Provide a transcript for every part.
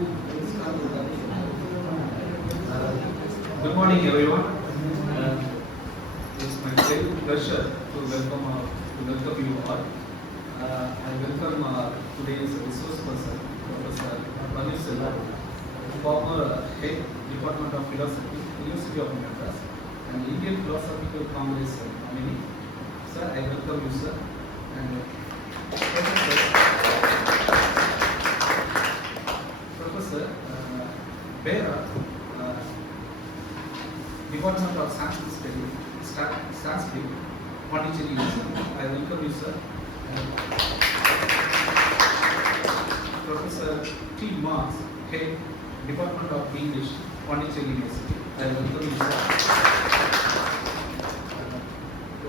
Good morning, everyone. It's my great pleasure to welcome you all. I welcome today's resource person, Professor Pannerselvam, former head Department of Philosophy, University of Madras, and Indian Philosophical Congress nominee. Sir, I welcome you, sir. And Professor Bera, Department of Sanskrit, Pondicherry, I welcome you, sir. Professor T. Marx, Head, Department of English, Pondicherry University, I welcome you, sir.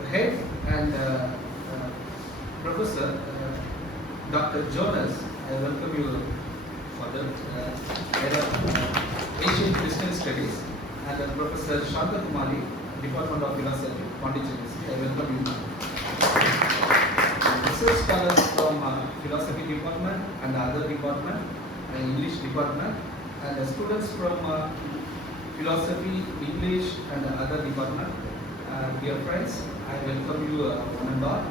Head and Professor Dr. Jonas, I welcome you for the Asian Christian Studies, and Professor Kumar, Department of Philosophy, Pondicherry, I welcome you. Research scholars from Philosophy Department and other department, English Department, and students from Philosophy, English, and other department. Dear friends, I welcome you one and all.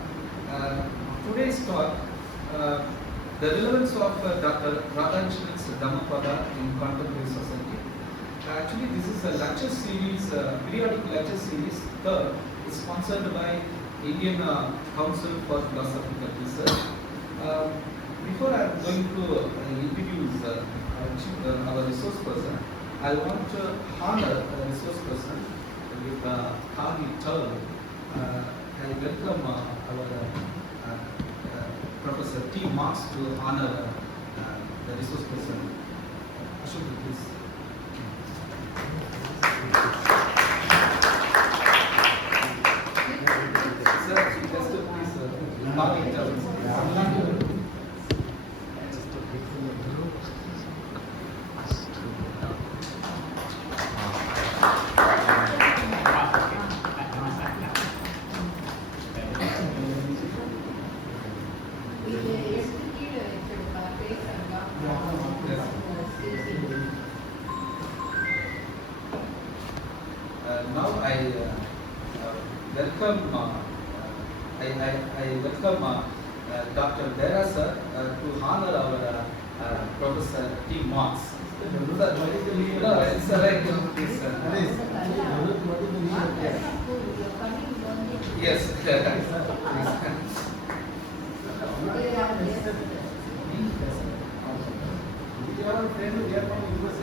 Today's talk, the relevance of Dr. Radhakrishnan's Dhammapada in contemporary society. Actually, this is a lecture series, periodic lecture series, third, is sponsored by Indian Council for Philosophical Research. Before I am going to introduce our resource person, I want to honor the resource person with a calm term. I welcome our Professor T. Marx to honor the resource person. Ashok, please. Now I welcome Dr. Bera sir to honor our Professor T. Marx. No, it's right. Yes.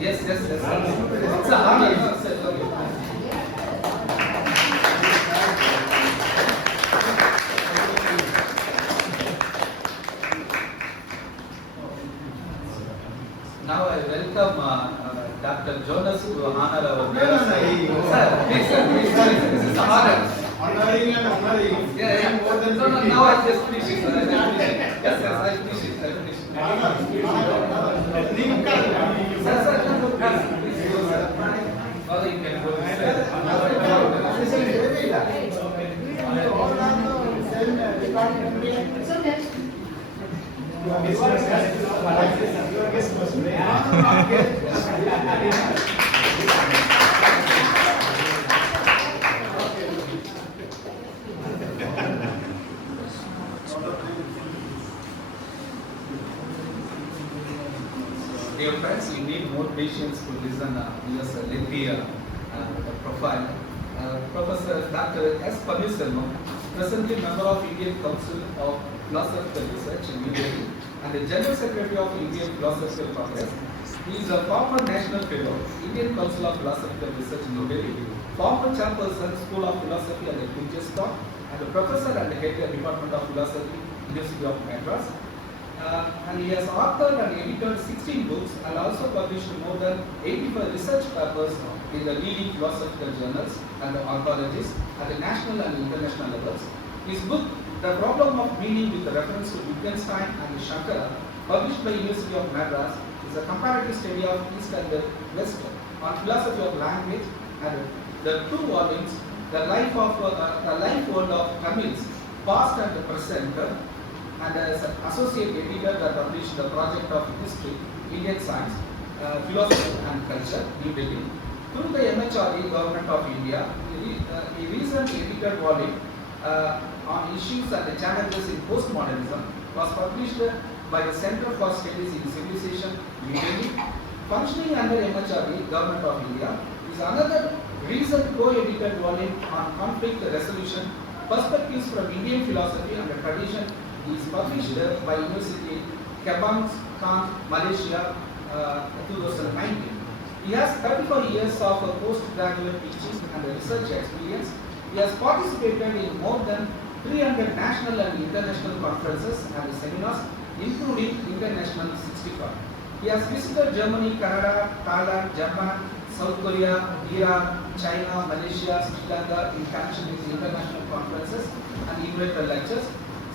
Yes. It's a honor, sir. Now I welcome Dr. Jonas to honor our sir. Please, this is a honor. Honoring and honoring. Yeah. No, now I just finish it, sir. Yes, I finish it. Sir, please go, sir. Now you can go, Dear friends, you need more patience to listen this lengthy profile. Professor Dr. S. Pannerselvam, presently member of Indian Council of Philosophical Research in New Delhi and the General Secretary of Indian Philosophical Congress. He is a former National Fellow, Indian Council of Philosophical Research in New Delhi, former Chairperson, School of Philosophy at the Buddhist, and a Professor and Head of Department of Philosophy, University of Madras. And he has authored and edited 16 books and also published more than 85 research papers in the leading philosophical journals and anthologies at the national and international levels. His book, The Problem of Meaning with reference to Wittgenstein and Shankara, published by University of Madras, is a comparative study of East and West on philosophy of language, and the 2 volumes, The Life World of Tamils, Past and Present, and as associate editor that published the project of history, Indian science, Philosophy and Culture, New Delhi. Through the MHRD, Government of India, a recent edited volume on issues and the challenges in postmodernism was published by the Center for Studies in Civilization, New Delhi. Functioning under MHRD, Government of India, is another recent co-edited volume on conflict resolution, perspectives from Indian philosophy and the tradition, is published by University Kebang Khan, Malaysia, 2019. He has 34 years of postgraduate teaching and research experience. He has participated in more than 300 national and international conferences and seminars, including International 65. He has visited Germany, Canada, Thailand, Japan, South Korea, Iran, China, Malaysia, Sri Lanka in connection with international conferences and invited lectures.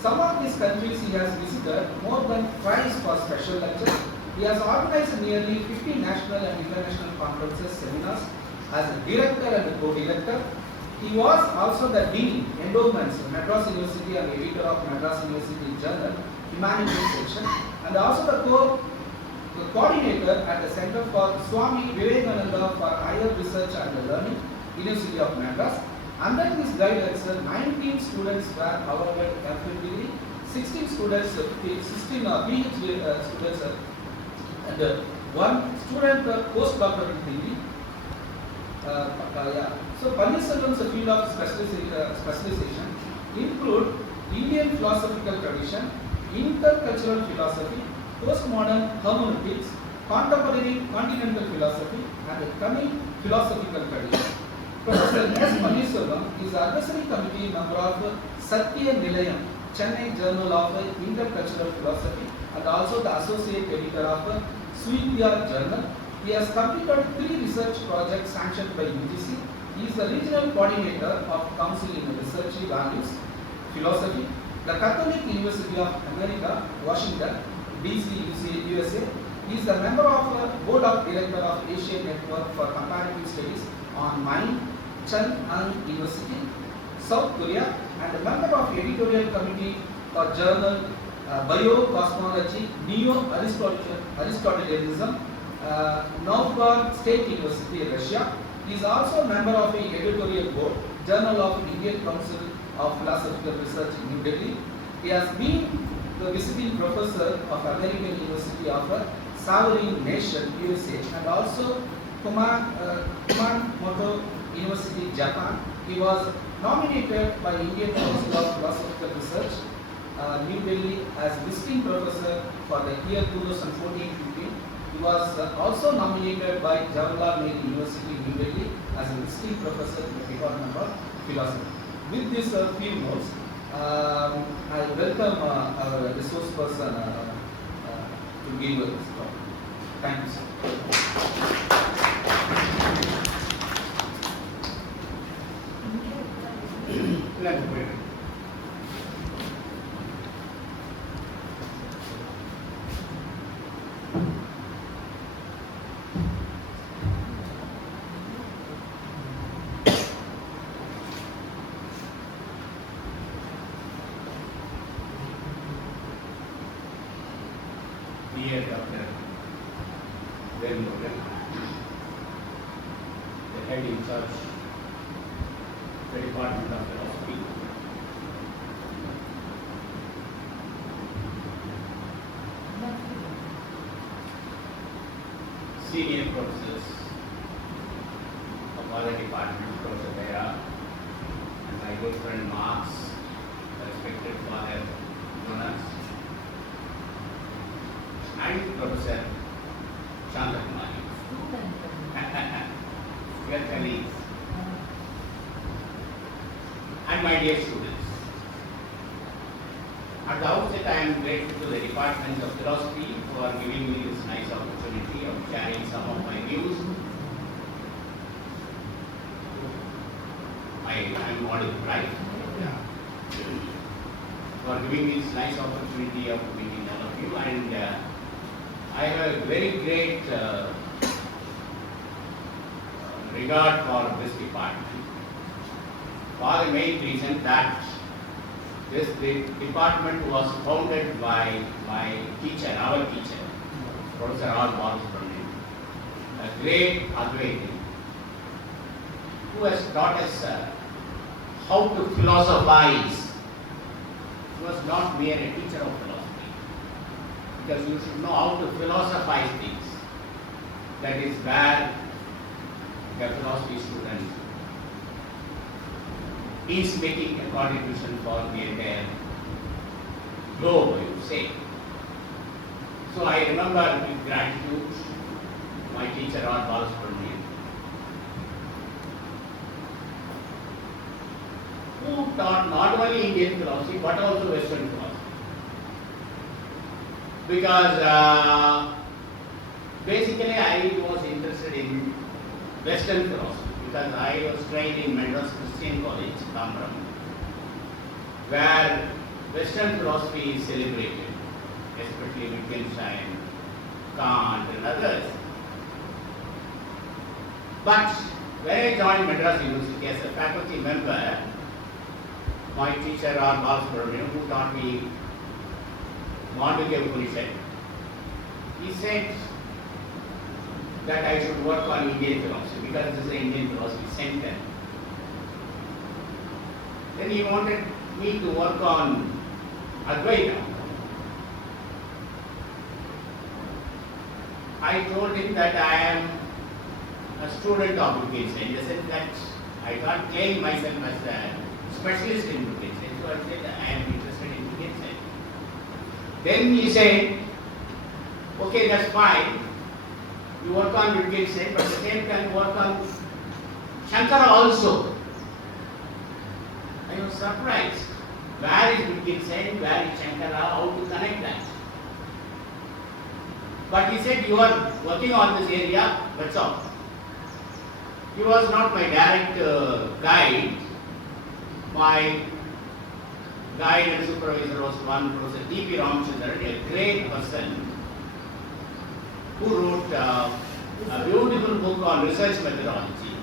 Some of these countries he has visited more than twice for special lectures. He has organized nearly 50 national and international conferences, seminars as a director and a co-director. He was also the Dean, Endowments, Madras University and editor of Madras University Journal, Humanities section, and also the coordinator at the Center for Swami Vivekananda for Higher Research and Learning, University of Madras. Under his guidance, 19 students were awarded MPhil degree, 16 students, 16 PhD students, and one student postdoctoral degree. So Pannerselvam's field of specialization include Indian philosophical tradition, intercultural philosophy, postmodern hermeneutics, contemporary continental philosophy, and a coming philosophical tradition. Professor S. Pannerselvam is the advisory committee member of Satya Nilayam, Chennai Journal of Intercultural Philosophy, and also the associate editor of Sweetya Journal. He has completed 3 research projects sanctioned by UGC. He is the regional coordinator of Council in Research Values, Philosophy, the Catholic University of America, Washington, DC, USA. He is the member of Board of Director of Asian Network for Comparative Studies on Mind, Chun'an University, South Korea, and a member of Editorial Committee for Journal Biocosmology, Neo-Aristotelianism, Novgorod State University, Russia. He is also a member of the editorial board, Journal of Indian Council of Philosophical Research in New Delhi. He has been the visiting professor of American University of a Sovereign Nation, USA, and also Kumar University, Japan. He was nominated by Indian Council of Philosophical Research, New Delhi, as visiting professor for the year 2014-15. He was also nominated by Jawaharlal Nehru University, New Delhi, as a visiting professor in the Department of Philosophy. With these few notes, I welcome our resource person to give us this talk. Thank you, sir. Dear Dr. Relevance, the head in charge the Department of Philosophy, senior professors of other departments, Professor Vera, and my good friend Marx, the respected Father Jonas, and Professor Chandrakumari. We are colleagues. And my dear students, at the outset I am grateful to the Department of Philosophy for giving me this nice opportunity of sharing some of my views. I'm audible, right? Yeah. For giving me this nice opportunity of meeting all of you, and I have a very great regard for this department for the main reason that this department was founded by my teacher, our teacher, Professor R. Balasubramanian. great Advaita who has taught us how to philosophize. He was not mere a teacher of philosophy, because you should know how to philosophize things. That is where the philosophy student is making a contribution for the entire globe, I would say. So I remember with gratitude my teacher Radhakrishnan, who taught not only Indian philosophy but also Western philosophy. Because basically I was interested in Western philosophy because I was trained in Madras Christian College, Dhammapa, where Western philosophy is celebrated, especially Wittgenstein, Kant and others. But when I joined Madras University as a faculty member, my teacher Radhakrishnan, who taught me Mandukya Upanishad, he said that I should work on Indian philosophy because this is an Indian philosophy center. Then he wanted me to work on Advaita. I told him that I am a student of Wittgenstein, in the sense that I can't claim myself as a specialist in Wittgenstein, so I said I am interested in Wittgenstein. Then he said, okay, that's fine. You work on Wittgenstein, but at the same time work on Shankara also. I was surprised. Where is Wittgenstein, where is Shankara, how to connect that? But he said, you are working on this area, that's all. He was not my direct guide. My guide and supervisor was one Professor Dept, a great person who wrote a beautiful book on research methodology.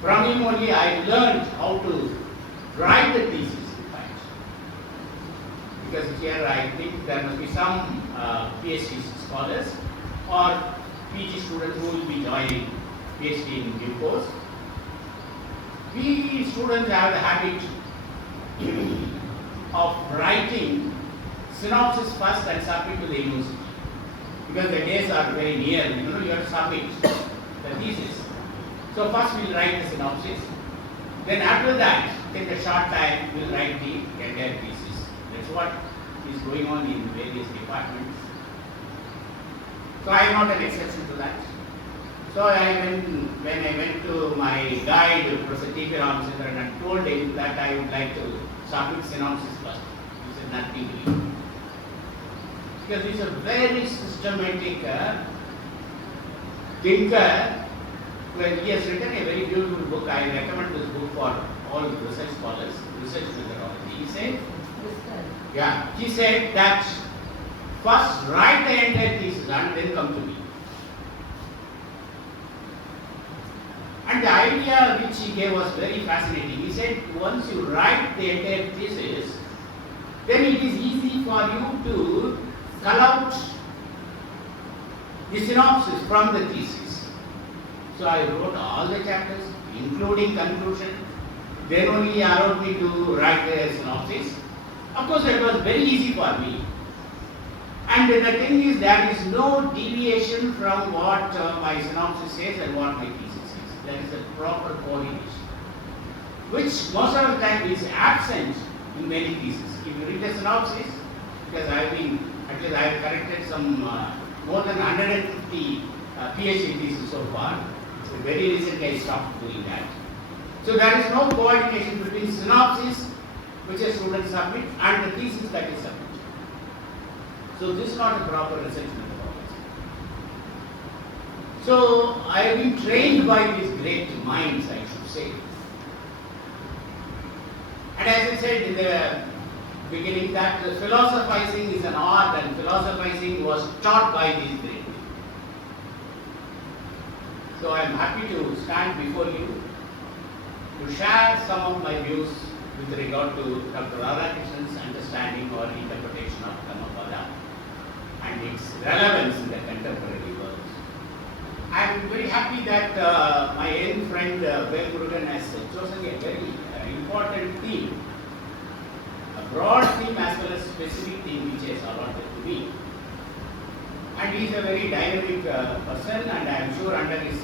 From him only I learned how to write the thesis, in fact. Because here I think there must be some PhD scholars or PG students who will be joining PhD in due course. We students have the habit of writing synopsis first and submit to the university. Because the days are very near, you have to submit the thesis. So first we'll write the synopsis. Then after that, take a short time, we'll write the entire thesis. That's what is going on in various departments. So I am not an exception to that. So when I went to my guide, Professor Dept, and told him that I would like to submit synopsis first. He said nothing to you. Because he's a very systematic thinker. Well, he has written a very beautiful book. I recommend this book for all research scholars, research methodology. He said that first write the entire thesis and then come to me. And the idea which he gave was very fascinating. He said once you write the entire thesis, then it is easy for you to cull out the synopsis from the thesis. So I wrote all the chapters, including conclusion. Then only he allowed me to write the synopsis. Of course, that was very easy for me. And the thing is, there is no deviation from what my synopsis says and what my thesis says. There is a proper coordination, which most of the time is absent in many theses. If you read the synopsis, because I have corrected some more than 150 PhD theses so far. So very recently I stopped doing that. So there is no coordination between synopsis, which a student submit, and the thesis that is submitted. So this is not a proper research methodology. So I have been trained by these great minds, I should say. And as I said in the beginning, that philosophizing is an art, and philosophizing was taught by these great people. So I am happy to stand before you to share some of my views with regard to Dr. Radhakrishnan's understanding or interpretation of Dhammapada and its relevance in the contemporary world. happy that my young friend Murugan has chosen a very important theme, a broad theme as well as specific theme which is allotted to me. And he is a very dynamic person, and I am sure under his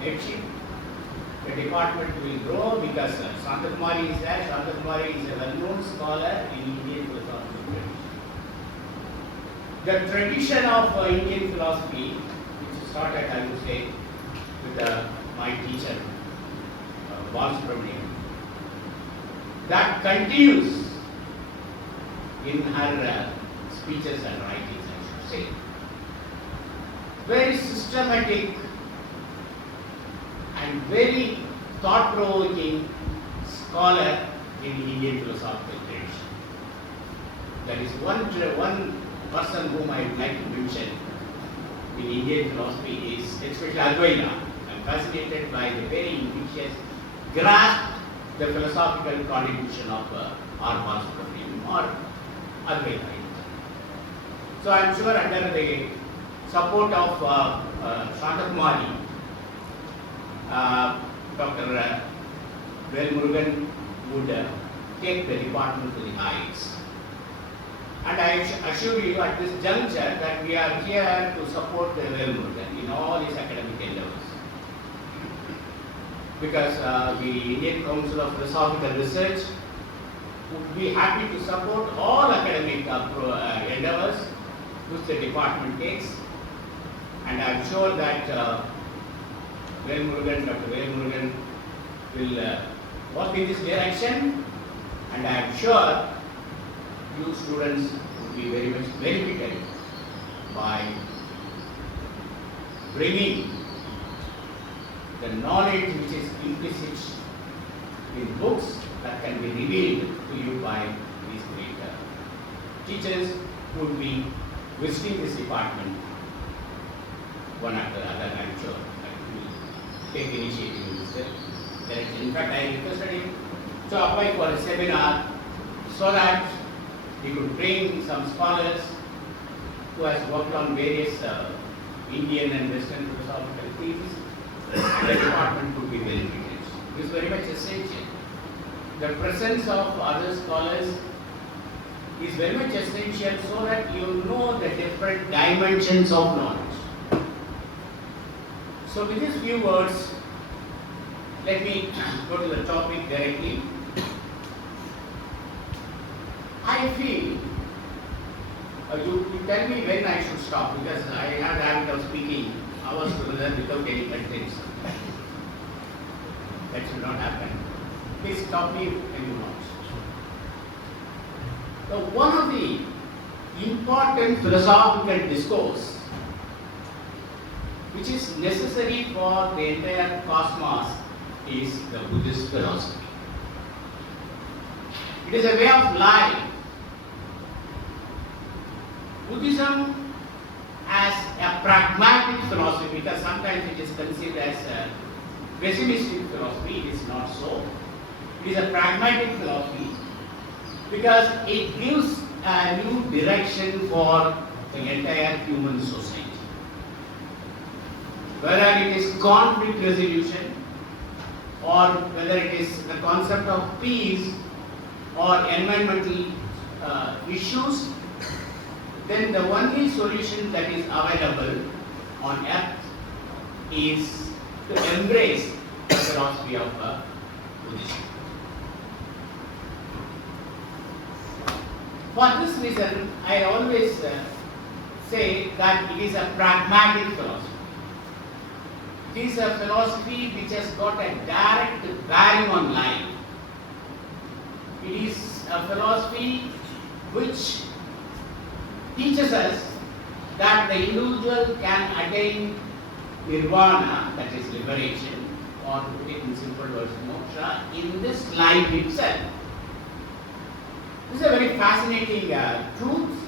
headship the department will grow because Kumar is there. Kumar is a well-known scholar in Indian philosophy. The tradition of Indian philosophy, which started, I would say, with my teacher, Balasubramanian, that continues in her speeches and writings, I should say. Very systematic and very thought-provoking scholar in Indian philosophical tradition. There is one person whom I would like to mention in Indian philosophy is especially Advaita. I am fascinated by the way in which he has grasped the philosophical contribution of our Balasubramanian or Advaita. So I am sure under the support of Shantakumari, Dr. Murugan would take the department to the heights. And I assure you at this juncture that we are here to support Murugan in all his academic endeavors. Because the Indian Council of Philosophical Research would be happy to support all academic endeavors which the department takes. And I am sure that Dr. Murugan will work in this direction, and I am sure you students will be very much benefited by bringing the knowledge which is implicit in books that can be revealed to you by these great teachers who will be visiting this department one after the other. I am sure that will take initiative in this direction. In fact, I requested him to apply for a seminar so that he could bring some scholars who has worked on various Indian and Western philosophical themes, and the department could be benefited. This is very much essential. The presence of other scholars is very much essential so that you know the different dimensions of knowledge. So with these few words, let me go to the topic directly. I feel, you tell me when I should stop, because I have the habit of speaking hours together without any content. That should not happen. Please stop me when you want. So one of the important philosophical discourse which is necessary for the entire cosmos is the Buddhist philosophy. It is a way of life. Buddhism as a pragmatic philosophy, because sometimes it is considered as a pessimistic philosophy, it is not so. It is a pragmatic philosophy because it gives a new direction for the entire human society. Whether it is conflict resolution or whether it is the concept of peace or environmental issues, then the only solution that is available on earth is to embrace the philosophy of Buddhism. For this reason, I always say that it is a pragmatic philosophy. It is a philosophy which has got a direct bearing on life. It is a philosophy which teaches us that the individual can attain nirvana, that is liberation, or to put it in simple words, moksha, in this life itself. This is a very fascinating truth,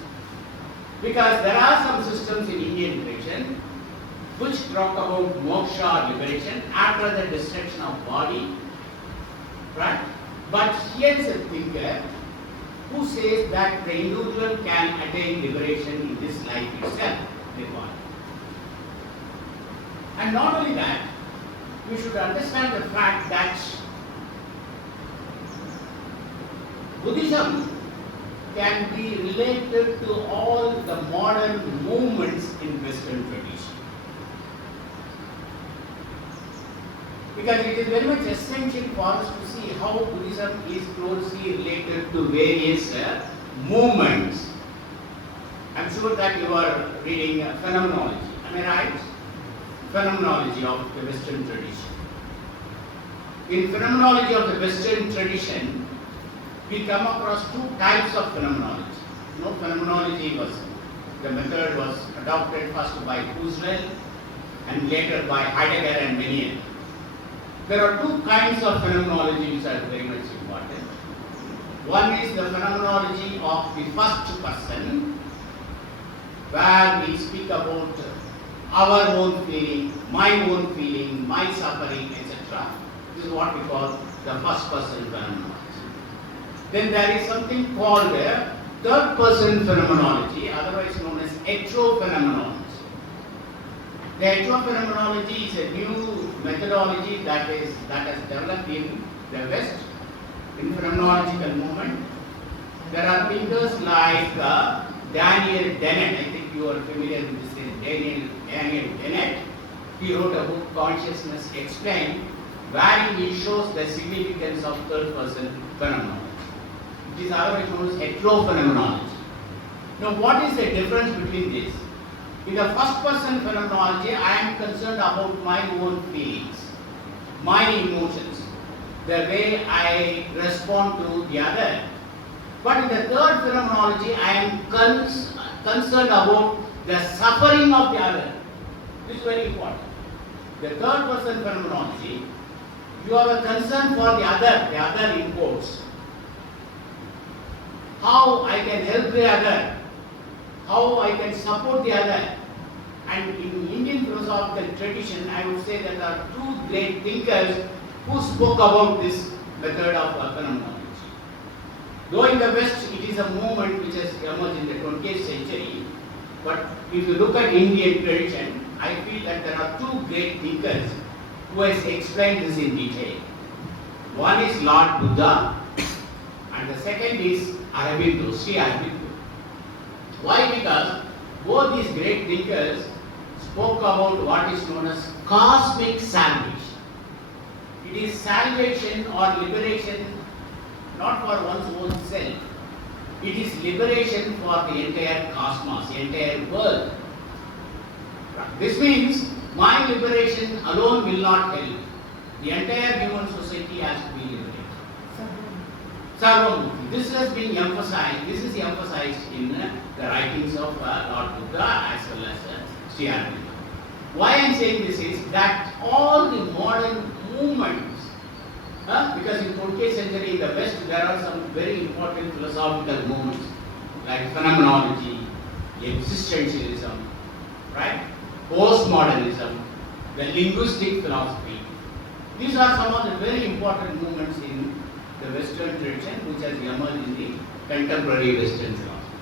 because there are some systems in Indian tradition which talk about moksha or liberation after the destruction of body, right? But here is a thinker who says that the individual can attain liberation in this life itself, nirvana. And not only that, we should understand the fact that Buddhism can be related to all the modern movements in Western tradition. Because it is very much essential for us to see how Buddhism is closely related to various movements. I'm sure that you are reading phenomenology. Am I right? Phenomenology of the Western tradition. In phenomenology of the Western tradition, we come across two types of phenomenology. Phenomenology the method was adopted first by Husserl and later by Heidegger and many others. There are two kinds of phenomenology which are very much important. One is the phenomenology of the first person, where we speak about our own feeling, my suffering, etc. This is what we call the first person phenomenology. Then there is something called third person phenomenology, otherwise known as heterophenomenology. The heterophenomenology is a new methodology that has developed in the West, in phenomenological movement. There are thinkers like Daniel Dennett. I think you are familiar with this name, Daniel Dennett. He wrote a book, Consciousness Explained, where he shows the significance of third person phenomenology. It is otherwise known as heterophenomenology. Now, what is the difference between this? In the first person phenomenology, I am concerned about my own feelings, my emotions, the way I respond to the other. But in the third phenomenology, I am concerned about the suffering of the other. This is very important. The third person phenomenology, you have a concern for the other in quotes. How I can help the other, how I can support the other. And in Indian philosophical tradition, I would say that there are two great thinkers who spoke about this method of phenomenology. Though in the West it is a movement which has emerged in the 20th century, but if you look at Indian tradition, I feel that there are two great thinkers who has explained this in detail. One is Lord Buddha and the second is Aurobindo, Sri Aurobindo. Why? Because both these great thinkers spoke about what is known as cosmic salvation. It is salvation or liberation not for one's own self. It is liberation for the entire cosmos, the entire world. This means my liberation alone will not help. The entire human society has to be liberated. Sarvamukti. This has been emphasized. This is emphasized in the writings of Lord Buddha as well as Sri Aurobindo. Why I am saying this is that all the modern movements, because in 20th century in the West there are some very important philosophical movements like phenomenology, existentialism, right? Postmodernism, the linguistic philosophy. These are some of the very important movements in the Western tradition which has emerged in the contemporary Western philosophy.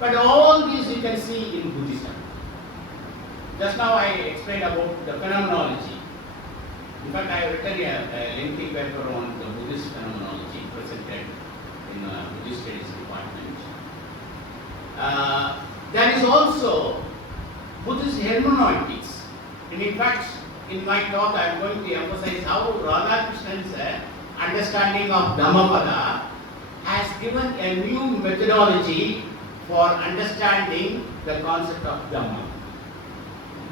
But all these you can see in Buddhism. Just now I explained about the phenomenology. In fact, I have written a lengthy paper on the Buddhist phenomenology presented in the Buddhist Studies department. There is also Buddhist hermeneutics. And in fact, in my talk I am going to emphasize how Radhakrishnan's understanding of Dhammapada has given a new methodology for understanding the concept of Dhamma.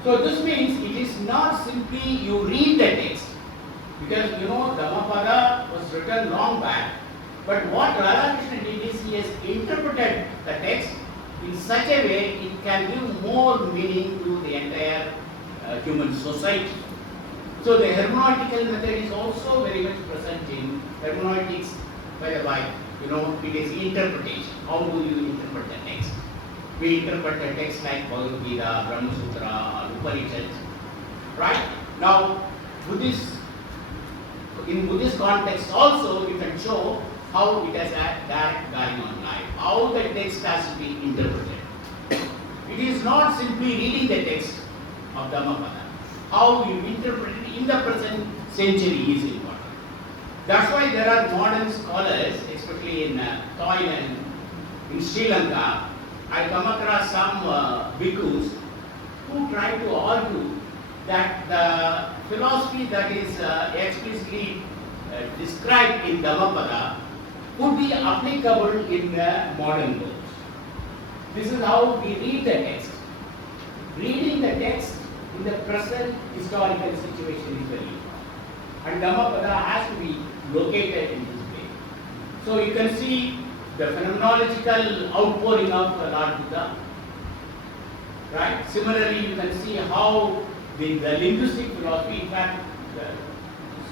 So this means it is not simply you read the text, because Dhammapada was written long back, but what Radhakrishnan did is he has interpreted the text in such a way it can give more meaning to the entire human society. So the hermeneutical method is also very much present in hermeneutics, by the by, it is interpretation. How do you interpret the text? We interpret the text like Bhagavad Gita, Brahma Sutra, or Upanishads. Right? Now, in Buddhist context also, you can show how it has a direct bearing on life, how the text has to be interpreted. It is not simply reading the text of Dhammapada. how you interpret it in the present century is important. That's why there are modern scholars, especially in Thailand, in Sri Lanka. I come across some bhikkhus who try to argue that the philosophy that is explicitly described in Dhammapada could be applicable in the modern world. This is how we read the text. Reading the text in the present historical situation is very important. And Dhammapada has to be located in this way. So you can see the phenomenological outpouring of Lord Buddha. Right? Similarly, you can see how the linguistic philosophy, in fact, the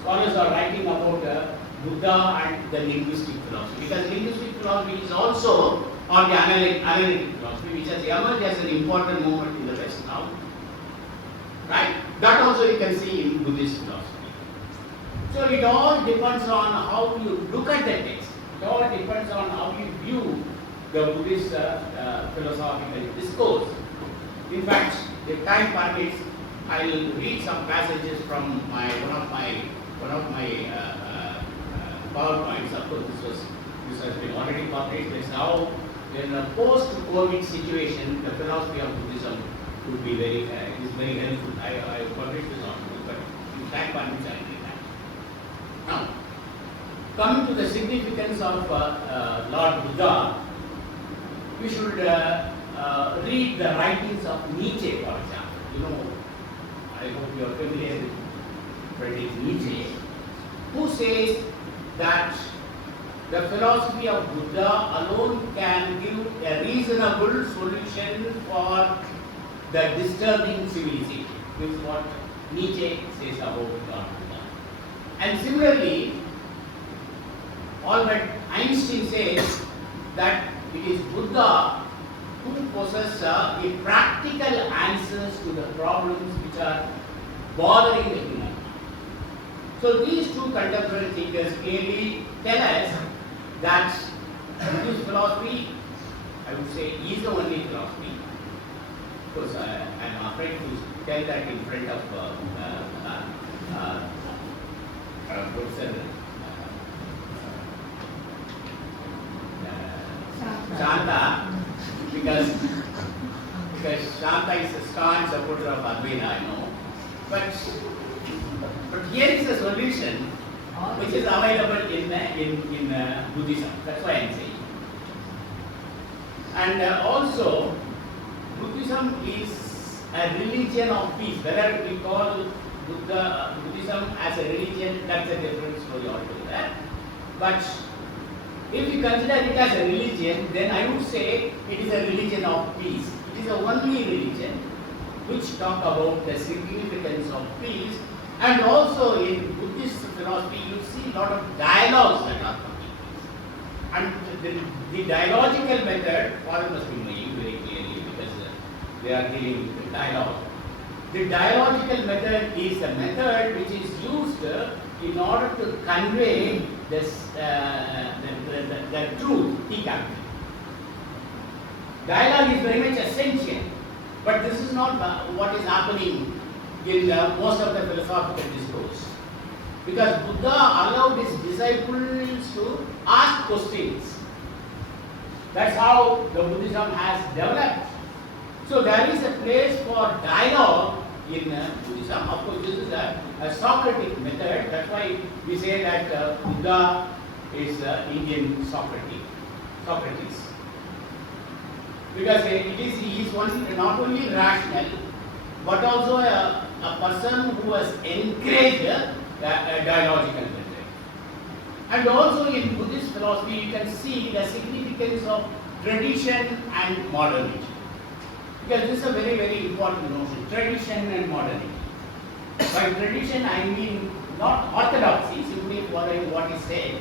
scholars are writing about Buddha and the linguistic philosophy. Because linguistic philosophy is also on the analytic philosophy, which has emerged as an important movement in the West now. Right? That also you can see in Buddhist philosophy. So it all depends on how you look at the text. It all depends on how you view the Buddhist philosophical discourse. In fact, if time permits, I will read some passages from one of my PowerPoints. Of course, this has been already published. It's now in a post-COVID situation, the philosophy of Buddhism would be very helpful. I published this on book, but in time permits, I will read that. Now, coming to the significance of Lord Buddha, we should read the writings of Nietzsche, for example. You know, I hope you are familiar with Friedrich Nietzsche, who says that the philosophy of Buddha alone can give a reasonable solution for the disturbing civilization. This is what Nietzsche says about Lord Buddha. And similarly, Albert Einstein says that it is Buddha who possesses the practical answers to the problems which are bothering the human mind. So these two contemporary thinkers clearly tell us that Buddhist philosophy, I would say, is the only philosophy. Of course, I am afraid to tell that in front of Professor Shanta, because Shanta is a staunch supporter of Advaita, I know. But here is a solution which is available in Buddhism. That's why I am saying. And also, Buddhism is a religion of peace. Whether we call Buddhism as a religion, that's a different story altogether. But if you consider it as a religion, then I would say it is a religion of peace. It is the only religion which talk about the significance of peace. And also in Buddhist philosophy, you see a lot of dialogues that are coming. And the dialogical method, Father must be knowing very clearly because they are dealing with the dialogue. The dialogical method is a method which is used in order to convey this, the truth, dialogue is very much essential, but this is not what is happening in most of the philosophical discourse. Because Buddha allowed his disciples to ask questions. That's how the Buddhism has developed. So there is a place for dialogue in Buddhism. Of course, this is a Socratic method. That's why we say that Buddha is Indian Socrates. Because he is not only rational, but also a person who has encouraged a dialogical method. And also in Buddhist philosophy, you can see the significance of tradition and modernity. Because this is a very, very important notion, tradition and modernity. By tradition, I mean not orthodoxy, simply following what is said.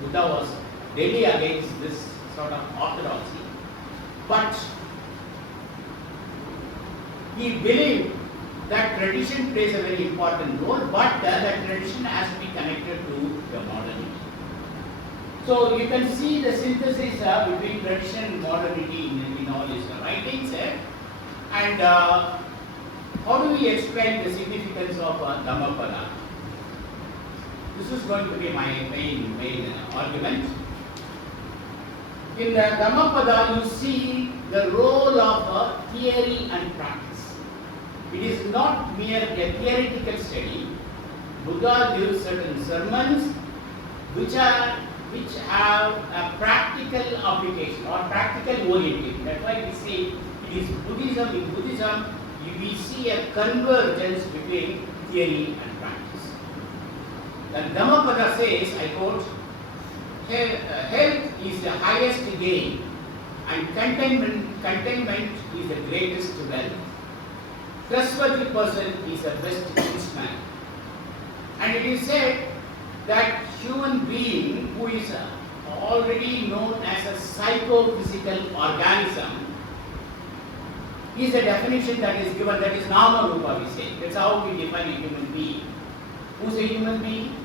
Buddha was really against this sort of orthodoxy. But he believed that tradition plays a very important role, but that tradition has to be connected to the modernity. So you can see the synthesis between tradition and modernity in all his writings. And How do we explain the significance of Dhammapada? This is going to be my main argument. In Dhammapada, you see the role of theory and practice. It is not mere a theoretical study. Buddha gives certain sermons which have a practical application or practical orientation. That's why we say it is Buddhism. In Buddhism, we see a convergence between theory and practice. The Dhammapada says, I quote, health is the highest gain and contentment is the greatest wealth. Trustworthy person is the best statesman. And it is said that human being who is already known as a psychophysical organism is a definition that is given, that is Nama Rupa we say. That's how we define a human being. Who's a human being?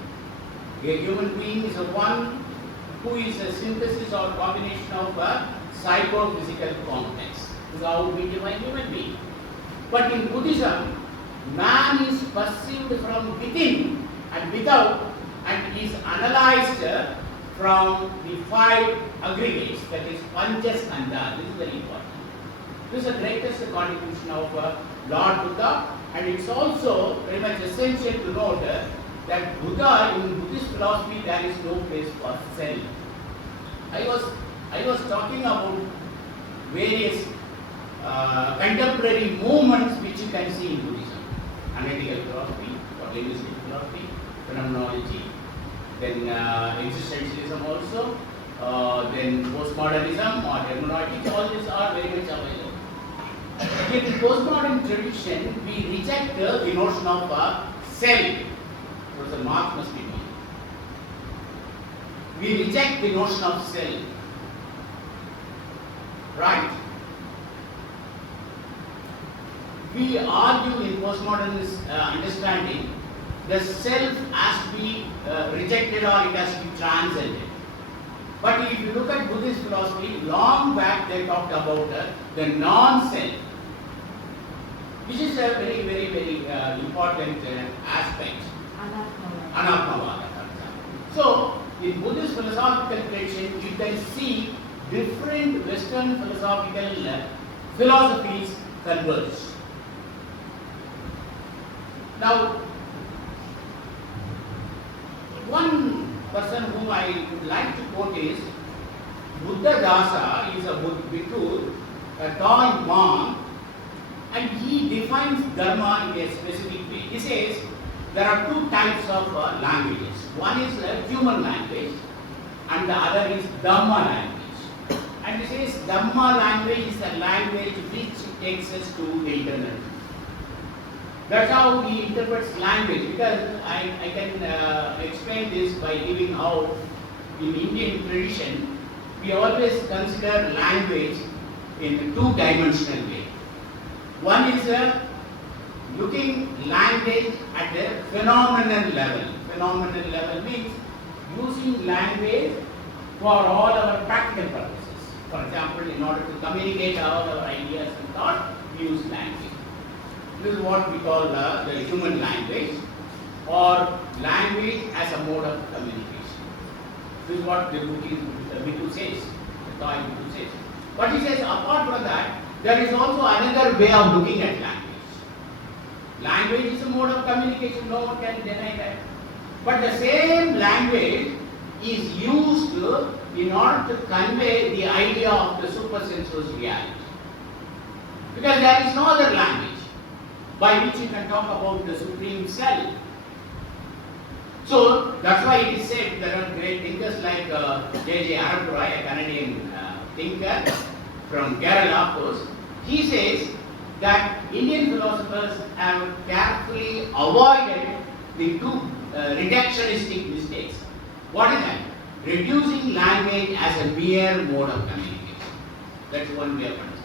A human being is a one who is a synthesis or combination of a psychophysical complex. This is how we define human being. But in Buddhism, man is perceived from within and without and is analyzed from the 5 aggregates, that is Panchaskandha. This is very important. This is the greatest contribution of Lord Buddha, and it's also very much essential to note that Buddha, in Buddhist philosophy, there is no place for self. I was talking about various contemporary movements which you can see in Buddhism. Analytical philosophy or linguistic philosophy, phenomenology, then existentialism also, then postmodernism or hermeneutics, all these are very much available. In the postmodern tradition, we reject the notion of self. So the mark must be made. We reject the notion of self. Right? We argue in postmodernist understanding the self has to be rejected or it has to be transcended. But if you look at Buddhist philosophy, long back they talked about the non-self, which is a very, very, very important aspect. Anattavada. So, in Buddhist philosophical tradition, you can see different Western philosophical philosophies converge. Now, one person whom I would like to quote is Buddha Dasa, is a Bhikkhu, a Taoist monk, and he defines Dharma in a specific way. He says there are 2 types of languages. One is human language and the other is Dhamma language. And he says Dhamma language is a language which takes us to the eternal. That's how he interprets language, because I can explain this by giving how in Indian tradition we always consider language in a 2-dimensional way. One is looking language at a phenomenal level. Phenomenal level means using language for all our practical purposes. For example, in order to communicate all our ideas and thoughts, we use language. This is what we call the human language, or language as a mode of communication. This is what the Bhikkhu says, the Thai Bhikkhu says. But he says, apart from that, there is also another way of looking at language. Language is a mode of communication, no one can deny that. But the same language is used in order to convey the idea of the supersensuous reality. Because there is no other language by which you can talk about the Supreme Self. So that's why it is said there are great thinkers like J.J. Arapura, a Canadian thinker from Kerala, of course. He says that Indian philosophers have carefully avoided the 2 reductionistic mistakes. What is that? Reducing language as a mere mode of communication. That's one way of understanding.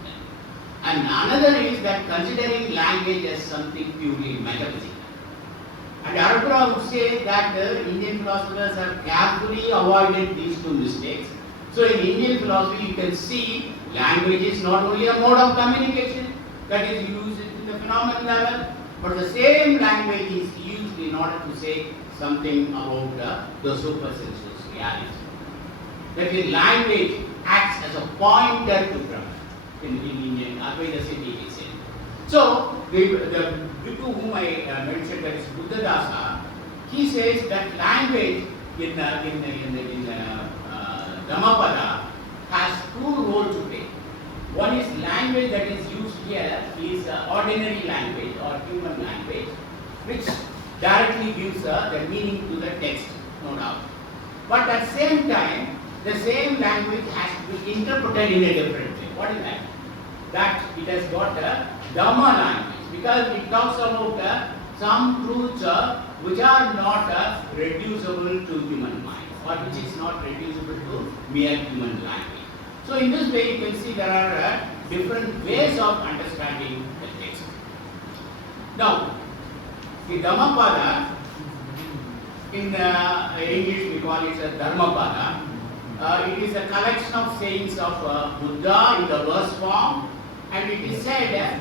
And another is that considering language as something purely metaphysical. And Arapura would say that the Indian philosophers have carefully avoided these 2 mistakes. So in Indian philosophy you can see language is not only a mode of communication that is used in the phenomenal level, but the same language is used in order to say something about the supersensuous reality. That is, language acts as a pointer to Brahman in Indian Advaita Siddhi is said. So, the Bhikkhu whom I mentioned, that is Buddhadasa, he says that language in Dhammapada has two roles to play. One is language that is used here is ordinary language or human language, which directly gives the meaning to the text, no doubt. But at the same time, the same language has to be interpreted in a different way. What is that? That it has got a Dhamma language, because it talks about some truths which are not reducible to human mind, or which is not reducible to mere human language. So in this way you can see there are different ways of understanding the text. Now, the Dhammapada, in English we call it a Dhammapada. It is a collection of sayings of Buddha in the verse form, and it is said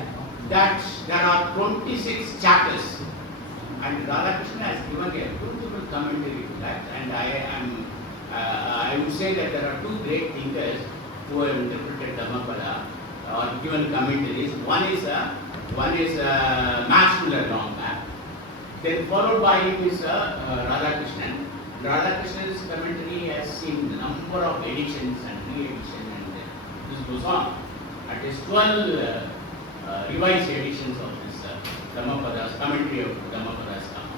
that there are 26 chapters. And Radhakrishnan has given a beautiful commentary to that, and I would say that there are two great thinkers who have interpreted Dhammapada or given commentaries. One is Max Muller-Longback, then followed by him is Radhakrishnan. Radhakrishnan's commentary has seen a number of editions and re-editions, and this goes on. At least 12 revised editions of this Dhammapada, commentary of Dhammapada has come.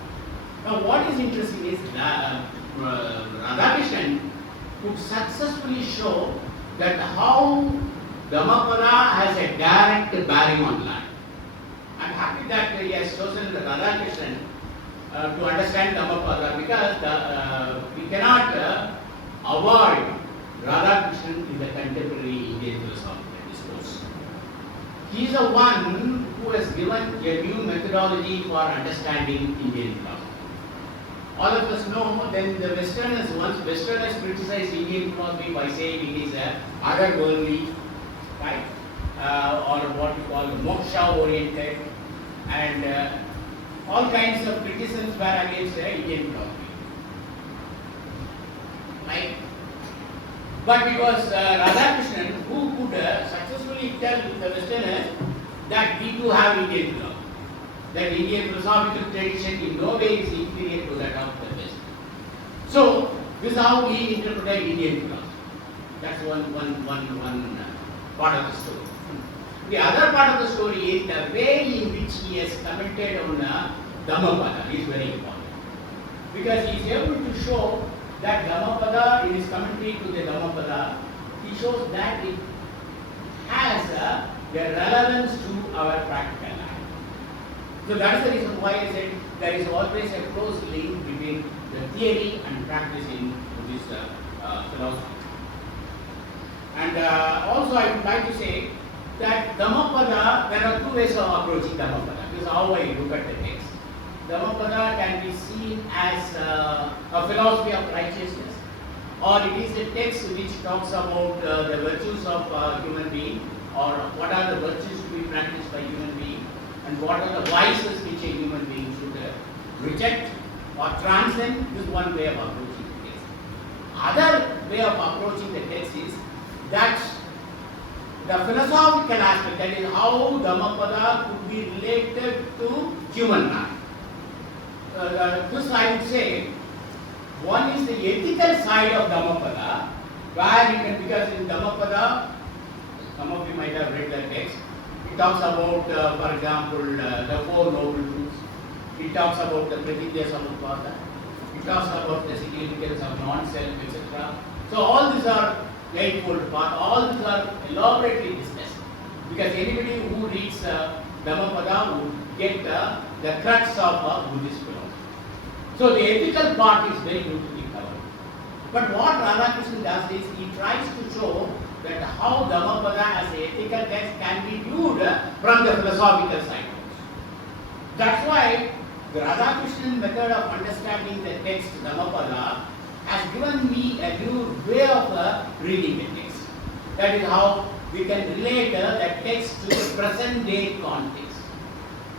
Now, what is interesting is that Radhakrishnan could successfully show that how Dhammapada has a direct bearing on life. I am happy that he has chosen Radhakrishnan to understand Dhammapada, because we cannot avoid Radhakrishnan in the contemporary Indian philosophical discourse. He is the one who has given a new methodology for understanding Indian philosophy. All of us know then the Westerners, once Westerners criticized Indian philosophy by saying it is otherworldly, right? Or what we call moksha oriented, and all kinds of criticisms were against Indian philosophy, right? But it was Radhakrishnan who could successfully tell the Westerners that we too have Indian philosophy, that Indian philosophical tradition in no way is inferior to that of the West. So, this is how we interpret Indian philosophy. That's one part of the story. The other part of the story is the way in which he has commented on Dhammapada is very important. Because he is able to show that Dhammapada, in his commentary to the Dhammapada, he shows that it has a relevance to our practical life. So that is the reason why I said there is always a close link between the theory and practice in Buddhist philosophy. And also I would like to say that Dhammapada, there are two ways of approaching Dhammapada. This is how I look at the text. Dhammapada can be seen as a philosophy of righteousness, or it is a text which talks about the virtues of human being, or what are the virtues to be practiced by human being, and what are the vices which a human being should reject or transcend. This is one way of approaching the text. Other way of approaching the text is that the philosophical aspect, that is how Dhammapada could be related to human life. This I would say, one is the ethical side of Dhammapada, where you can, because in Dhammapada, some of you might have read the text, it talks about, for example, the Four Noble Truths, it talks about the Pradeep Samutpada, it talks about the significance of non-self, etc. So all these are eightfold path, all these are elaborately discussed, because anybody who reads Dhammapada would get the crux of Buddhist philosophy. So the ethical part is very beautifully covered. But what Radhakrishnan does is he tries to show that how Dhammapada as an ethical text can be viewed from the philosophical side. That's why the Radhakrishnan method of understanding the text Dhammapada has given me a new way of reading the text. That is how we can relate the text to the present day context.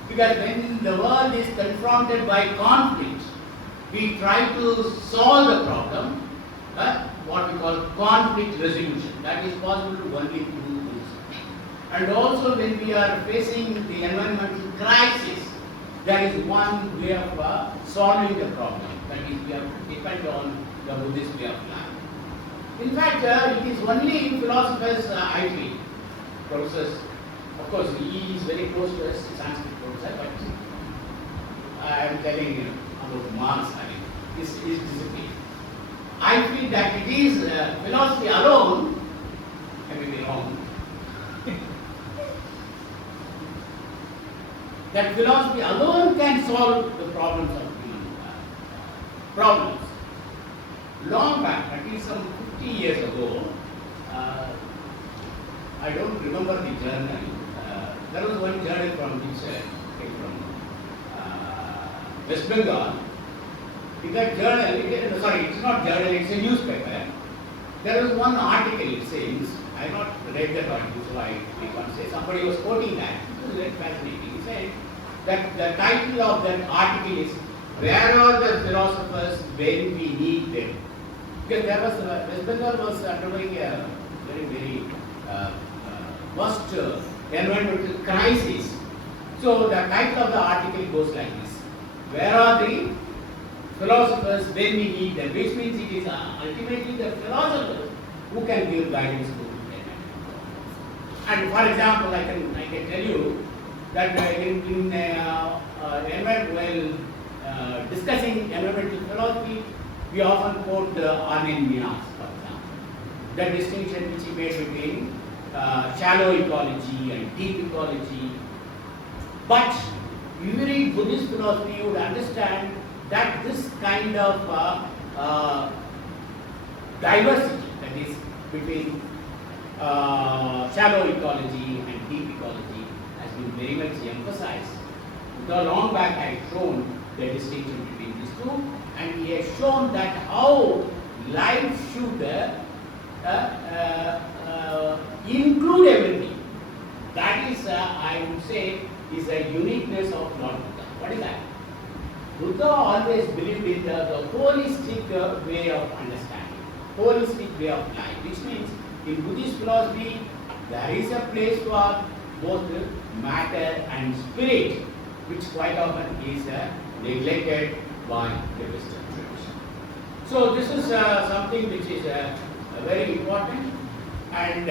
Because when the world is confronted by conflict, we try to solve the problem, what we call conflict resolution. That is possible only through this. And also when we are facing the environmental crisis, there is one way of solving the problem. That is, we have to depend on the Buddhist way of life. In fact, it is only philosophers, I feel, professors. Of course, he is very close to us, Sanskrit professor, but I am telling you about Marx, his discipline. I feel that it is philosophy alone, I may be wrong, that philosophy alone can solve the problems of human problems. Long back, at least some 50 years ago, I don't remember the journal. There was one journal from which came from West Bengal. In that journal, sorry, it's not journal, it's a newspaper. There was one article, it says, I have not read that article, so I can't say. Somebody was quoting that. It was very fascinating. He said that the title of that article is, "Where are the philosophers when we need them?" Because there was, West Bengal was undergoing a very worst environmental crisis. So the title of the article goes like this: "Where are the philosophers when we need them?" Which means it is ultimately the philosophers who can give guidance to them. And for example, I can tell you that while discussing environmental philosophy, we often quote Armin Minas, for example, the distinction which he made between shallow ecology and deep ecology. But if you read Buddhist philosophy, you would understand that this kind of diversity, that is between shallow ecology and deep ecology, has been very much emphasized. The long back I have shown the distinction between these two, and he has shown that how life should include everything. That is, I would say, is a uniqueness of Lord Buddha. What is that? Buddha always believed in the holistic way of understanding, holistic way of life, which means in Buddhist philosophy there is a place for both matter and spirit, which quite often is neglected by the Western tradition. So this is something which is very important, and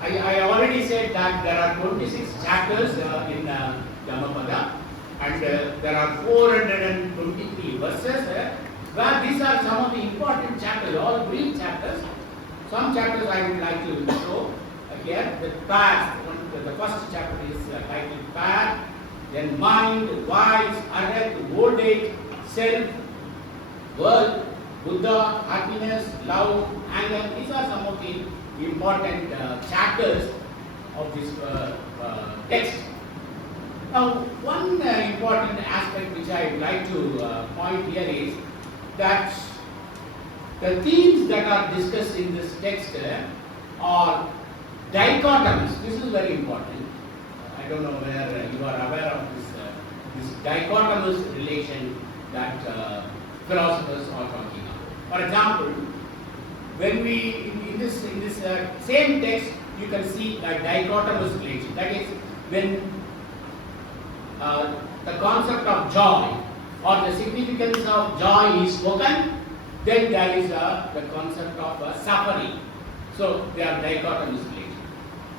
I already said that there are 26 chapters in Dhammapada, and there are 423 verses where these are some of the important chapters, all brief chapters. Some chapters I would like to show here. The path, the first chapter is titled Path, then Mind, Vice, Arhat, Old Age, Self, World, Buddha, Happiness, Love, Anger. These are some of the important chapters of this text. Now, one important aspect which I would like to point here is that the themes that are discussed in this text are dichotomous. This is very important. I don't know whether you are aware of this dichotomous relation that philosophers are talking about. For example, when we in this same text, you can see a dichotomous relation. That is, when the concept of joy or the significance of joy is spoken, then there is the concept of suffering. So they are dichotomous relations.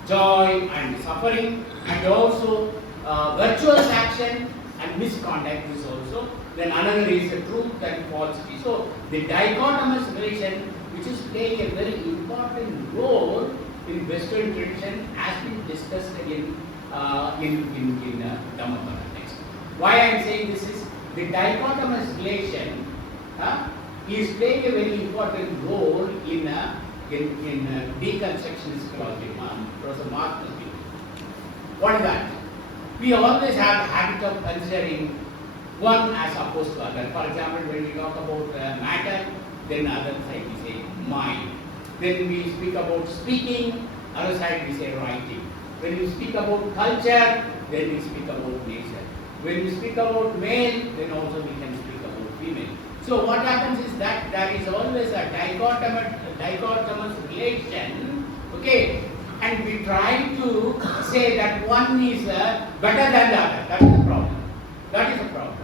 Joy and suffering, and also virtuous action and misconduct is also. Then another is truth and falsity. So the dichotomous relation, which is playing a very important role in Western tradition, has been discussed in Dhammapada text. Why I am saying this is the dichotomous relation is playing a very important role in deconstructionist philosophy. Professor Marx must be. What is that? We always have the habit of considering one as opposed to other. For example, when we talk about matter, then other side we say mind. Then we speak about speaking, other side we say writing. When we speak about culture, then we speak about nature. When we speak about male, then also we can speak about female. So what happens is that there is always a dichotomous relation, okay, and we try to say that one is better than the other. That is the problem. That is the problem.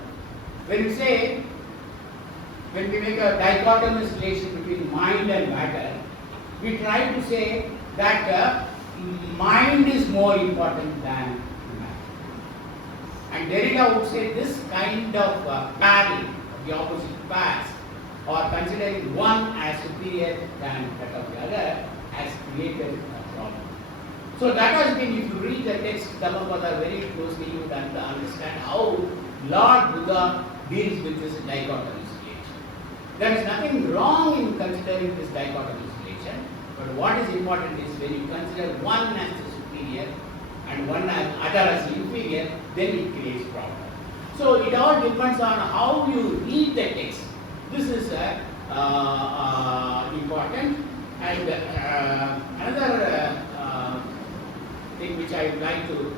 When we make a dichotomous relation between mind and matter, we try to say that mind is more important than matter. And Derrida would say this kind of pairing of the opposite pairs, or considering one as superior than that of the other, has created a problem. So that has been, if you read the text Dhammapada very closely, you would understand how Lord Buddha deals with this dichotomous relation. There is nothing wrong in considering this dichotomous relation, but what is important is when you consider one as the superior and one as other as the inferior, then it creates problem. So it all depends on how you read the text. This is important. And another thing which I would like to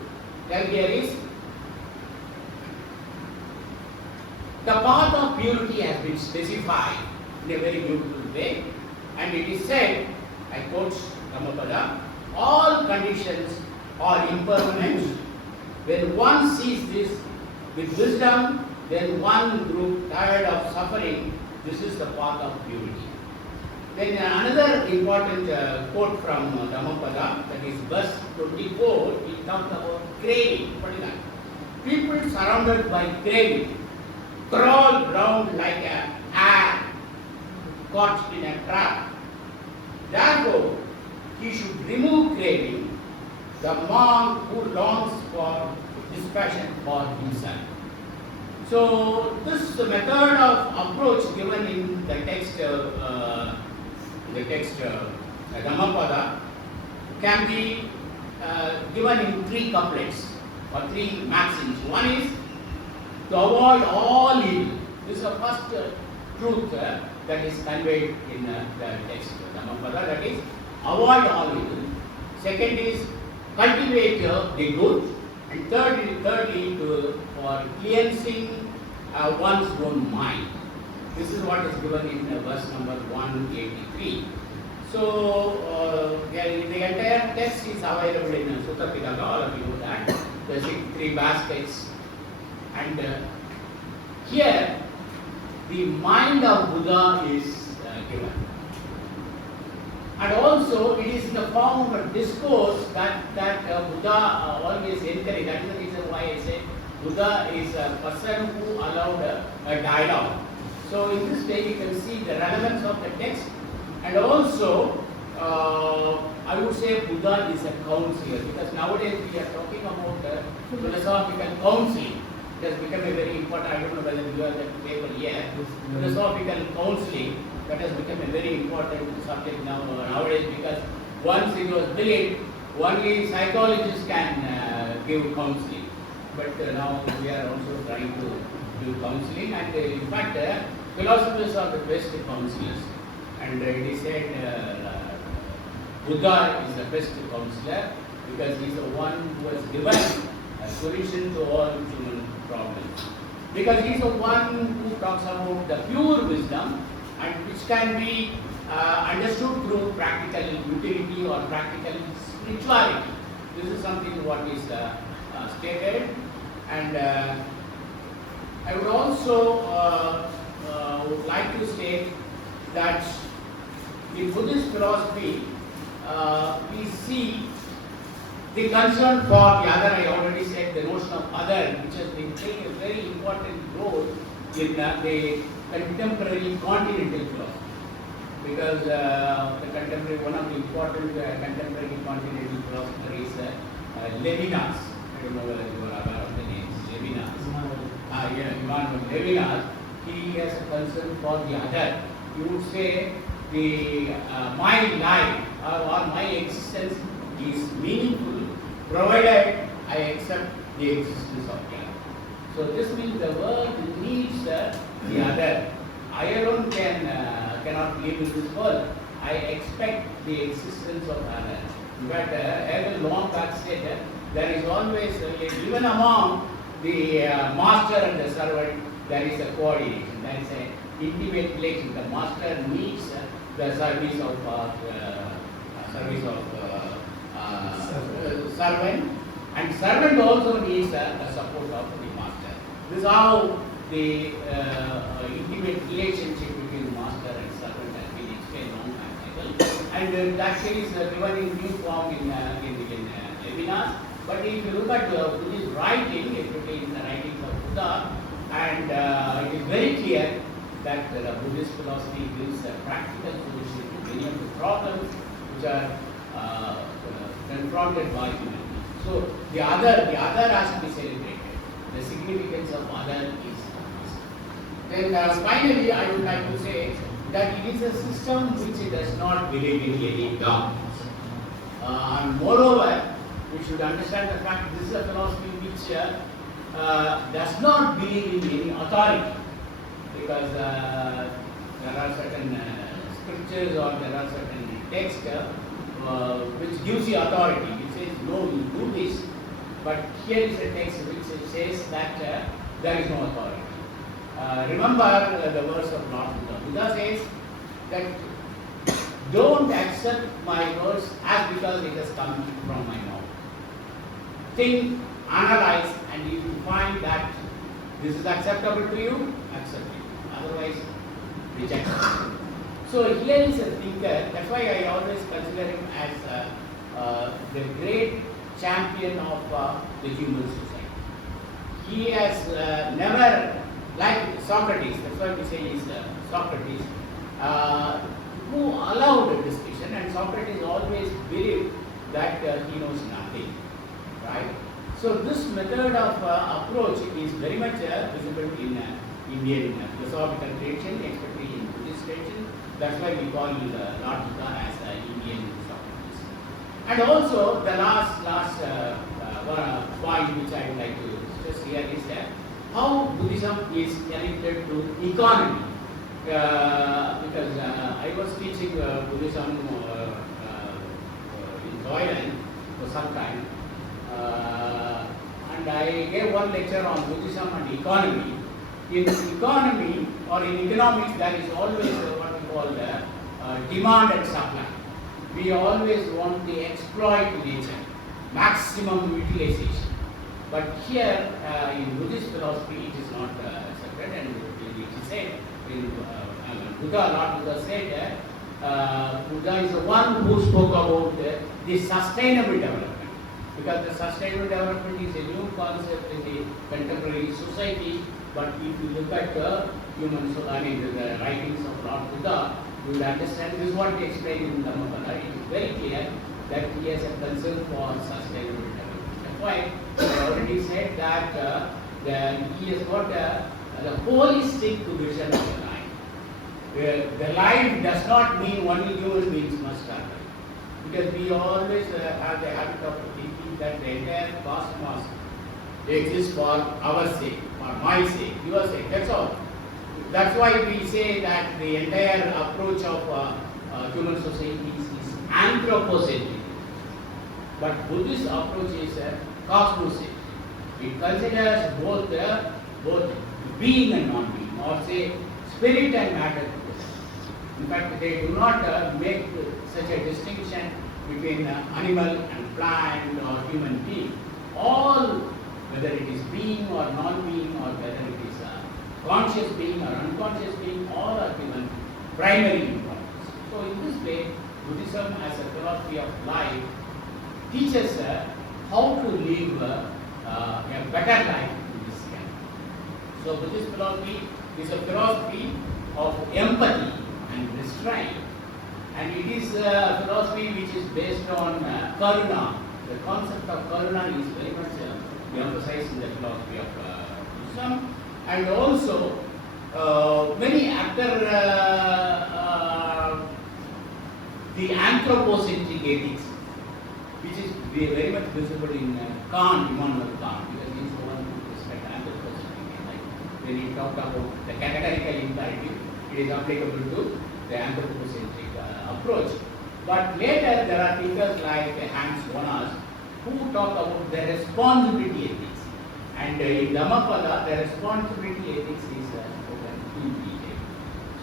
tell here is the path of purity has been specified in a very beautiful way, and it is said, I quote Dhammapada, all conditions are impermanent. When one sees this with wisdom, then one group tired of suffering, this is the path of purity. Then another important quote from Dhammapada, that is verse 24, it talks about craving. What is that? People surrounded by craving crawl round like a hare caught in a trap. Therefore, he should remove craving, the monk who longs for dispassion for himself. So, this method of approach given in the text Dhammapada can be given in three couplets or three maxims. One is to avoid all evil. This is the first truth that is conveyed in the text Dhammapada, that is avoid all evil. Second is cultivate the good. And thirdly for cleansing one's own mind. This is what is given in verse number 183. So, the entire text is available in Sutta Pitaka, all of you know that. The three baskets. And here, the mind of Buddha is given. And also, it is in the form of a discourse that Buddha always encouraged. That is the reason why I say Buddha is a person who allowed a dialogue. So, in this way, you can see the relevance of the text. And also, I would say Buddha is a counselor, because nowadays we are talking about philosophical counseling. It has become a very important, I don't know whether you have that paper here, philosophical counseling, that has become a very important subject nowadays, because once it was believed, only psychologists can give counseling. But now we are also trying to do counseling, and in fact, philosophers are the best counselors. And it is said Buddha is the best counselor because he is the one who has given a solution to all human problems. Because he is the one who talks about the pure wisdom, and which can be understood through practical utility or practical spirituality. This is something what is stated. And I would also would like to state that in Buddhist philosophy, we see the concern for the other. I already said the notion of other, which has been playing a very important role in the contemporary continental philosophy. Because one of the important contemporary continental philosophers is Levinas. I don't know whether you are aware of the names. Levinas. Immanuel Levinas. He has a concern for the other. You would say my life or my existence is meaningful provided I accept the existence of God. So this means the world needs the other. I alone cannot live in this world. I expect the existence of other. In fact, Hegel long back said there is always, even among the master and the servant, there is a coordination, there is an intimate relation. The master needs the service of servant, and servant also needs the support of the master. This is how the intimate relationship between master and servant has been explained long time ago, and that is given in new form in Levinas. But if you look at Buddhist writing, especially in the writings of Buddha, and it is very clear that the Buddhist philosophy gives a practical solution to many of the problems which are confronted by human beings. So the other has to be celebrated. The significance of other is. Then finally, I would like to say that it is a system which does not believe in any dogmas. And moreover, we should understand the fact this is a philosophy which does not believe in any authority, because there are certain scriptures or there are certain texts which gives you authority. It says, no, you do this. But here is a text which says that there is no authority. Remember the verse of Lord Buddha. Buddha says that don't accept my words as because it has come from my mouth. Think, analyze, and if you find that this is acceptable to you, accept it. Otherwise, reject it. So here is a thinker. That's why I always consider him as the great champion of the human society. He has never, like Socrates, that's why we say he's Socrates, who allowed a discussion, and Socrates always believed that he knows nothing, right? So this method of approach is very much visible in Indian philosophical tradition, especially in Buddhist tradition. That's why we call Lord Buddha as Indian Socrates. And also the last point which I would like to stress here is that how Buddhism is connected to economy. Because I was teaching Buddhism in Thailand for some time, and I gave one lecture on Buddhism and economy. In economy or in economics, there is always what we call the demand and supply. We always want to exploit nature, maximum utilization. But here in Buddhist philosophy, it is not accepted, and it is said in Lord Buddha said Buddha is the one who spoke about the sustainable development. Because the sustainable development is a new concept in the contemporary society. But if you look at the the writings of Lord Buddha, you will understand this is what he explained in Dhammapada. It is very clear that he has a concern for sustainable development. That's why I already said that he has got the holistic vision of the life. The life does not mean only human beings must survive. Because we always have the habit of thinking that the entire cosmos exists for our sake, for my sake, your sake, that's all. That's why we say that the entire approach of human society is anthropocentric. But Buddhist approach is cosmocentric. It considers both being and non-being, or say spirit and matter together. In fact, they do not make such a distinction between animal and plant or human being. All, whether it is being or non-being, or whether it is conscious being or unconscious being, all are given primary importance. So in this way, Buddhism as a philosophy of life teaches how to live a better life in this life. So Buddhist philosophy is a philosophy of empathy and restraint, and it is a philosophy which is based on karuna. The concept of karuna is very much emphasized in the philosophy of Buddhism, and also many after the anthropocentric ethics, which is very much visible in Kant, Immanuel Kant, because he is the one who respects anthropocentric ethics. When he talked about the categorical imperative, it is applicable to the anthropocentric approach. But later there are thinkers like Hans Jonas who talk about the responsibility ethics. And in Dhammapada, the responsibility ethics is spoken in detail.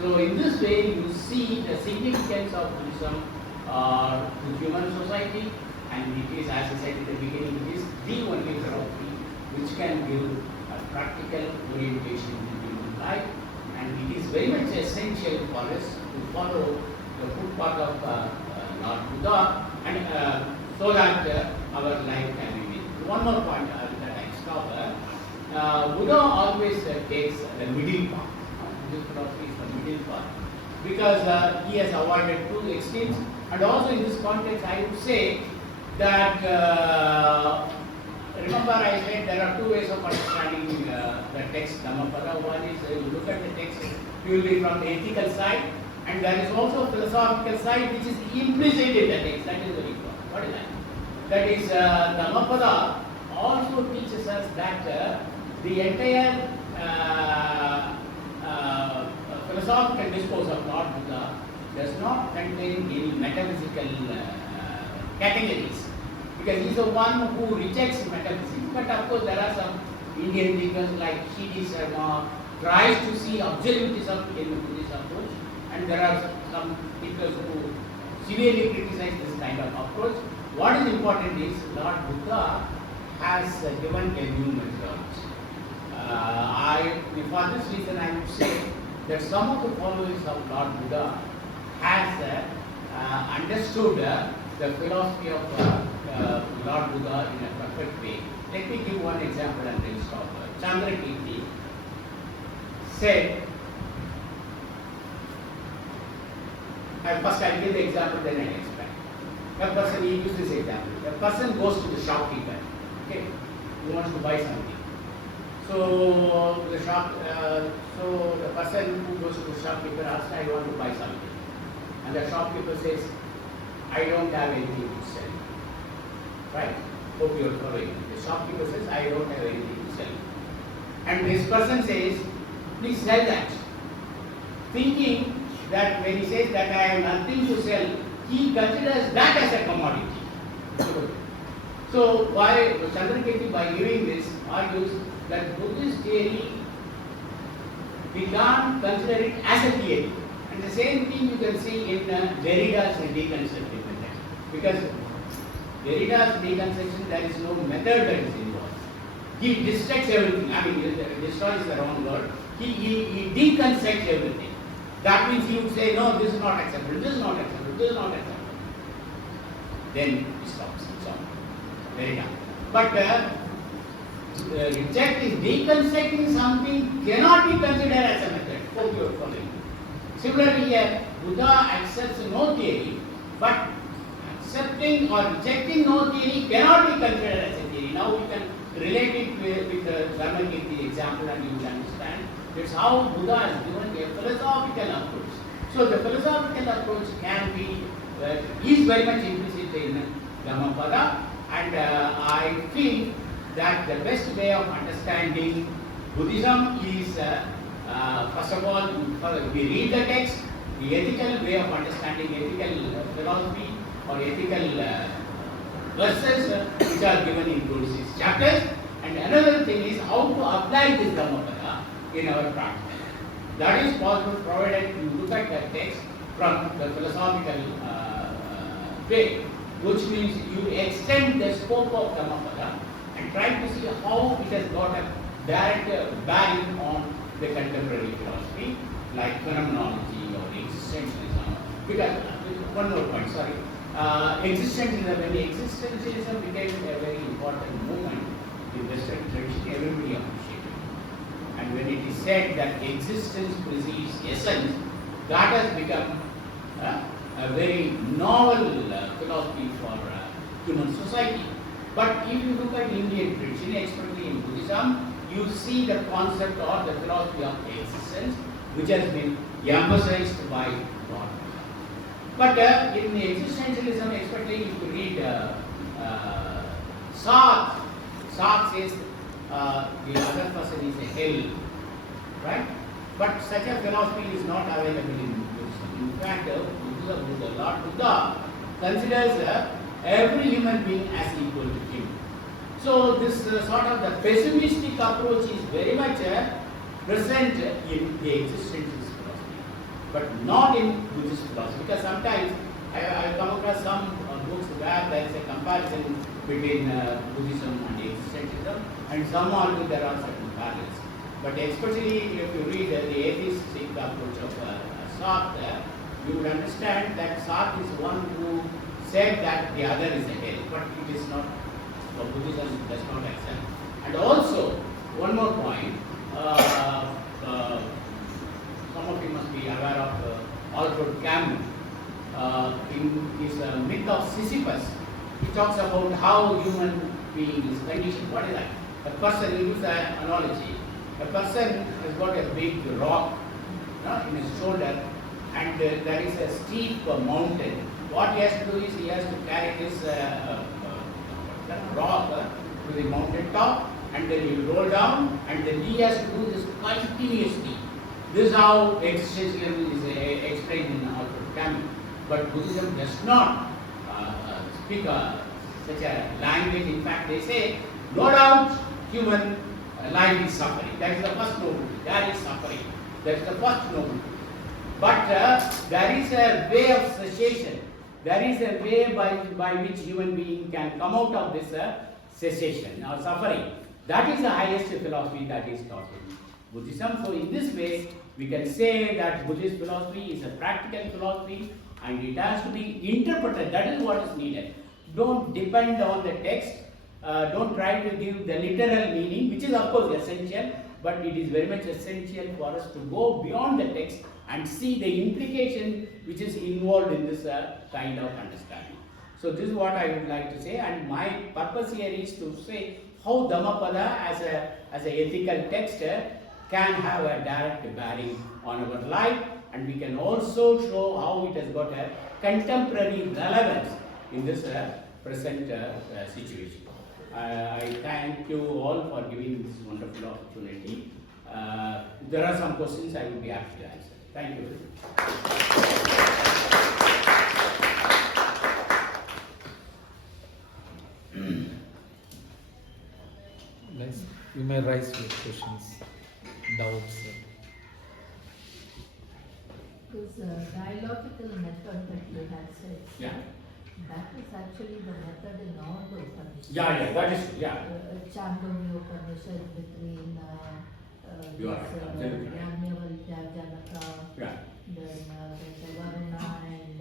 So in this way, you see the significance of Buddhism to human society, and it is, as I said in the beginning, it is the only philosophy which can give a practical orientation in human life, and it is very much essential for us to follow the footpath of Lord Buddha, and so that our life can be made. One more point that I stop. Buddha always takes the middle path. This philosophy is the middle path because he has avoided two extremes. And also in this context, I would say that remember I said there are two ways of understanding the text Dhammapada. One is you look at the text purely from the ethical side, and there is also a philosophical side which is implicit in the text. That is very important. What is that? That is Dhammapada also teaches us that the entire philosophical discourse of Lord Buddha does not contain any metaphysical categories, because he is the one who rejects metaphysics. But of course there are some Indian thinkers like C.D. Sarnath tries to see absolutism in the Buddhist approach, and there are some thinkers who severely criticize this kind of approach. What is important is Lord Buddha has given a new methodology. For this reason I would say that some of the followers of Lord Buddha has understood the philosophy of Lord Buddha in a perfect way. Let me give one example and then stop. Chandrakirti said, first I'll give the example, then I'll explain. A person, he used this example. A person goes to the shopkeeper, okay, he wants to buy something. So the person who goes to the shopkeeper asks, I want to buy something. And the shopkeeper says, I don't have anything to sell. Right? Hope you are following. The shopkeeper says, I don't have anything to sell. And this person says, please sell that. Thinking that when he says that I have nothing to sell, he considers that as a commodity. So why Chandrakirti, by giving this, argues that Buddhist theory, we can't consider it as a theory. And the same thing you can see in Derrida's deconstructive method. Because Derrida's deconstruction, there is no method that is involved. He destructs everything. I mean, destroy is the wrong word. He deconstructs everything. That means he would say, no, this is not acceptable, this is not acceptable, this is not acceptable. Then he stops. So, Derrida. But rejecting, deconstructing something cannot be considered as a method. Hope you are following. Similarly, here, Buddha accepts no theory, but accepting or rejecting no theory cannot be considered as a theory. Now we can relate it with the Dharmakirti example and you will understand. That's how Buddha has given a philosophical approach. So the philosophical approach can be, is very much implicit in Dhammapada, and I feel that the best way of understanding Buddhism is, first of all, we read the text, the ethical way of understanding ethical philosophy or ethical verses which are given in 26 chapters, and another thing is how to apply this Dhammapada in our practice. That is possible provided you look at the text from the philosophical way, which means you extend the scope of Dhammapada and try to see how it has got a direct bearing on the contemporary philosophy like phenomenology or existentialism. Because, one more point, sorry. Existentialism, when existentialism became a very important movement in Western tradition, everybody appreciated it. And when it is said that existence precedes essence, that has become a very novel philosophy for human society. But if you look at Indian tradition, especially in Buddhism, you see the concept or the philosophy of existence, which has been emphasized by God. But in existentialism, especially if you read Sarnath, Sarnath says the other person is a hell, right? But such a philosophy is not available in Buddhism. In fact, Lord Buddha considers every human being as equal to him. So this sort of the pessimistic approach is very much present in the existentialist philosophy, but not in Buddhist philosophy. Because sometimes I come across some books where there is a comparison between Buddhism and existentialism, and some argue there are certain parallels. But especially if you read the atheistic approach of Sarnath, you would understand that Sarnath is one who said that the other is a hell, but it is not. Buddhism does not accept. And also, one more point, some of you must be aware of Albert Camus. In his myth of Sisyphus, he talks about how human being is conditioned. What is that? A person, he uses an analogy. A person has got a big rock in his shoulder, and there is a steep mountain. What he has to do is he has to carry this rock to the mountain top, and then he will roll down, and then he has to do this continuously. This is how existentialism is explained in Albert Camus. But Buddhism does not speak such a language. In fact, they say, no doubt human life is suffering. That is the first nobility. There is suffering. That is the first nobility. But there is a way of cessation. There is a way by which human being can come out of this cessation or suffering. That is the highest philosophy that is taught in Buddhism. So in this way, we can say that Buddhist philosophy is a practical philosophy, and it has to be interpreted. That is what is needed. Don't depend on the text. Don't try to give the literal meaning, which is of course essential, but it is very much essential for us to go beyond the text and see the implication which is involved in this kind of understanding. So this is what I would like to say, and my purpose here is to say how Dhammapada as an ethical text can have a direct bearing on our life, and we can also show how it has got a contemporary relevance in this present situation. I thank you all for giving this wonderful opportunity. If there are some questions, I will be happy to answer. Thank you. Guys, you may raise your questions, doubts. This dialogical method that you had said, Yeah. that is actually the method in all the Upanishads. Yeah, that is, yeah. Chandogya Upanishad between You are right, absolutely right. Yajnavalkya, Janaka, Yeah. then there's Varuna and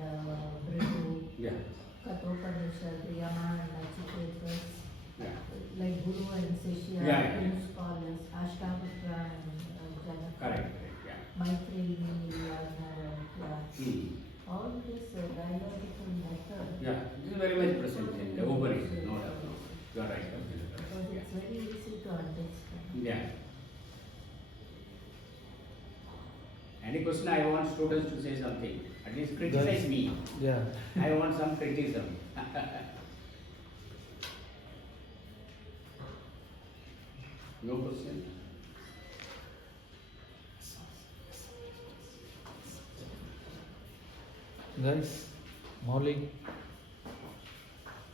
Brihu, Yeah. Kathopanishad, Yama and Nachiketas, Yeah. like Guru and Sishya, Yeah. two scholars, Ashtaputra and Janaka, Correct. Yeah. Maitreyi and yeah. Hmm. All this dialogical method. Yeah. This is very much present in the Upanishad, no doubt. You are right. Because Yeah. it's very easy to understand. Yeah. Any question? I want students to say something. At least criticize me. Yeah. I want some criticism. No question? Guys, Maulik,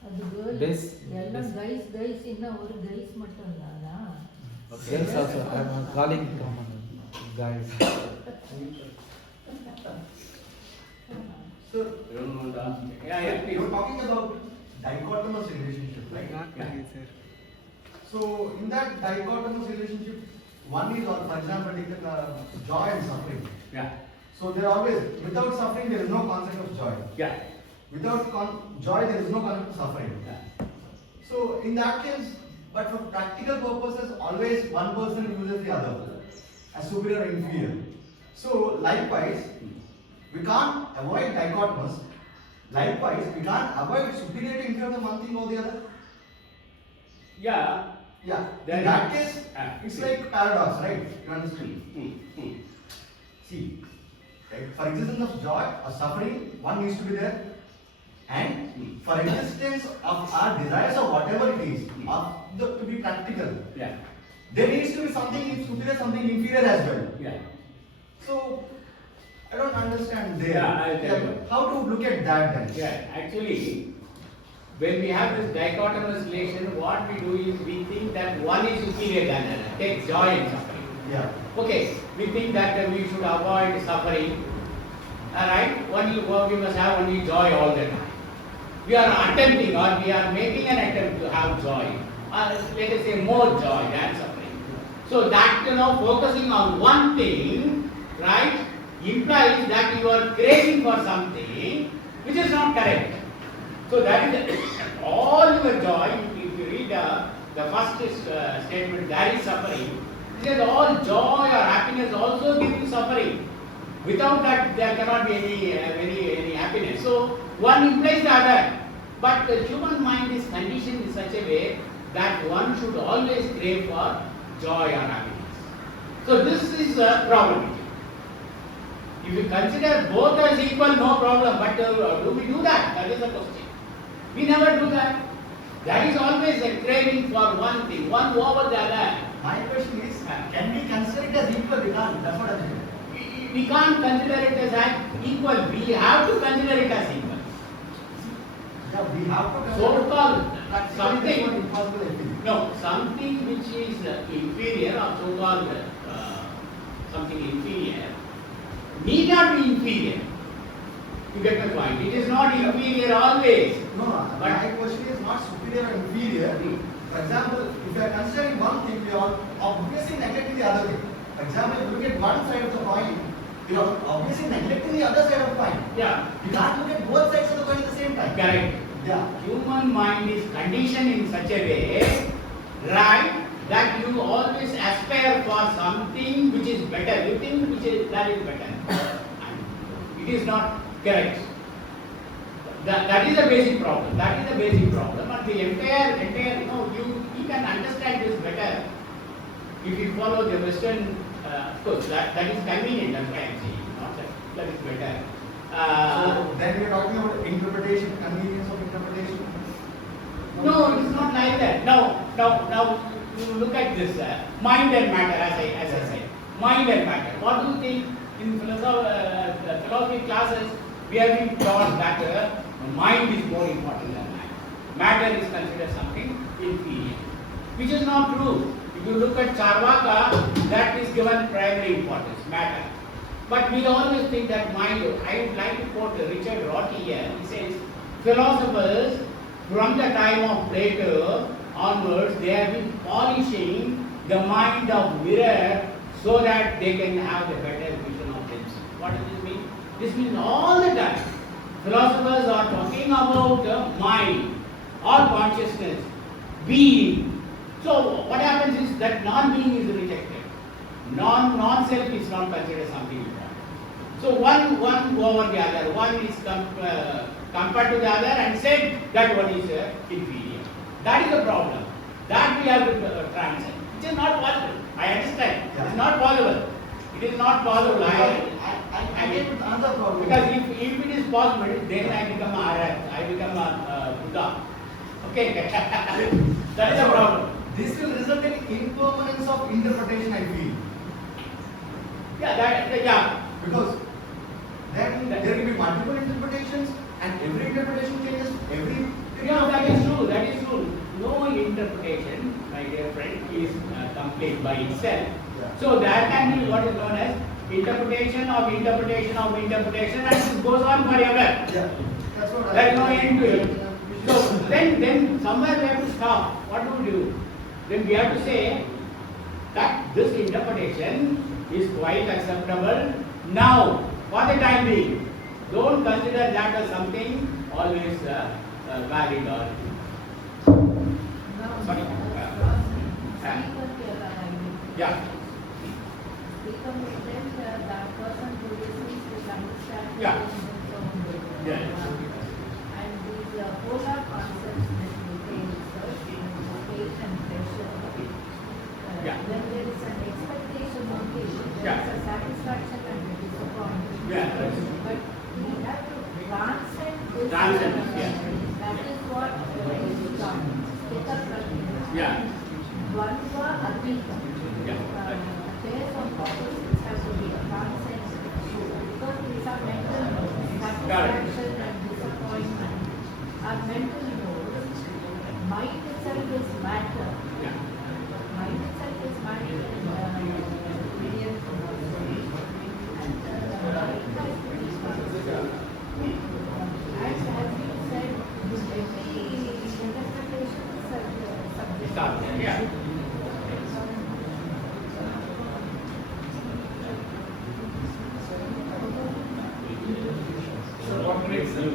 அது girl This- எல்லாம் this- guys இன்னும் ஒரு guys மட்டும் தானா? girls also, I'm calling guys. So, You don't want to ask? Yeah, please. you're talking about dichotomous relationship, right? Yeah. So, in that dichotomous relationship, one is, for example, take the joy and suffering. Yeah. So, there always, without suffering, there is no concept of joy. Yeah. Without joy, there is no concept of suffering. Yeah. So, in that case, but for practical purposes, always one person uses the other as superior or inferior. So, likewise, we can't avoid dichotomous. Likewise, we can't avoid superiority in favor of one thing or the other. Yeah. Yeah. Then- In that case, Ah, it's okay. like paradox, right? You understand? Hmm. See, right? For existence of joy or suffering, one needs to be there. And for existence of our desires or whatever it is, to be practical, Yeah. there needs to be something superior, something inferior as well. Yeah. So, I don't understand there. Yeah, I'll tell you. How to look at that then? Yeah. Actually, when we have this dichotomous relation, what we do is we think that one is superior than another. Take joy and suffering. Yeah. Okay, we think that we should avoid suffering. Alright, we must have only joy all the time. We are attempting or we are making an attempt to have joy. Or let us say more joy than suffering. So that focusing on one thing, right, implies that you are craving for something which is not correct. So that is all your joy. If you read the first statement, there is suffering. It says all joy or happiness also gives you suffering. Without that, there cannot be any happiness. So one implies the other. But the human mind is conditioned in such a way that one should always crave for joy or happiness. So this is a problem. If you consider both as equal, no problem. But do we do that? That is the question. We never do that. There is always a craving for one thing, one over the other. My question is, can we consider it as equal? We can't. That's what I'm saying. We can't consider it as equal. We have to consider it as equal. Yeah, we have to consider So-called something something. impossible. I think. No, something which is inferior or so-called something inferior need not be inferior. You get my point? It is not inferior always. No, But- my question is not superior or inferior. For example, if you are considering one thing, we are obviously neglecting the other thing. For example, if you look at one side of the coin, you are obviously neglecting the other side of the coin. Yeah, You can't look at both sides of the coin at the same time. correct. Yeah. Human mind is conditioned in such a way, right, that you always aspire for something which is better. You think that is better. It is not correct. That is a basic problem. That is a basic problem. And the entire, you can understand this better if you follow the Western. Of course, that is convenient. That's why I'm saying. Not that is better. So then we are talking about interpretation, convenience of interpretation. No, it is not like that. Now you look at this mind and matter, as I said. Mind and matter. What do you think in philosophy classes we have been taught that mind is more important than matter. Matter is considered something inferior, which is not true. If you look at Charvaka, that is given primary importance, matter. But we always think that mind. I would like to quote Richard Rorty here. He says, philosophers from the time of Plato onwards, they have been polishing the mind of mirror so that they can have a better vision of themselves. What does this mean? This means all the time philosophers are talking about the mind or consciousness, being. So what happens is that non-being is rejected. Non-self is not considered something important. So one over the other, one is compared to the other and said that one is inferior. That is the problem. That we have to transcend. It is not possible. I understand. It is not possible. It is not possible. I get another problem. Because if it is possible, then I become a Arhat. I become a Buddha. Okay. That is the problem. This will result in impermanence of interpretation, I feel. Yeah. Because then there will be multiple interpretations and every interpretation changes every. Yeah, that is true. That is true. No interpretation, my dear friend, is complete by itself. Yeah. So there can be what is known as interpretation of interpretation of interpretation, and it goes on forever. Yeah, that's what There is no end to it. So then somewhere we have to stop. What do we do? Then we have to say that this interpretation is quite acceptable now, for the time being. Don't consider that as something always valid or. Sorry. Yeah. Become that person who listens to understand Yeah. Yeah. and these polar concepts that we pay research pain and pressure. Yeah. When there is an expectation of patient, there Yeah. is a satisfaction and a disappointment. Yeah. But we have to transcend this. Transcend this, yeah. That is what is done. Yeah. Dvandva Advaita. Yeah. Affairs of opposites have to be transcended. Because these are mental modes, satisfaction and disappointment are mental modes So,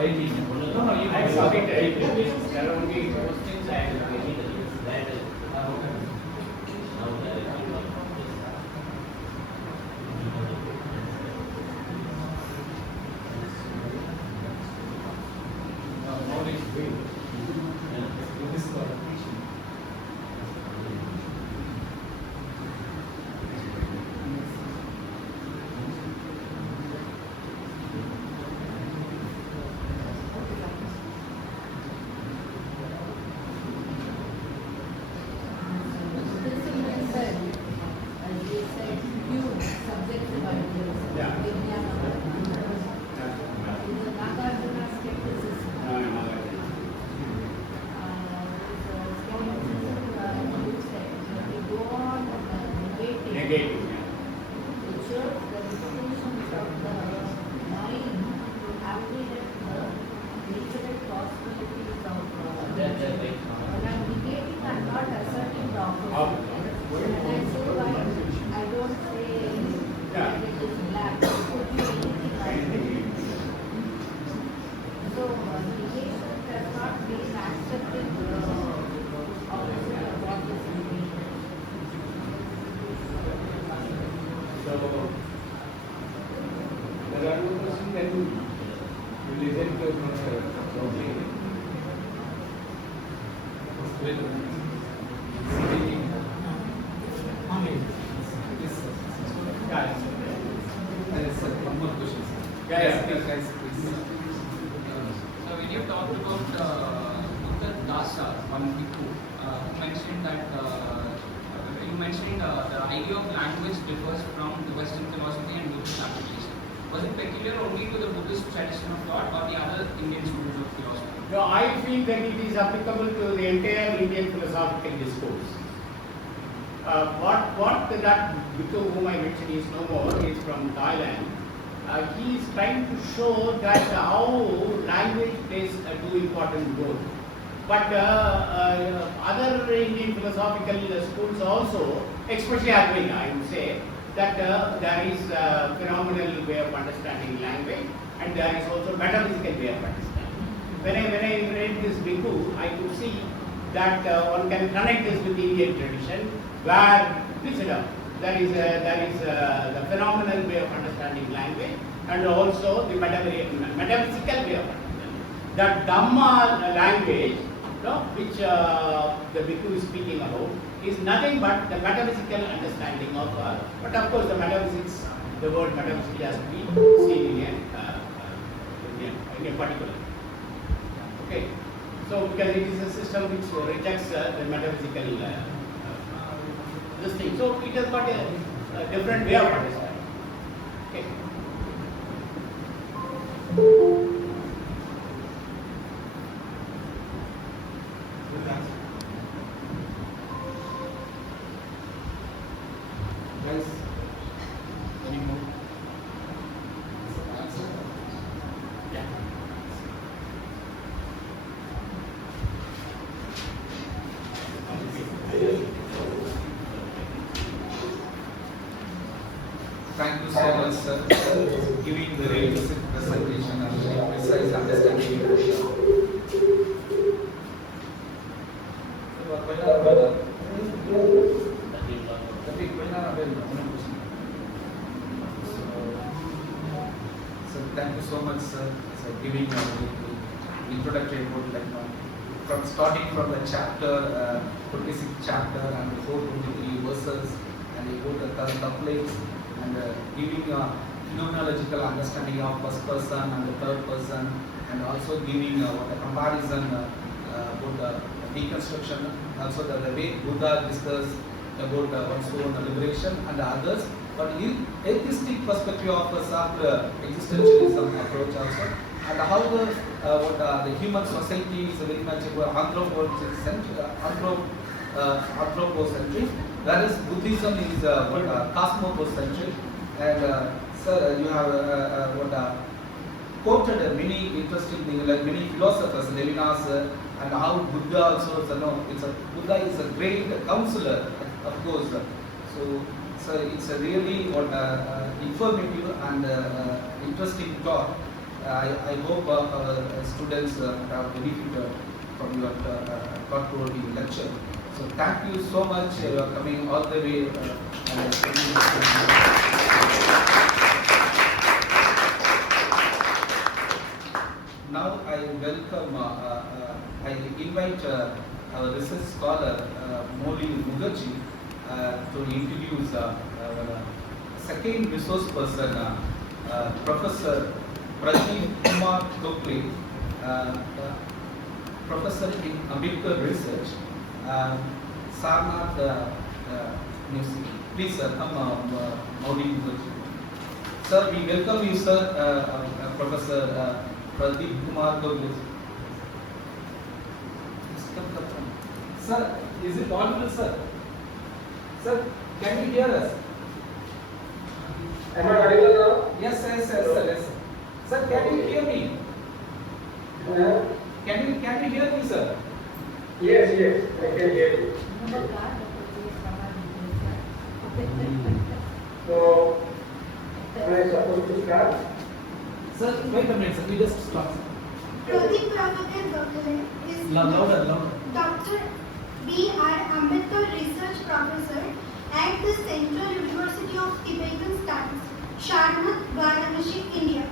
no, you I submitted. There are only questions and that is that Bhikkhu whom I mentioned is no more, he is from Thailand. He is trying to show that how language plays a two important role. But other Indian philosophical schools also, especially Advaita, I would say, that there is a phenomenal way of understanding language and there is also metaphysical way of understanding. When I read this Bhikkhu, I could see that one can connect this with Indian tradition, where there is the phenomenal way of understanding language and also the metaphysical way of understanding. That Dhamma language, which the Bhikkhu is speaking about, is nothing but the metaphysical understanding of, but of course the metaphysics, the word metaphysics has to be seen in a particular. Okay, so because it is a system which rejects the metaphysical this thing, so it has got a different way of understanding. Okay. Guys, any more? Yeah. Thank you so much, sir, for giving the realistic presentation and the precise understanding. So thank you so much, sir, for giving the introductory report, from starting from the chapter, 26th chapter and the 423 verses, and you go to the couplets, and giving a phenomenological understanding of first person and the third person, and also giving a comparison about the deconstruction, also the way Buddha discussed about one's own liberation and the others, but in atheistic perspective of a existentialism approach also, and how the human society is very much anthropocentric, whereas Buddhism is cosmocentric. And sir, you have quoted many interesting things, like many philosophers, Levinas, and how Buddha also, Buddha is a great counselor, of course. So it's a really informative and interesting talk. I hope students have benefited from your thought-provoking lecture. So thank you so much. You are coming all the way. And now I welcome, I invite our research scholar, Moli Mukherjee, to introduce our second resource person, Professor Pradeep Kumar Gokhle, Professor in Ambedkar Research, Sarnath Music. Please come, Moli Mukherjee. Sir, we welcome you, sir, Professor Pradeep Kumar Gokhle. Sir, is it audible, sir? Sir, can you hear us? Am I audible now? Yes, sir. Sir, can you hear me? Can you hear me, sir? Yes, I can hear you. So, am I supposed to start? Sir, wait a minute, sir. We just stop. Pradeep Gokhle is Louder. Dr. B.R. Ambedkar Research Professor at the Central University of Tibetan Studies, Sarnath, Varanasi, India.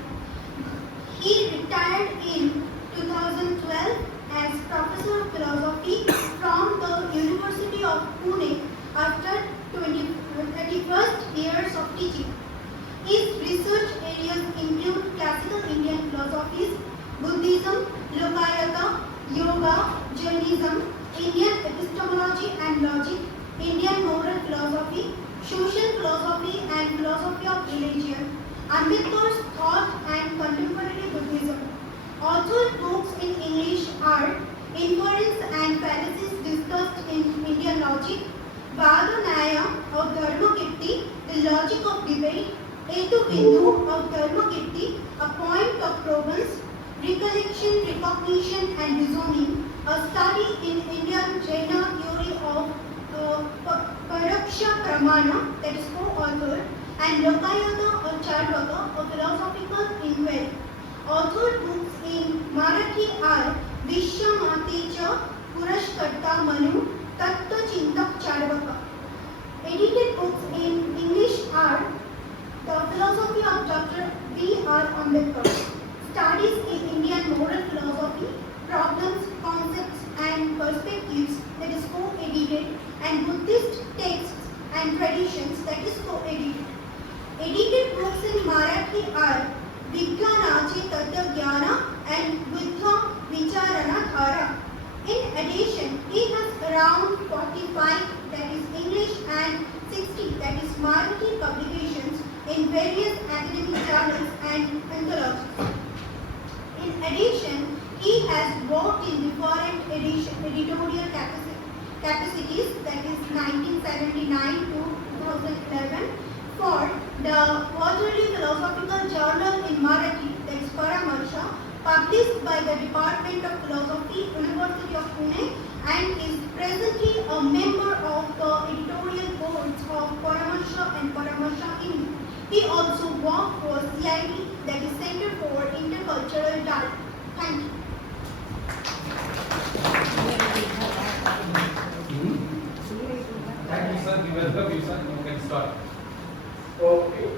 He retired in 2012 as Professor of Philosophy from the University of Pune after 31st years of teaching. His research areas include classical Indian philosophies, Buddhism, Lokayata, Yoga, Jainism, Indian epistemology and logic, Indian moral philosophy, social philosophy and philosophy of religion, Ambedkar's thought and contemporary Buddhism. Authored books in English are Inference and Fallacies Discussed in Indian Logic, Vadanyaya of Dharmakirti, The Logic of Debate, Etu Bindu of Dharmakirti, A Point of Province, Recollection, Recognition and Reasoning, a study in Indian Jaina theory of Paraksha Pramana, that is co-authored, and Lokayata or Charvaka, a philosophical inquiry. Authored books in Marathi are Vishwamatecha Purashkarta Manu, Tattva Chintak Charvaka. Edited books in English are The Philosophy of Dr. B.R. Ambedkar, Studies in Indian Moral Philosophy, Problems, Concepts and Perspectives, that is co-edited, and Buddhist Texts and Traditions, that is co-edited. Edited books in Marathi are Vigyanache Tattva Jnana and Buddha Vicharana Dhara. In addition, he has around 45, that is English, and 60, that is Marathi publications in various academic journals and anthologies. In addition, he has worked in different editorial capacities, that is 1979 to 2011, for the Quarterly Philosophical Journal in Marathi, that is Paramarsha, published by the Department of Philosophy, University of Pune, and is presently a member of the editorial boards of Paramarsha and Paramarsha India. He also worked for CID, that is Center for Intercultural Dialogue. Thank you. Thank you, sir. We welcome you, sir. You can start. Okay.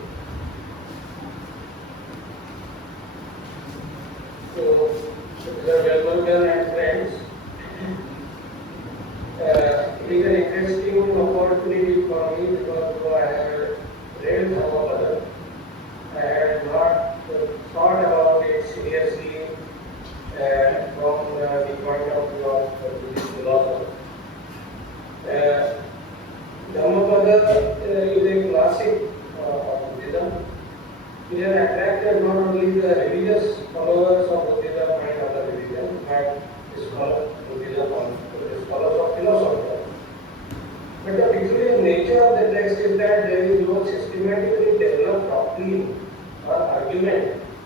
So, gentlemen and friends, it is an interesting opportunity for me because I have read Dhammapada. I had not thought about it seriously from the point of view of Buddhist philosophy. Dhammapada is a classic of Buddhism. It has attracted not only the religious followers of Buddhism and other religions, but the scholars of philosophy. But the peculiar nature of the text is that there is no systematically developed doctrine or argument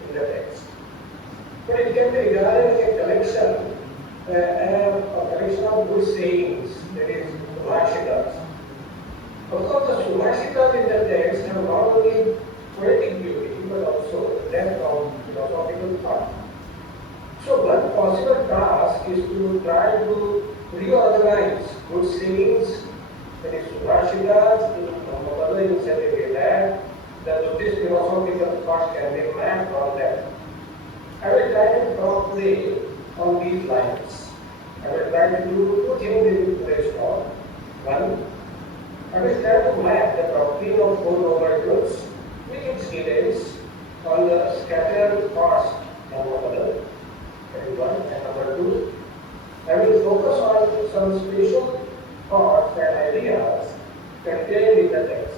in the text. But it can be regarded as a collection of good sayings, that is, Subhashitas. Of course, the Subhashitas in the text have not only poetic beauty, but but also the depth of philosophical thought. So one possible task is to try to reorganize good sayings, that is Subhashitas, in Dhammapada in such a way that the Buddhist philosophical thought can be mapped on them. I will try to talk today on these lines. I will try to do two things in today's talk. One, I will try to map the doctrine of Four Noble Truths with its details on the scattered thoughts of Dhammapada. That is one. And number two, I will focus on some special thoughts and ideas contained in the text.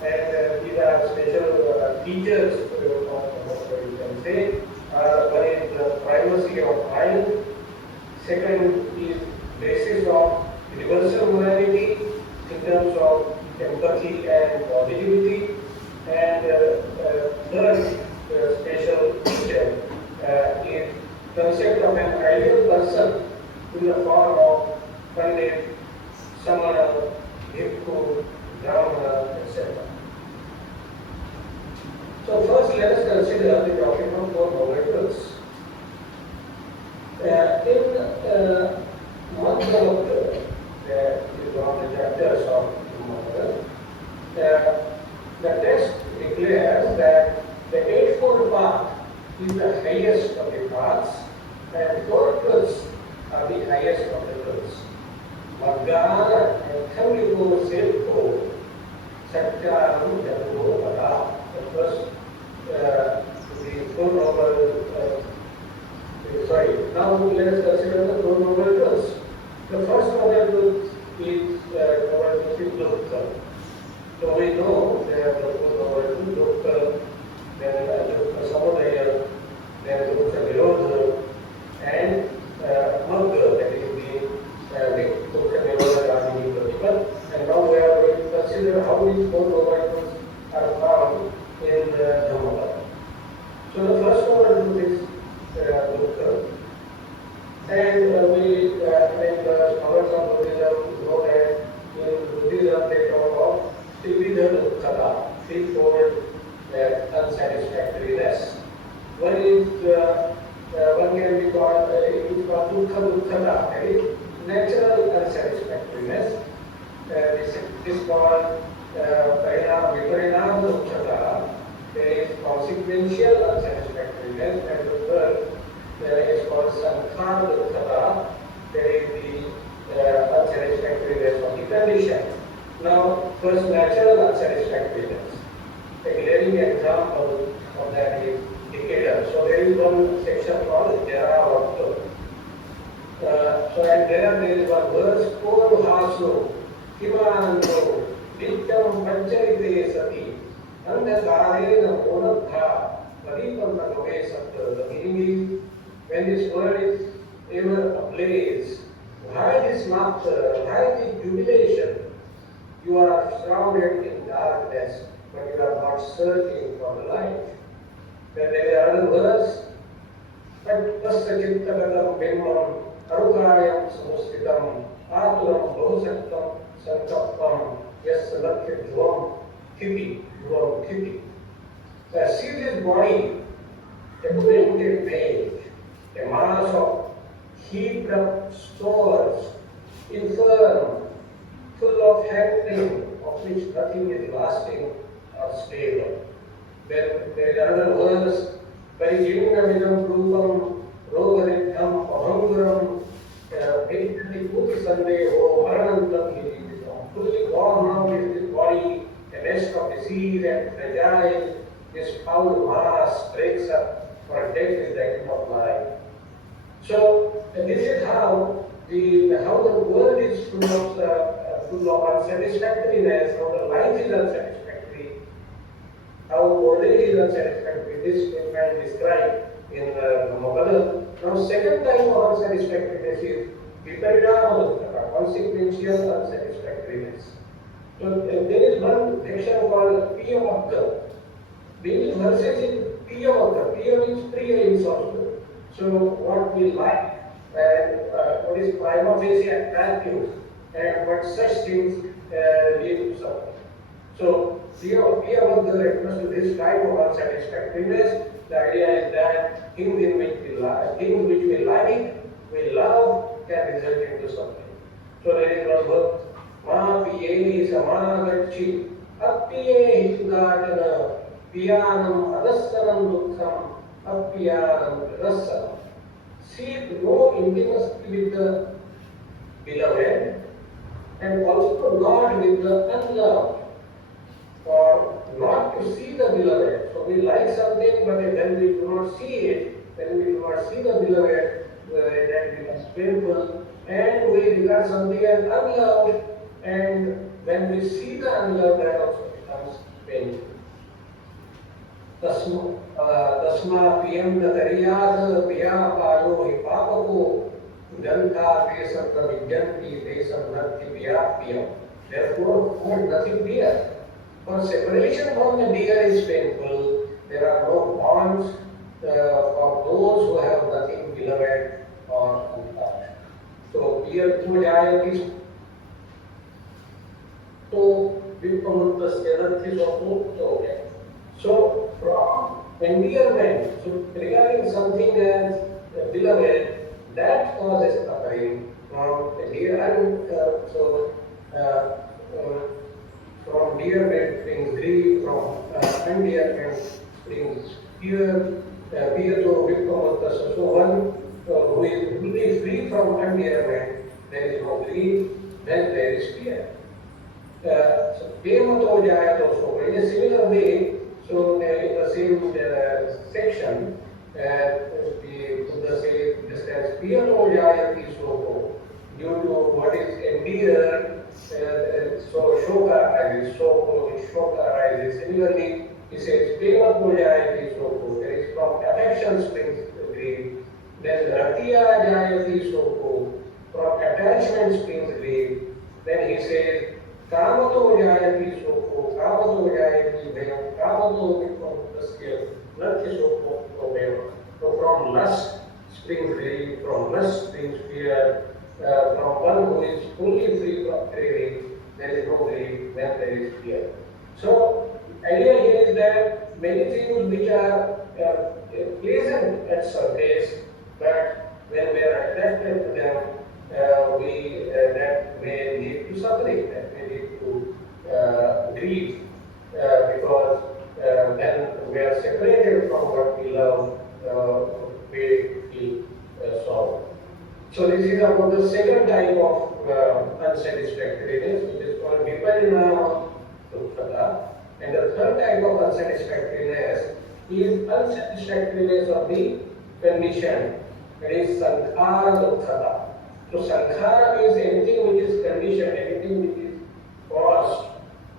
And these are special features, you can say. One is the primacy of mind. Second is basis of universal morality in terms of empathy and positivity. And third special feature is concept of an ideal person in the form of Pandit, Samana, Bhikkhu, Brahmana, etc. So first let us consider the doctrine of Four Noble Truths. In Madras, that is one of the chapters of Madras, the text declares that the Eightfold Path is the highest of the paths and Four Truths are the highest of the truths. Madgana and Thamliko Selko, Satyaram Dhammapada. The first, the Four Noble now let us consider the Four Noble Truths. The first Noble Truth is Noble Truth Dukkha. So we know there are the Four Noble Truths, Dukkha, then Dukkha Samudaya, then Dukkha Nirodha, and Magga, that is the Dukkha Nirodha Gandhi Pratipad. And now we are going to consider how these Four Noble Truths are found in Dhammapada. So the first Noble Truth is Dukkha. And we, in the scholars of Buddhism, know that in Buddhism they talk of Tibetan Dukkha, threefold unsatisfactoriness. One is, one can be called, it is called Dukkha, that is natural unsatisfactoriness. This is called Viparinam Dukkha, there is consequential unsatisfactoriness, and the third is called Sankhara Dukkha, there is the unsatisfactoriness of the condition. Now, first natural unsatisfactoriness. A glaring example of that is decadal. So there is one section called Jara. So and there is one verse, Ko Haso, Kimanando, Nityam Pancharite Sati, Andhakarena Monatha, Pradeep Satta. The meaning is, when this world is ever ablaze, why this laughter, why this jubilation? You are surrounded in darkness, but you are not searching for the light. Then there are other words, Tasya Chittagatam Bimbam, Arukayam Samustitam, Aturam Bhosaktam Sankapam, Yes Lakya Dhvam Thipi, Dhvam Thipi. See this body, a printed page, a mass of heaped up stores, infirm, full of happening, of which nothing is lasting or stable. Then there is another verse, Parijingamidam Rupam, Rogaritham, Ahanguram, Vedati Puti Sandeho, Maranantam Hiritam. Fully gone now is this body, a nest of disease and fragile, this foul mass breaks up, for death is the end of life. So this is how the world is full of unsatisfactoriness, how the life is unsatisfactory, how old age is unsatisfactory. This we can describe in Dhammapada. Now, second type of unsatisfactoriness is Viparinama, consequential unsatisfactoriness. So there is one section called Piyamagga. These verses in Piyamagga. Piya means Priya in Sanskrit. So what we like and what is prima facie attractive and what such things lead to something. So Priyavadha refers to this type of unsatisfactoriness. The idea is that things which we like, we love, can result into something. So there is one verse, Ma piye samagachi, appiye hitugatana, piyanam adassanam dukkham, appiyanam radassanam. Seek no intimacy with the beloved and also not with the unloved, or not to see the beloved. So we like something, but when we do not see it, when we do not see the beloved, that becomes painful, and we regard something as unloved, and when we see the unloved, that also becomes painful. Tasma piyam datariyad piya payo hi papako ganta desam pravijyanti desam nati piya piyam. Therefore, hold nothing dear. For separation from the deer is painful. There are no bonds for those who have nothing beloved or untouched. So here two jayati. So vipamuntasya narthi sopo. So from endearment, so regarding something as beloved, that causes suffering. From endearment, from dearment brings grief, from endearment brings fear. Fear to vipamuntasya. So one who is really free from endearment, there is no grief, then there is fear. So premato jayato. So in a similar way, so in the same section, the Buddha says this as Piyato Jayati Soko, due to what is endeared, so Shoka arises, Soko, Shoka arises. Similarly, he says Piyato Jayati Soko, there is from affection springs grief. Then Ratiya Jayati Soko, from attachment springs grief. Then he says Kamato Jayati Soko, Kamato Jayati Bhayam, Kamato Vipamuntasya Narthi Soko Bhayam. So from lust springs grief, from lust springs fear, from one who is fully free from craving, there is no grief, then there is fear. So idea here is that many things which are pleasant at surface, but when we are attracted to them, that may lead to suffering, that may lead to grief, because when we are separated from what we love, we feel sorrow. So this is about the second type of unsatisfactoriness, which is called viparinama dukkhata. And the third type of unsatisfactoriness is unsatisfactoriness of the condition. It is sankhara dukkhata. So sankhara means anything which is conditioned, anything which is caused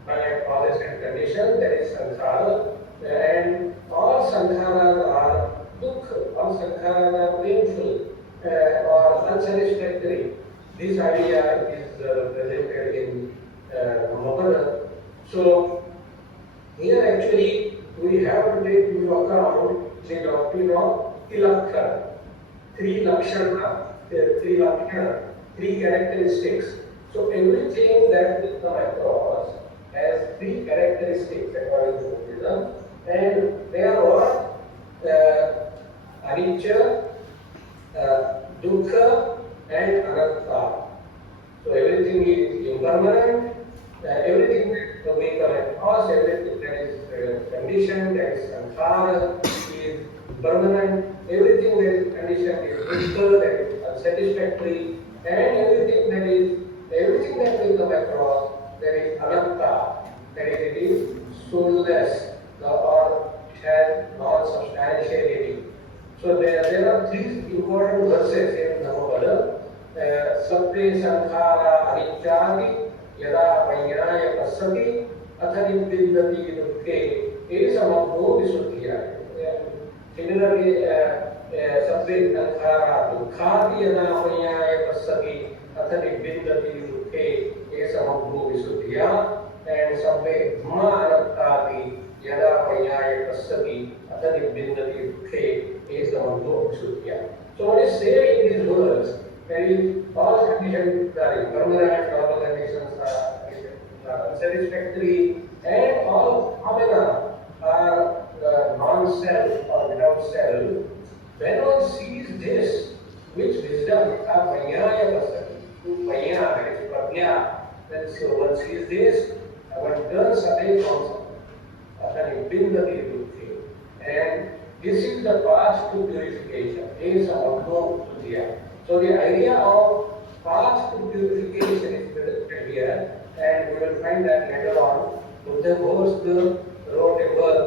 by causes and conditions, that is sankhara. And all sankharas are dukkha, all sankharas are painful or unsatisfactory. This idea is presented in Dhammapada. So here actually we have to take into account the doctrine of ilakkhana, three lakshana, three characteristics. So everything that we come across has three characteristics according to Buddhism, and they are what? Anicca, dukkha, and anatta. So everything is impermanent, everything that we come across, everything that is conditioned, that is sankhara, is permanent, everything that is conditioned is dukkha, that is unsatisfactory, and everything that we come across, that is anatta, that is it is soulless, or it has non-substantiality. So there are three important verses in Dhammapada. Sabbe sankhara aniccati yada payyaya passati athani viddati dukkhe esamabho visuddhya. Similarly, sabbe sankhara dukkhati yada payyaya passati athani viddati dukkhe esamabho visuddhya. And sabbe dhamma anattati yada payyaya passati athani viddati dukkhe esamabho visuddhya. So what is said in these words, that is, all conditions are impermanent, all conditions are unsatisfactory, and all phenomena are non-self or without self. When one sees this, which wisdom, Maya person, Maya, that is Prajna, then so one sees this, one turns away from something, and this is the path to purification. So the idea of path to purification is presented here, and we will find that later on. Buddha wrote a book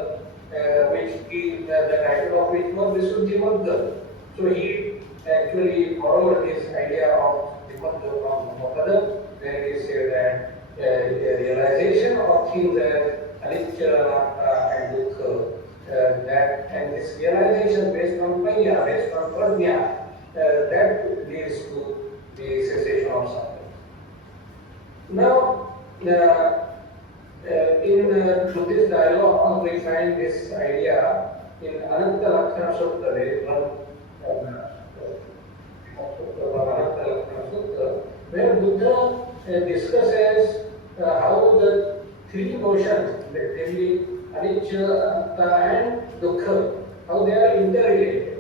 which the title of which was Visuddhi Magga. So he actually borrowed this idea of the Magga from Dhammapada, where he said that the realization of things as anicca, anatta, and dukkha, and this realization based on maya, based on prajna, that leads to the cessation of suffering. Now, in Buddhist dialogue, we find this idea in Ananta Lakshana Sutta. There is one Ananta Lakshana Sutta, where Buddha discusses how the three notions, namely anicca, anatta, and dukkha, how they are interrelated.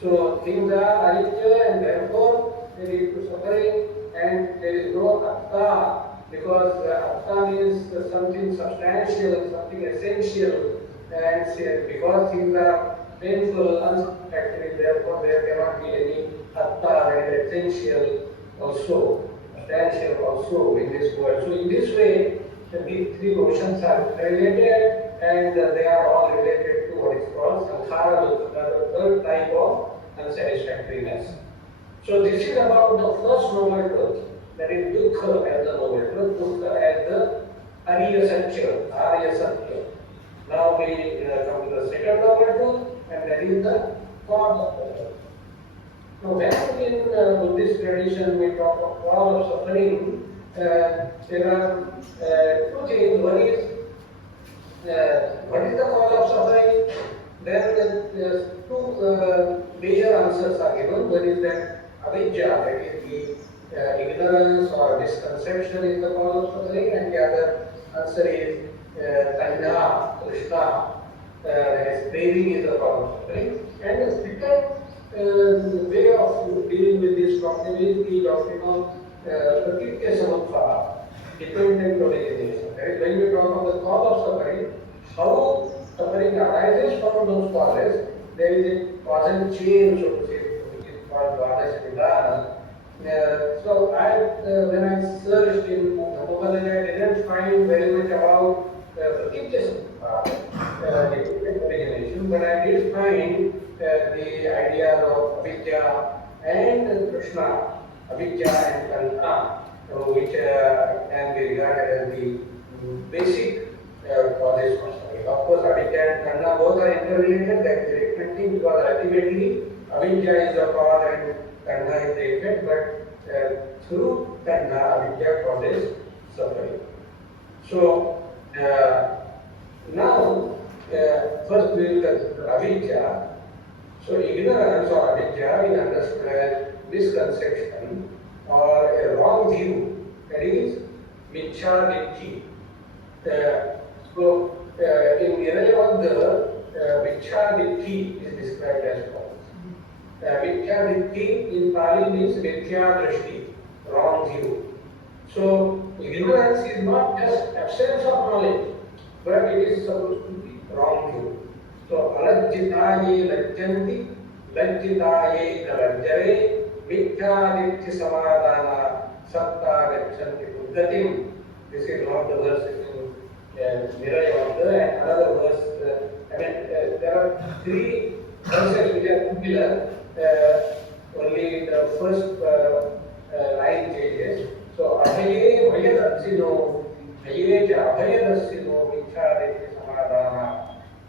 So things are anicca, and therefore they lead to suffering, and there is no atta, because atta means something substantial, something essential, and because things are painful, unsatisfactory, therefore there cannot be any atta, that is essential also, substantial also in this world. So in this way, these three notions are related, and they are all related to what is called sankhara, the third type of unsatisfactoriness. So this is about the first noble truth, that is dukkha as the noble truth, dukkha as the Arya Satya. Now we come to the second noble truth, and that is the cause of suffering. Now when in Buddhist tradition we talk of cause of suffering, there are two things. One is what is the cause of suffering? Then two major answers are given. One is that avidya, that is the ignorance or misconception is the cause of suffering, and the other answer is tanha, krishna, that is craving is the cause of suffering. And the second way of dealing with this problem is the doctrine of pratikya samutva, dependent origination. That is, when we talk of the cause of suffering, how suffering arises from those causes, there is a causal chain, so to say, which is called Dvadas Vidana. So when I searched in Dhammapada, I didn't find very much about pratikya dependent origination, but I did find the idea of avidya and krishna, avidya and tanha, which can be regarded as the basic causes of suffering. Of course, avidya and tanha both are interrelated, that is a different thing, because ultimately avidya is the cause and tanha is the effect, but through tanha, avidya causes suffering. So now first we will consider avidya. So ignorance or avidya is understood as misconception or a wrong view, that is mithya ditti. So in Relevance, mithya ditti is described as follows. Mithya ditti in Pali means mithya drishti, wrong view. So ignorance is not just absence of knowledge, but it is supposed to be wrong view. So alajjitaye lajjanti, lajjitaye kalajjare, mithya samadhana, satta gachanti buddhatim. This is one of the verses in Relevance, and another verse. There are three verses which are similar. Only the first line changes. So abhaye bhayadassino, bhaye ja abhayadassino, mithya samadhana,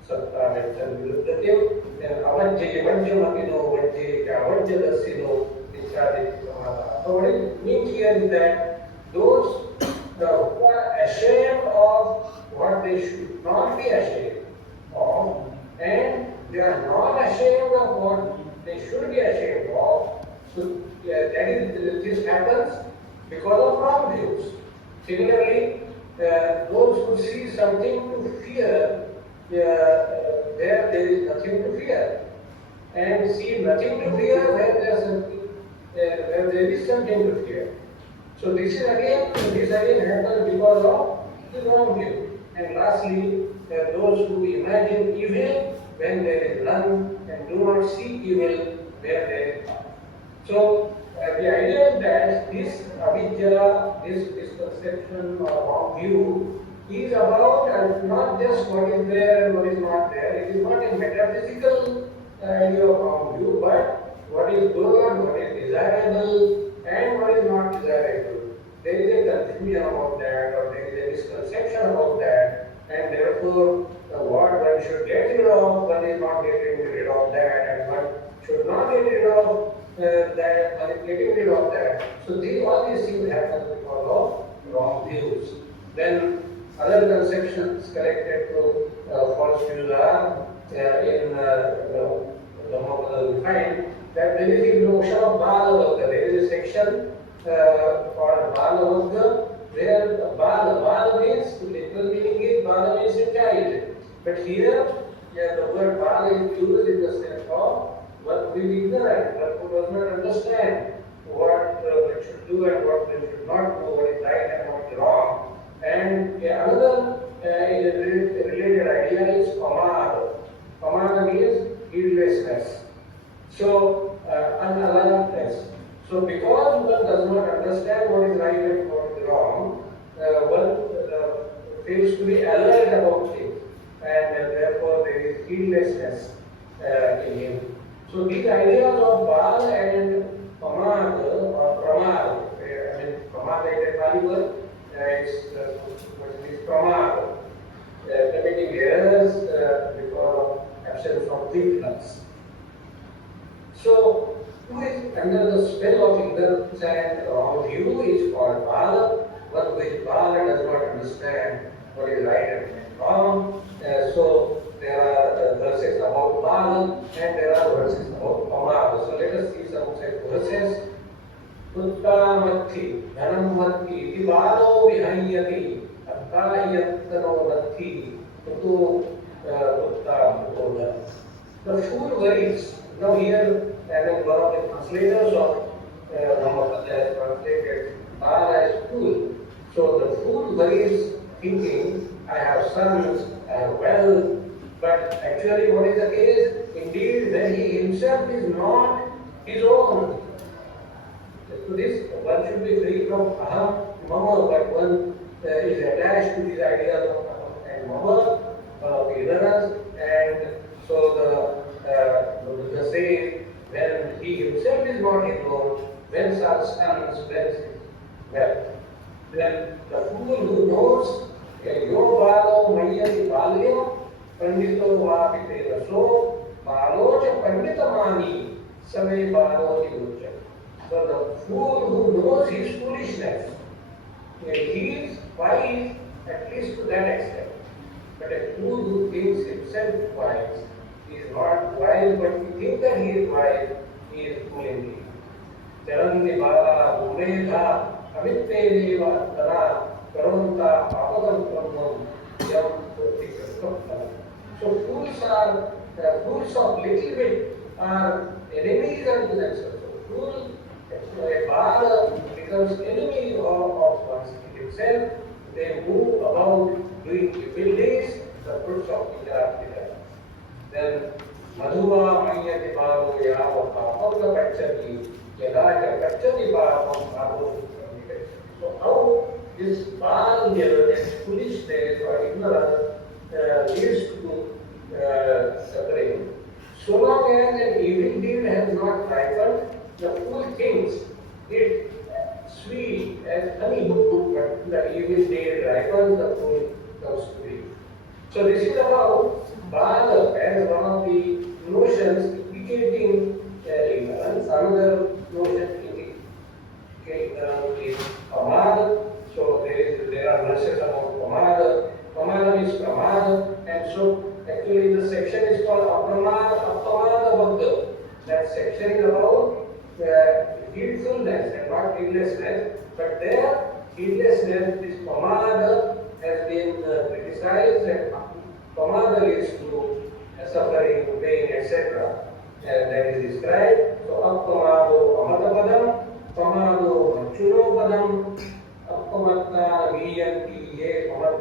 satta gachanti buddhatim. Then avajje vajjamatino, vajje ja vajjadassino, mithya samadhana. So what it means here is that those who are ashamed of what they should not be ashamed of, and they are not ashamed of what they should be ashamed of. So this happens because of wrong views. Similarly, those who see something to fear, there is nothing to fear. And see nothing to fear where there is something to fear. So this again happens because of the wrong view. And lastly, those who imagine evil when there is none and do not see evil where there is none. So the idea is that this avidya, this misconception or wrong view is about not just what is there and what is not there. It is not a metaphysical idea of wrong view, but what is good, what is desirable, and what is not desirable. There is a confusion about that, or there is a misconception about that, and therefore what one should get rid of, one is not getting rid of that, and one should not get rid of that, one is getting rid of that. So all these things happen because of wrong views. Then other conceptions connected to false views are in Dhammapada we find that there is a notion of Bala. There is a section called Bala, where Bala means, literal meaning is Bala means a child. But here, the word Bala is used in the sense of one who is ignorant, one who does not understand what one should do and what one should not do, what is right and what is wrong. And another related idea is Kumar. Kumar means heedlessness. So, unalertness. So, because one does not understand what is right and what is wrong, one feels to be alert about things, and therefore there is heedlessness in him. So, these ideas of Bal and Pramad or Pramad, I mean, Pramad is a Pali word, it's Pramad, committing errors because of absence of vigilance. So, who is under the spell of ignorance and wrong view is called Bala. One who is Bala does not understand what is right and wrong. So, there are verses about Bala and there are verses about Pramad. So, let us see some such verses. Uttamatti, Dhanamatti, iti balo vihayati, attahiyatano natti, tutu uttam. The fool worries. Now here, one of the translators of Dhammapada has translated Bala as fool. So the fool worries thinking, I have sons, I have wealth, but actually what is the case? Indeed, when he himself is not his own. So this, one should be free from aham, mama, but one is attached to these ideas of aham and mama, of ignorance, and so the Buddha says, when he himself is not his own, when such sons, when wealth, then the fool who knows, yo balo mayati balyo, pandito vapite raso, balo cha panditamani, same balo ti. So the fool who knows his foolishness, he is wise at least to that extent. But a fool who thinks himself wise, he is not wise, but he thinks that he is wise, he is fooling him. Charandi bala umedha avitte deva tara karonta papadam brahmam yam pratikristapta. So fools of little bit are enemies unto themselves. So fool, a bala becomes enemy of one's himself. They move about doing evil deeds, the fruits of which are bitter. Then Madhuva Mayati Bhavo Yavaka Pavla Pachati Yadaja Pachati Bhavo Bhavo. So how this bal and foolishness or ignorance leads to suffering. So long as an evil deed has not ripened, the fool thinks it sweet as honey, but the evil deed ripens, the fool comes to grief. So this is about Bala as one of the notions indicating ignorance. Another notion indicating ignorance is Pramada. So there are verses about Pramada. Pramada is Pramada, and so actually the section is called Apramada Vagga. That section is about heedfulness and not heedlessness, but there heedlessness is Pramada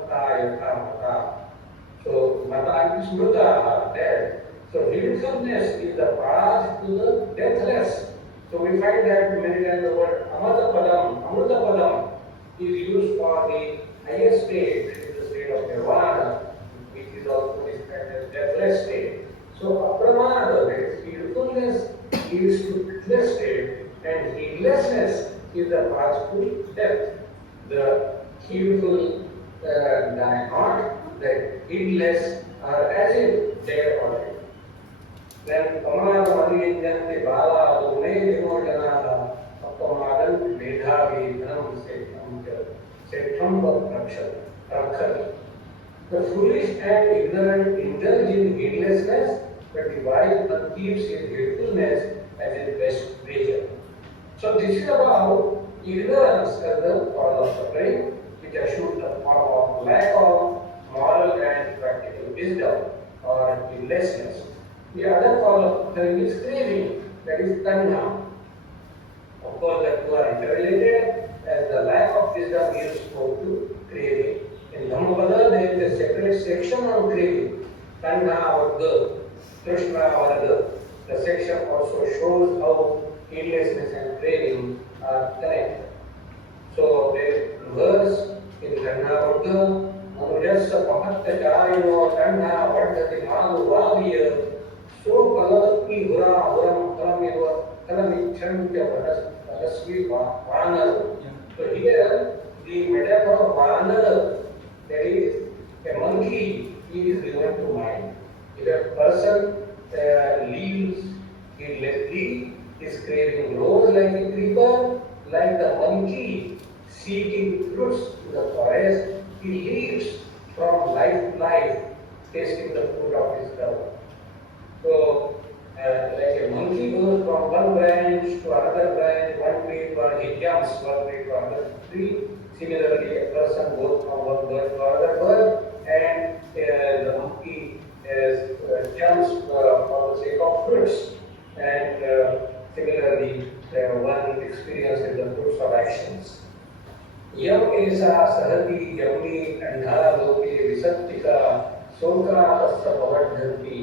Mata Yatha Mata. So Mata is Mruta, dead. So heedfulness is the path to the deathless. So we find that many times the word Amrutapadam is used for the highest state, which is the state of Nirvana, which is also described as deathless state. So Apramada, that is heedfulness, is to deathless state, and heedlessness is the path to death. The heedful die not, the heedless are as if dead already. Then Kamala Madhyan the Bala, the May Dimojana, Apamadan, Medhavi, Dhanam, Setam Rakshan. The foolish and ignorant indulge in heedlessness, but the wise one keeps his heedfulness as his best pleasure. So this is about ignorance as the cause of suffering, which assumes the form of lack of moral and practical wisdom or heedlessness. The other cause of suffering is craving, that is tanha. Of course, the two are interrelated, as the lack of wisdom is opposed to craving. In Dhammapada, there is a separate section on craving, tanha or the, krishna or the. The section also shows how heedlessness and craving are connected. So there is a verse in Dhammapada, Manujassa Pahatta Charino Tanha Vardhati Madhu Vaviya So Kalavati Hura Huram Kalamiva Kalamichantya Padasvi Vanar. So here the metaphor of Vanar, that is a monkey, is given to mind. If a person leaves heedlessly, his craving grows like a creeper, like the monkey seeking fruits in the forest, he leaves from life to life, tasting the fruit of his love. So, like a monkey goes from one branch to another branch, one tree to another, he jumps one tree to another tree. Similarly, a person goes from one bird to another bird, and the monkey jumps for the sake of fruits. And similarly, one experiences the fruits of actions. Yam esa sahati yamni andha loke visattika soka tassa pavadhanti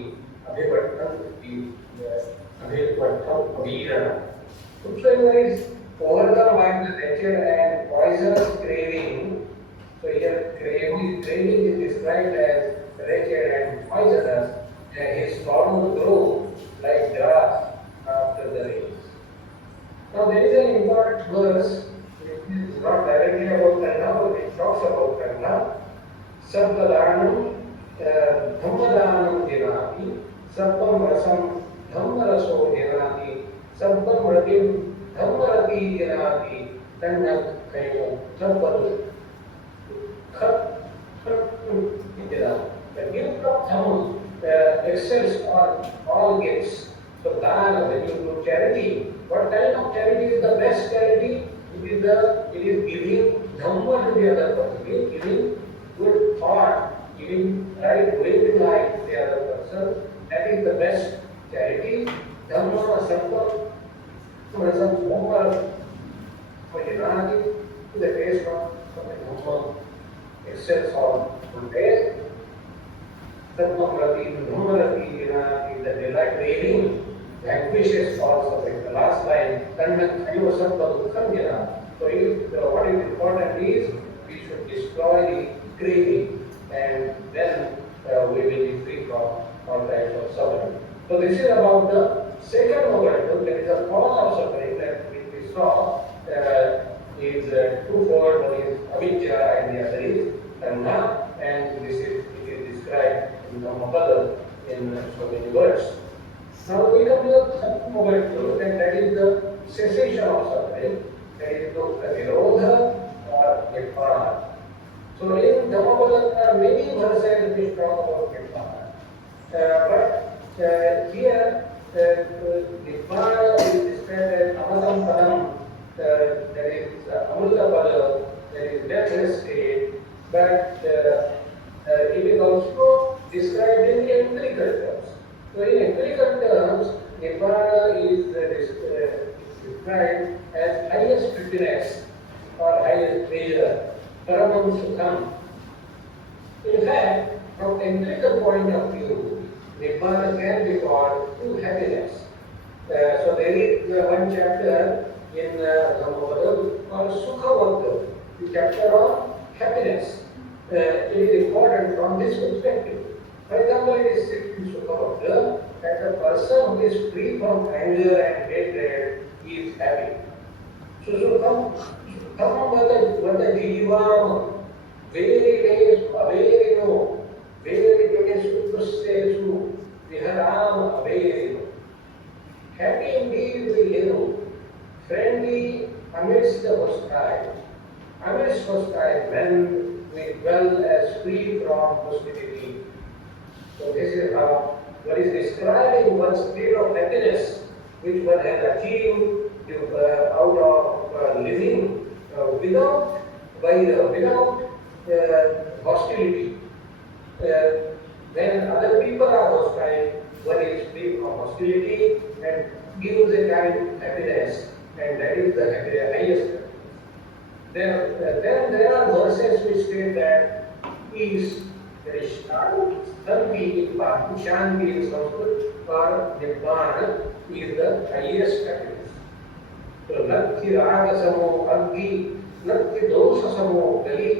abhivattanti abhivattam avira. Whosoever is overcome by the nature and poisonous craving, so here craving is described as wretched and poisonous, and his sorrow grow like grass after the rains. Now there is an important verse which is not directly about Tanha, but it talks about Tanha. Sabdadanam Dhammadanam Dinati, Sabbam Rasam Dhammaraso Dinati, Sabbam Ratim Dhammarati Dinati, Tanha Kayo Sabbadu. The gift of Dhamma excels on all gifts. So Dana, when you do charity, what kind of charity is the best charity? It is giving Dhamma to the other person, giving good thought, giving right way to life to the other person. That is the best charity. Dhamma Sampam Dhamma Vajanati, to the taste of Dhamma excels on one day. Sattvam-rati, Dhamma-rati, the delight raving vanquishes all suffering. The last line, Tanna-kayo sattva-dukkam-jana. So what is important is we should destroy the craving, and then we will be free from all types of suffering. So this is about the second momentum, that is a cause of suffering that we saw is twofold. One is avijja and the other is tanha, and it is described in Dhammapada in so many words. Now we come to the third momentum, and that is the cessation of suffering, that is the nirodha or nibbana. So in Dhammapada there are many verses which talk about nibbana. But here nibbana is described as amatam padam, that is amrita pada, that is deathless state, but it is also described in empirical terms. So in empirical terms, nibbana is described as highest happiness or highest pleasure, paramam sukham. In fact, from empirical point of view, Nibbana can be called true happiness. So there is one chapter in Dhammapada called Sukha, the chapter on happiness. It is important from this perspective. For example, it is said in Sukha that the person who is free from anger and hatred is happy. So Sukham vada jivam veriles averino veriles suprastesu viharam averino. Happy indeed we live, friendly amidst the hostile. Amidst hostile men we dwell as free from hostility. So this is how one is describing one's state of happiness which one has achieved out of living without hostility. When other people are hostile, one is free from hostility and gives a kind of happiness, and that is the highest. Then there are verses which say that peace, there is Shanti in Sanskrit, or Nibbana is the highest happiness. So Natti Raga Samo Aggi, Natti Dosa Samo Gali,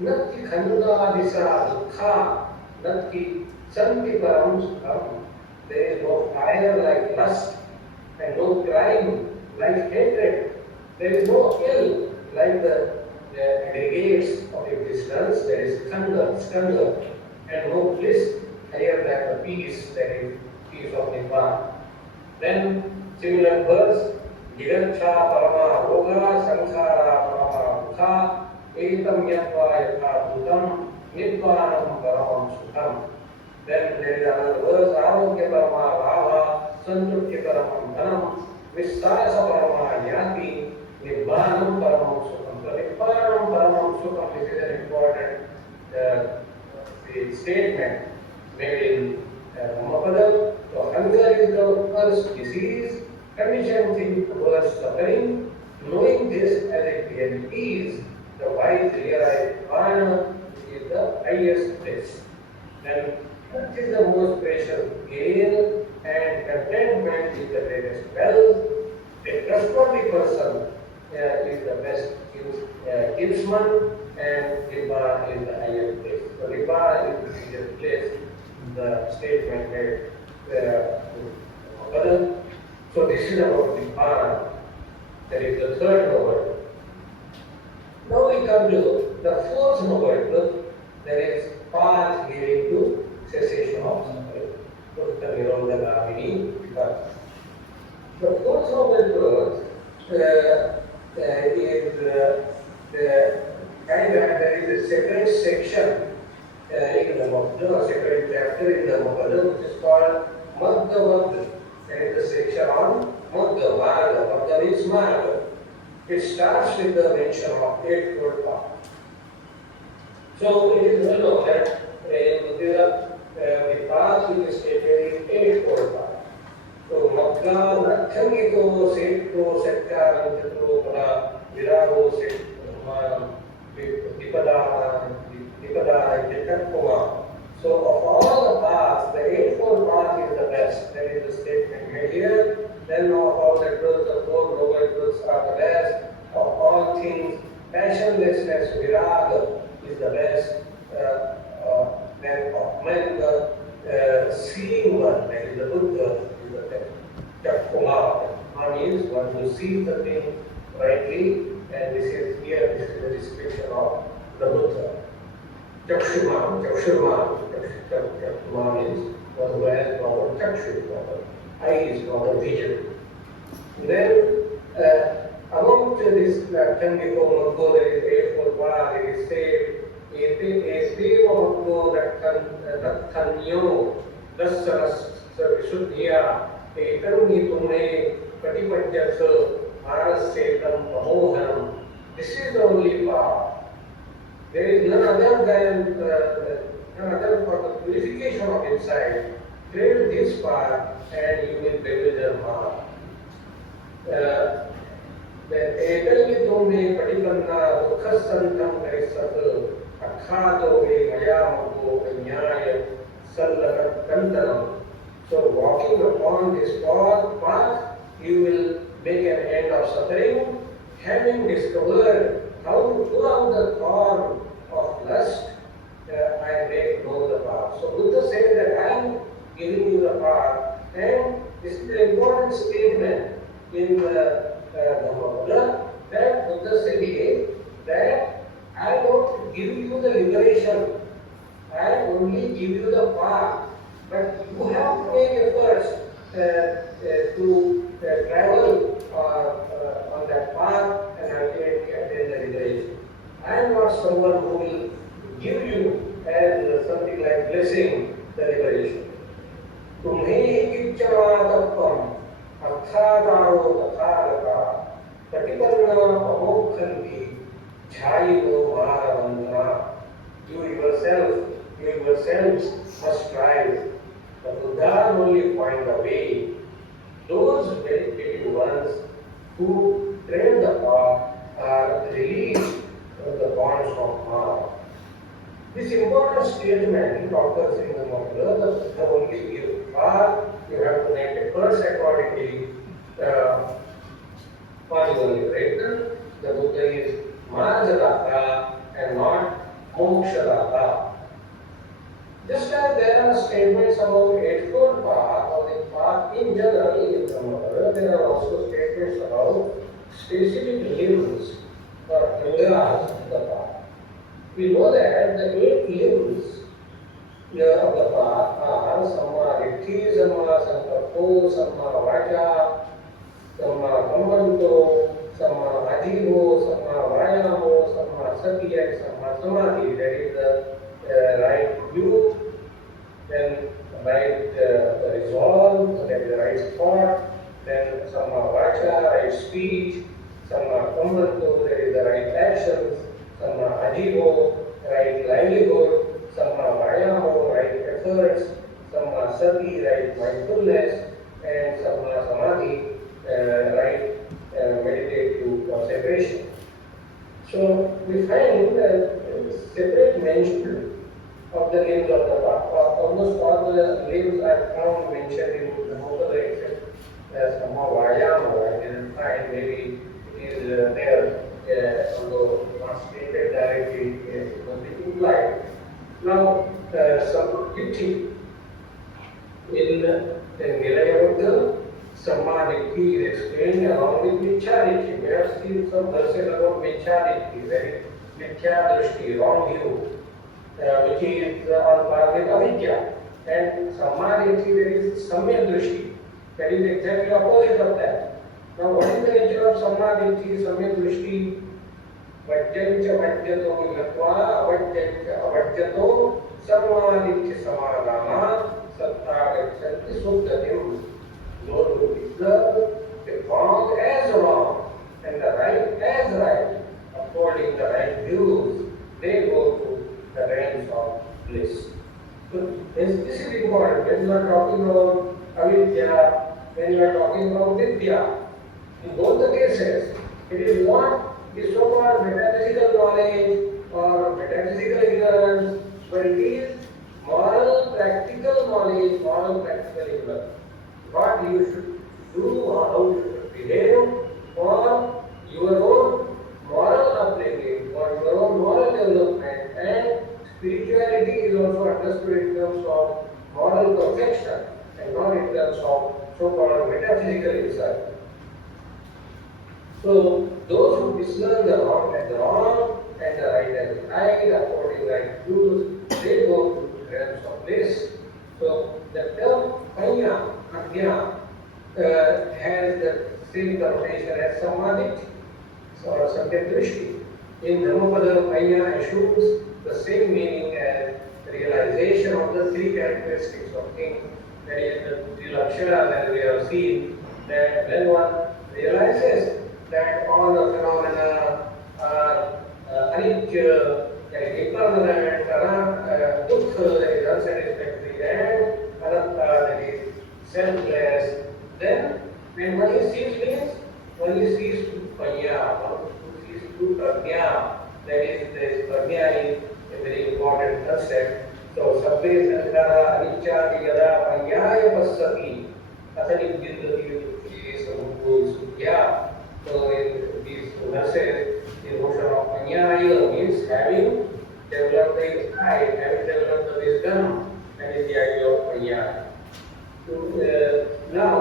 Natti Khanda Disa Dukha, Natti Santi Param Sukham. There is no fire like lust, and no crime like hatred. There is no ill like the aggregates of existence. There is skandha, and no bliss higher than the peace, that is peace of Nibbana. Then similar verse, Jigacha Parama Roga Sankhara Parama Dukha Etam Yatva Yatha Bhutam Nibbanam Paramam Sukham. Then there is another verse, Arogya Parama Bhava Santutya Paramam Dhanam Vissasa Parama Yati Nibbanam Paramam Sukham. So Nibbanam Paramam Sukham, this is an important statement made in Dhammapada. So hunger is the first disease, conditions in the worst suffering. Knowing this as it really is, the wise realize Nibbana is the highest bliss. Then what is the most precious gain, and contentment is the greatest wealth. A trustworthy person is the best kinsman, and Nibbana is the highest place. So Nibbana is the highest place, the statement made Dhammapada. So this is about Nibbana. That is the third noble. Now we come to the fourth noble, that is path leading to cessation of suffering. The Nirodha-Gamini path. The fourth noble there is a separate section in the Dhammapada, a separate chapter in the Dhammapada, which is called Madhya. That is the section on Madhya Marga. Madhya means Marga. It starts with the mention of Eightfold Path. So it is well known that the path which is stated is Eightfold Path. So Madhya Nathangiko Setto Sattya Antatro Pada Virago Setto Dhammapada Kumar. So of all the paths, the Eightfold Path is the best. That is the statement made here. Then of all the truths, the Four Noble Truths are the best. Of all things, passionlessness, viraga is the best. Then of men, the seeing one, that is the Buddha, is the best. Kumar means one who sees the thing rightly, and this is the description of the Buddha. Chakshuma means one who has proper chakshu, proper eyes, proper vision. Then among this Tangiko Maggo, there is Eightfold Path, it is said, Esdeva Maggo Nathanyo Dasaras Vishuddhya Etangi Tumne Patipajyasa Marasetam Pamohanam. This is the only path. There is none other for the purification of inside. Tread this path and you will build your heart. The Etangi Tumne Patipanna Dukhasantam Kaisat Akhato Mayamako Nyaya Sallakantanam. So walking upon this path, you will make an end of suffering, having discovered how to pull out the thorn of lust and make known the path. So Buddha said that I am giving you the path, and this is an important statement in the Dhammapada that Buddha said that I don't give you the liberation, I only give you the path, but you have to make efforts to travel on that path and ultimately attain the liberation. I am not someone who will give you as something like blessing the liberation. Tumhe icchavadapam arthadaro tatharaka patipanna pamokhanti jhayivo maravandana. You yourselves must strive. The Buddha only point the way. Those meditative ones who tread the path are released from the bonds of Maya. This important statement occurs in the Madras. The Buddha only gives path. You have to make efforts accordingly. What is only written, the Buddha is Margadata and not Mokshadata. Just as there are statements about Eightfold Path or the path in general in Dhammapada, there are also statements about specific limbs or pillars of the path. We know that the 8 limbs of the path are Samma Ditti, Samma Sankappo, Samma Vaca, Samma Kammanto, Samma Ajivo, Samma Vayamo, Samma Sati, and Samma Samadhi. That is the right view, then right resolve, then the right thought, then Samma Vaca, right speech, Samma Kammanto, that is the right actions, Samma Ajivo, right livelihood, Samma Vayamo, right efforts, Samma Sati, right mindfulness, and Samma Samadhi, right meditative concentration. So we find separate mention of the limbs of the path. Almost all the limbs are found mentioned in the Dhammapada except Samma Vayamo. I didn't find, maybe it is there, although not stated directly, it must be implied. Now, Samma Ditti in Nilayabhuddha, Samma Ditti is explained along with Michya. We have seen some verses about Michya, very Mithya Drishti, wrong view, which is on par with Avidya. And Samma Ditti, there is Samya Drishti, that is exactly opposite of that. Now, what is the nature of Samma Ditti, Samya Drishti? Vajjancha Vajjato Gatva, Vajjancha Avajjato, Samma Ditti Samadhana, Satta Gachanti Suktatim. Those who observe the wrong as wrong and the right as right, according to the right views, they go to the realms of bliss. So this is important when you are talking about avidya, when you are talking about vidya. In both the cases, it is not the so-called metaphysical knowledge or metaphysical ignorance, but it is moral, practical knowledge, moral, practical ignorance. What you should do or how you should behave for your own moral upbringing, for your own moral development, and spirituality is also understood in terms of moral perfection and not in terms of so-called metaphysical insight. So those who discern the wrong as wrong and the right as right, according to right views, they go to the realms of bliss. So the term Panya, Adya, has the same connotation as Samadhi or Satyadrishti. In Dhammapada, Panya assumes the same meaning as realization of the 3 characteristics of things. That is the 3 lakshanas, as we have seen, that when one realizes that all the phenomena are anitya, that is impermanent, dukkha, that is unsatisfactory, and anatta, that is selfless, then when one sees means, one sees panya, one sees through prajna, that is, there is prajna in concept. So, sabbe sankara anicchati yada panyaya passati athani vindati dukkhi samudho sudhya. So, in these verses, the notion of panyaya means having developed the insight, having developed the wisdom, and is the idea of panyaya. Now,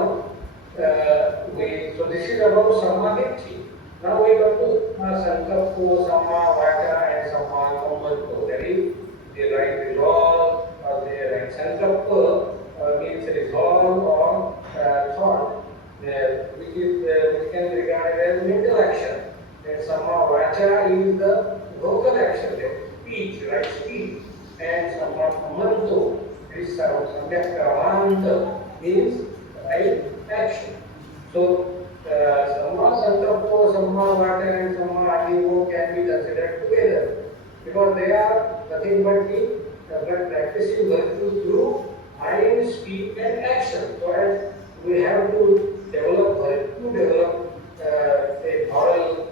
so this is about samadhi. Now we come to sankalpa, samma vacha, and samma kammanto. That is the right resolve or the right sankalpa means resolve or thought, which can be regarded as mental action. And samma vacha is the vocal action, that speech, right speech. And samma kammanto is samyak kravanta means right action. So samma sankalpa, samma vacha, and samma adivo can be considered together because they are nothing but practicing virtue through mind, speech, and action. So as we have to develop virtue, develop a moral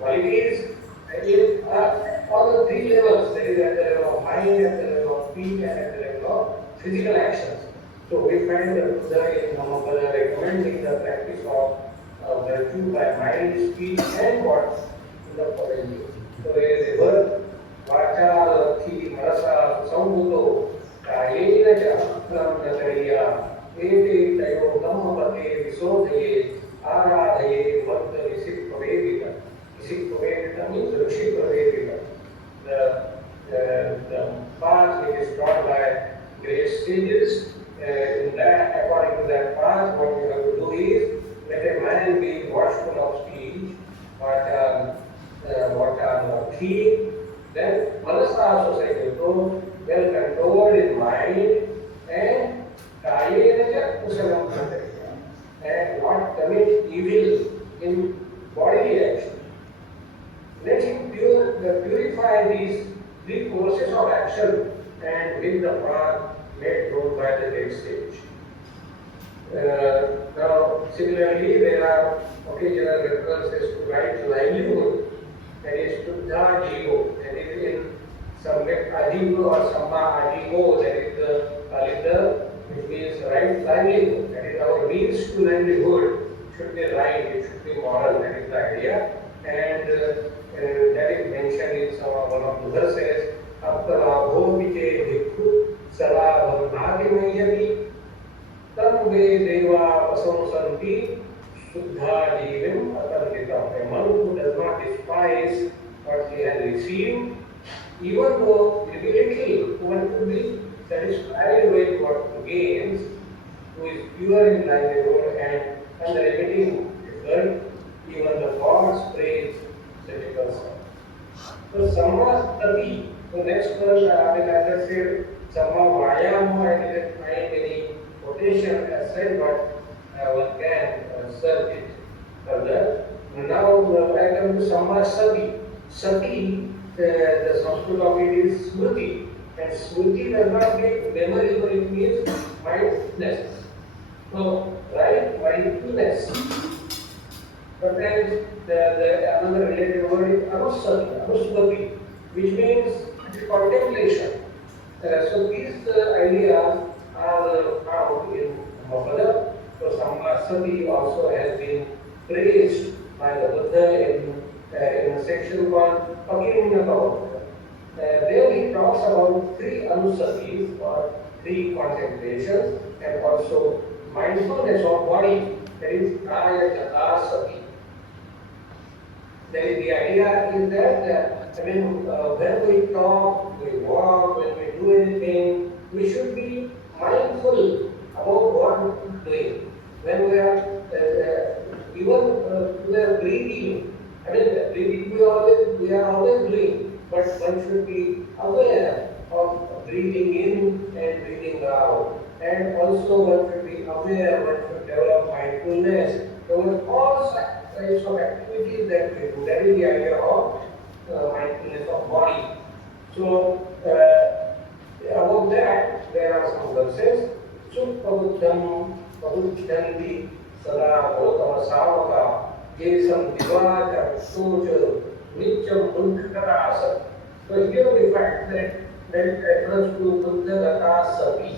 qualities in all the three levels. That is at the level of mind, at the level of speech, and at the level of physical actions. So we find that Buddha in Dhammapada recommending the practice of virtue by mind, speech, and what? The following. So there is a word, vacha, lakhi, marasa, sambuto, kayena cha, pranatariya, ete tayo dhammapate visodhaye, aradhaye, vardha visipavevita. Visipavevita means rishipavevita. The path which is taught by great sages. In that, according to that path, what you have to do is let a man be watchful of speech, what are the key, then manasa society, so well controlled in mind and and not commit evil in bodily action. Let him purify these three courses of action and win the path made known by the next stage. Now, similarly, there are occasional references to right livelihood, that is Shuddha Jivo, that is in Samyak Adivo or Samma Adivo, that is the Kalita, which means right livelihood, that is our means to livelihood, should be right, it should be moral, that is the idea, and that is mentioned in one of the verses, Aptalabho Vijay Bhikkhu Salabha Nadimayati Tam Ve Deva Vasamsanti Shuddha Jivim Atarvitam. A monk who does not despise what he has received, even though it will be little, one could be satisfied with what he gains, who is pure in livelihood and unremitting effort, even the gods praise such a person. So Samma Sati, the next one I just said Samma Vayama, I didn't find any quotation as said, but one can search it further. Now I come to Samma Sati. Sati, the Sanskrit of it is Smriti, and Smriti does not mean memory, but it means mindfulness. So, right mindfulness. But then another related word is Anusmati, which means contemplation. So these ideas are found in Dhammapada. So Samma Sati also has been praised by the Buddha in section 1 talking about. There he talks about three anusatis or three contemplations and also mindfulness of body, that is Kaya Jata Sati. That is the idea is that when we talk, we walk, when we do anything, we should be mindful about what we are doing. When we are we are breathing. Breathing we are always doing, but one should be aware of breathing in and breathing out, and also one should be aware, one should develop mindfulness towards all types of activities that we do. That is the idea of mindfulness of body. So, about that, there are some verses. Suppabuddham pabuddhanti sada gautama savaka kesam divaja soja Nityam Buddha Sati. So here we find that refers to Buddha Sati,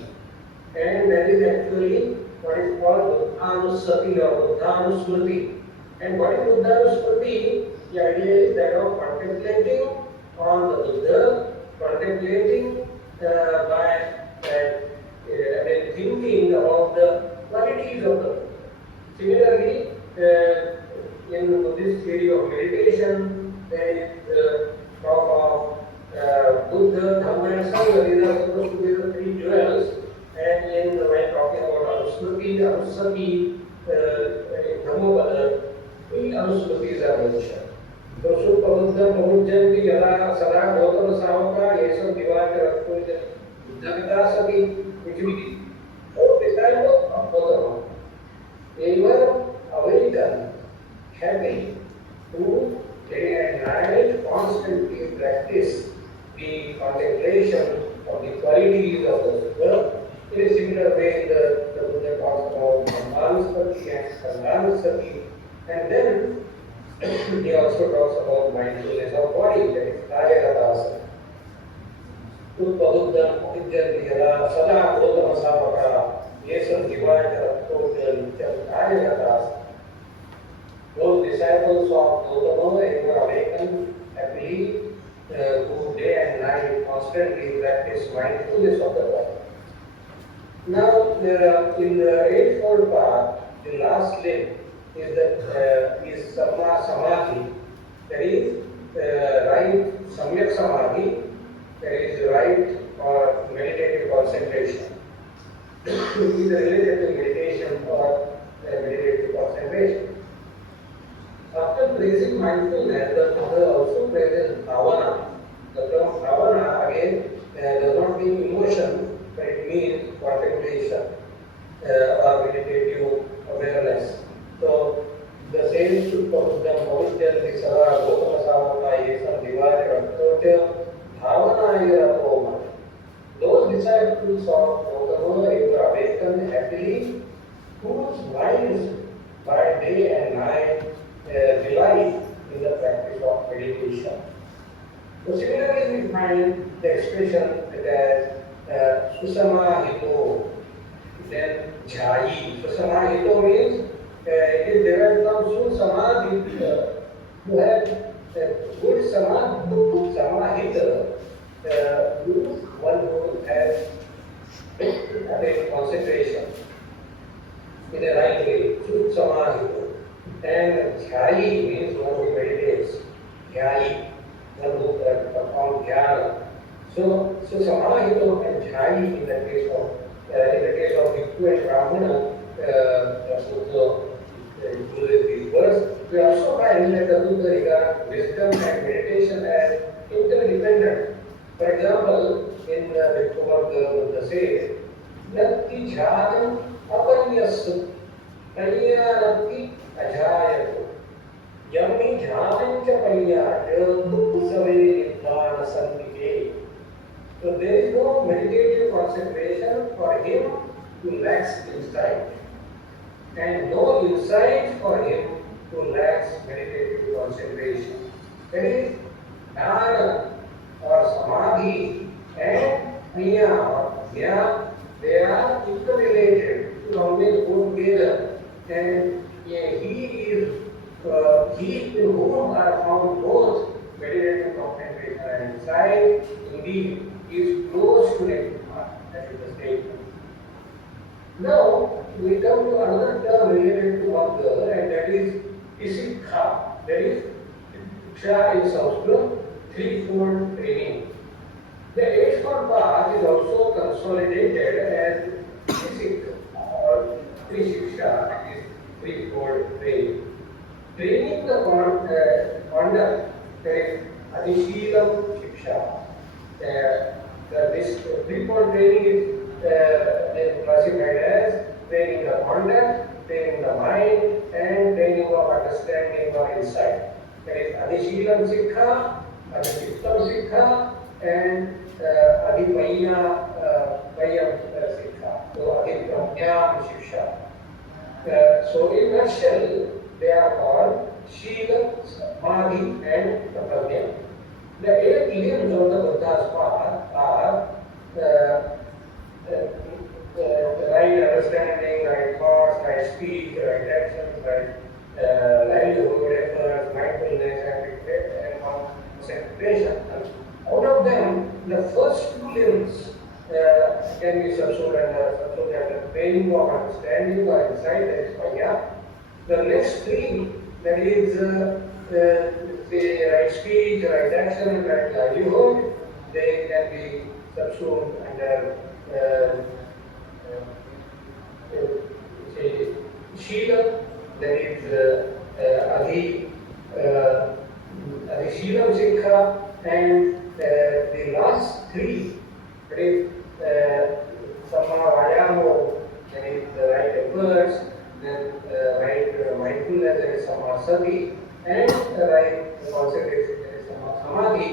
and that is actually what is called Buddhanusati or Buddhanusmriti. And what is Buddhanusmriti? The idea is that of contemplating on the Buddha, contemplating by thinking of the qualities of the Buddha. Similarly, in Buddhist theory of meditation, there is talk of Buddha, Dhamma and Sangha. These are supposed to be the three jewels. And when talking about Anusmriti, Anusati, in Dhammapada, three Anusmritis are mentioned. So, Buddha, Pamujjanti, Yada, Sada, Gautama, Savaka, Yesam, Divaka, Rakhoja, Buddha, Sati, which means all disciples of Gautama. They were awakened, happy, who day and night constantly practice the contemplation of the qualities of the Buddha. In a similar way, the Buddha talks about Manusati and Sandanusati, and then he also talks about mindfulness of body, that is Kaya Radhasa. Utpaduddham, Udhyam, Yada, Sada, Gautama, Savaka, Yesam, Divaya, Rakhoja, Kaya Radhasa. Those disciples of Gautama were awakened happily, who day and night constantly practice mindfulness of the body. Now, in the Eightfold Path, the last limb is Samma Samadhi, that is right Samyak Samadhi, that is right or meditative concentration. It is related to meditation or meditative concentration. After praising mindfulness, the Buddha also praises bhavana. The term bhavana again does not mean emotion, but it means contemplation or meditative awareness. So the same should come them Pavitya, Tisara, Gautama Savaka, Yesam, Divaya, Rakhoja, Bhavana Yaratoma. Those disciples of Gautama were awakened happily, whose minds by day and night rely in the practice of meditation. So similarly, we find the expression that Susamahito, then Jhayi. Susamahito means it is derived from Susamadhi, who have good Samahita, one who has a concentration in a right way, Susamahito. And Dhyayi means one who meditates. Dhyayi, one who performs dhyana. So Samahito and Dhyayi in the case of Bhikkhu and Brahmana, also uses these words. We also find that the Buddha regards wisdom and meditation as interdependent. For example, in the Buddha says, Nati Jhanam Apanyasya Panyarati Ajayatu Yami Jhanancha Panyatu Usave Nibbana Sannike. So there is no meditative concentration for him who lacks insight, and no insight for him who lacks meditative concentration. That is, Dhyana or Samadhi and Anya or Dhya, they are interrelated, always go together. And he in whom are found both meditative concentration and insight, indeed, is close to Nibbana. That is the statement. Now, we come to another term related to Buddha, and that is Isikha. That is, Diksha in Sanskrit, threefold training. The Eightfold Path is also consolidated as Isikha or Trishiksha, that is threefold training. Training the conduct, that is Adhishilam Shiksha. This threefold training is classified as training the conduct, training the mind, and training of understanding or insight. That is Adhishilam Sikha, Adhishittam Sikha, and Adhipaya Sikha. So Adhipramya Shiksha. So in nutshell, they are called Shila, Samadhi, and Prajna. The 8 limbs of the Buddha's path are right understanding, right thoughts, right speech, right actions, right livelihood, efforts, mindfulness, and concentration. Out of them, the first 2 limbs can be subsumed under training of understanding or insight, that is panya. The next 3, that is the right speech, right action, right livelihood, they can be subsumed under Shila, that is Adhishilam Sikha, and the last 3, that is Samma Vayamo, that is the right efforts, then right mindfulness, that is Samma Sati, and the right concentration, that is Samma Samadhi,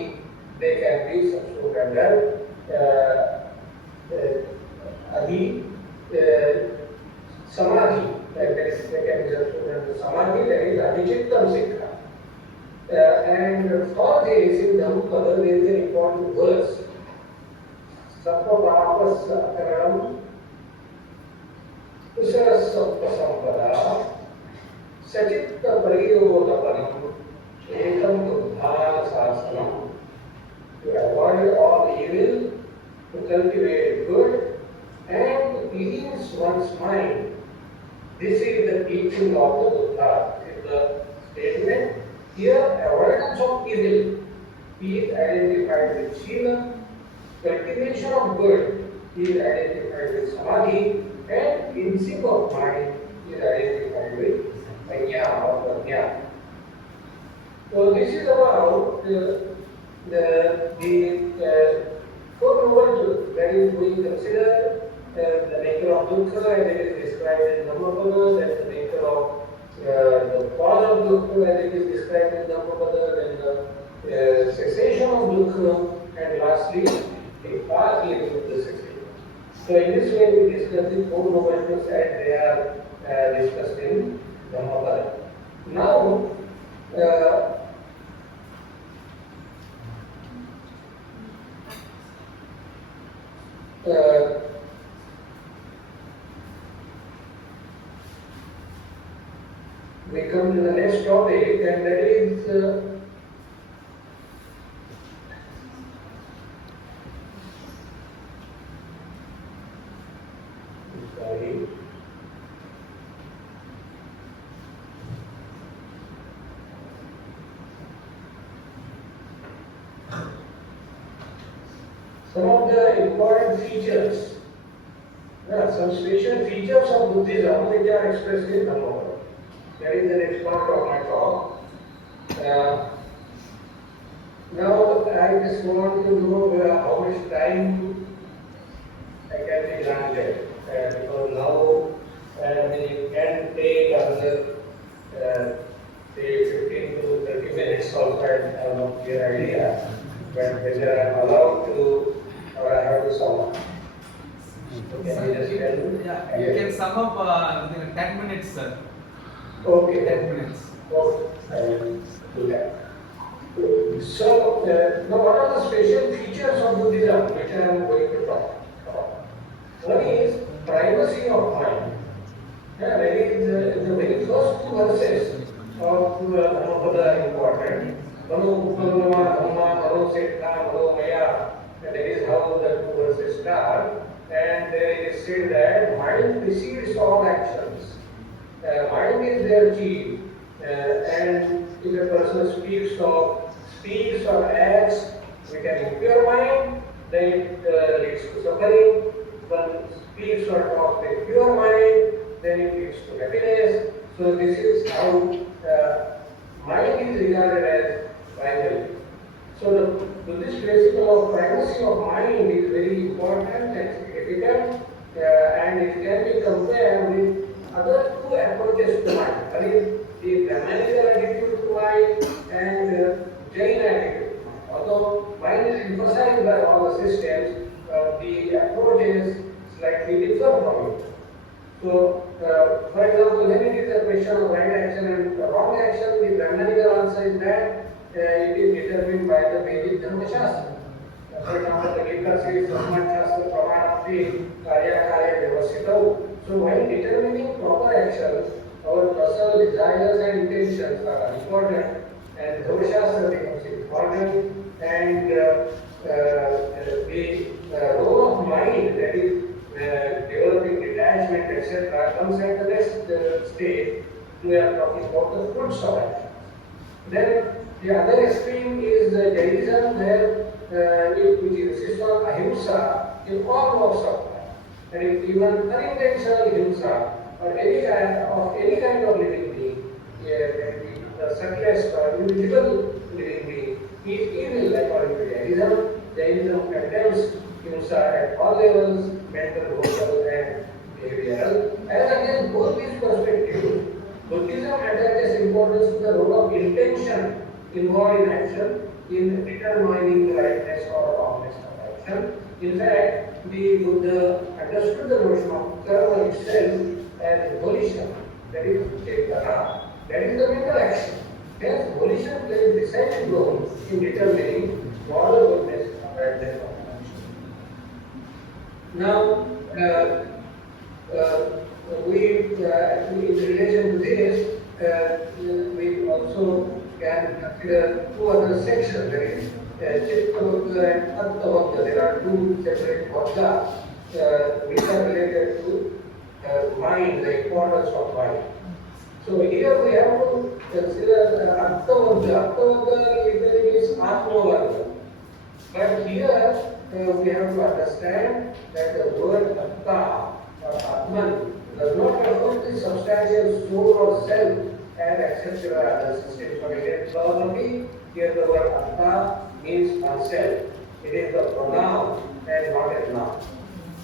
they can be subsumed under Samadhi, that is, they can be subsumed under Samadhi, that is Adhichittam Sikha. And for this, in Dhammapada, there is an important verse. Sappapapas akaram usarasappasampada sachitta pariyodapanam ekam buddha sasanam. To avoid all evil, to cultivate good, and to cleanse one's mind. This is the teaching of the Buddha. This is the statement. Here, avoidance of evil is identified with Shila, cultivation of good is identified with Samadhi, and cleansing of mind is identified with Panya or Prajna. So, this is about the Four Noble Truths, that is, we consider the nature of dukkha as it is described in Dhammapada, then the nature of the cause of dukkha as it is described in Dhammapada, then the cessation of dukkha, and lastly, the path leading to the cessation. So, in this way, we discuss the Four Noble Truths as they are discussed in Dhammapada. Now, we come to the next topic, and that is some of the important features, some special features of Buddhism which are expressed in Dhammapada. That is the next part of my talk. Now, I just want to know how much time I can be granted, because now we can take another say 15 to 30 minutes also. I have no clear idea, but whether I am allowed to or I have to sum up. Can you just tell me? Yeah, you can sum up in 10 minutes, sir. Okay. 10 minutes. Okay, I will do that. So, now what are the special features of Buddhism which I am going to talk about? One is privacy of mind. That is the very first 2 verses of Dhammapada important. Mano Upalama, Dhamma, Mano Setta, Mano Maya. That is how the 2 verses start. And it is said that mind precedes all actions. Mind is their chief, and if a person speaks or acts with an impure mind, then it leads to suffering. One speaks or talks with pure mind, then it leads to happiness. So this is how mind is regarded as primary. So the Buddhist principle of primacy of mind is very important and significant, and it can be compared with other 2 approaches to mind. That is the Brahmanical attitude to mind and Jain attitude to mind. Although mind is emphasized by all the systems, the approaches slightly differ from it. So for example, when it is a question of right action and wrong action, the grammatical answer is that it is determined by the Vedic Dhamma Shastra. For example, the Gita says, Dhamma Shastra Pramanati Karya Karya Vyavasitau. So while determining proper action, our personal desires and intentions are important, and Dhamma Shastra becomes important, and the role of mind, that is developing detachment, etc., comes at the next stage. We are talking about the fruits of action. Then the other extreme is Jainism, which insists on ahimsa in all walks of life. And if even unintentional ahimsa or any kind of living being, the subtlest or invisible living being, is evil according to Jainism. Jainism condemns ahimsa at all levels, mental, vocal, and behavioral. As against both these perspectives, Buddhism attaches importance to the role of intention involved in action in determining the rightness or wrongness of action. In fact, the Buddha understood the notion of karma itself as volition, that is chetana, that is the mental action. Hence, volition plays a decisive role in determining moral goodness or rightness of action. Now, in relation to this, we also can consider two other sections, that is Chitta-Vagga and Artha-Vagga. There are two separate Vaggas which are related to mind, the importance of mind. So here we have to consider Artha-Vagga. Artha-Vagga literally means Atma-Vagga. But here we have to understand that the word Atta or Atman does not refer to the substantial soul or self as accepted by other systems of Indian philosophy. Here the word Atta means oneself. It is the pronoun and not a noun.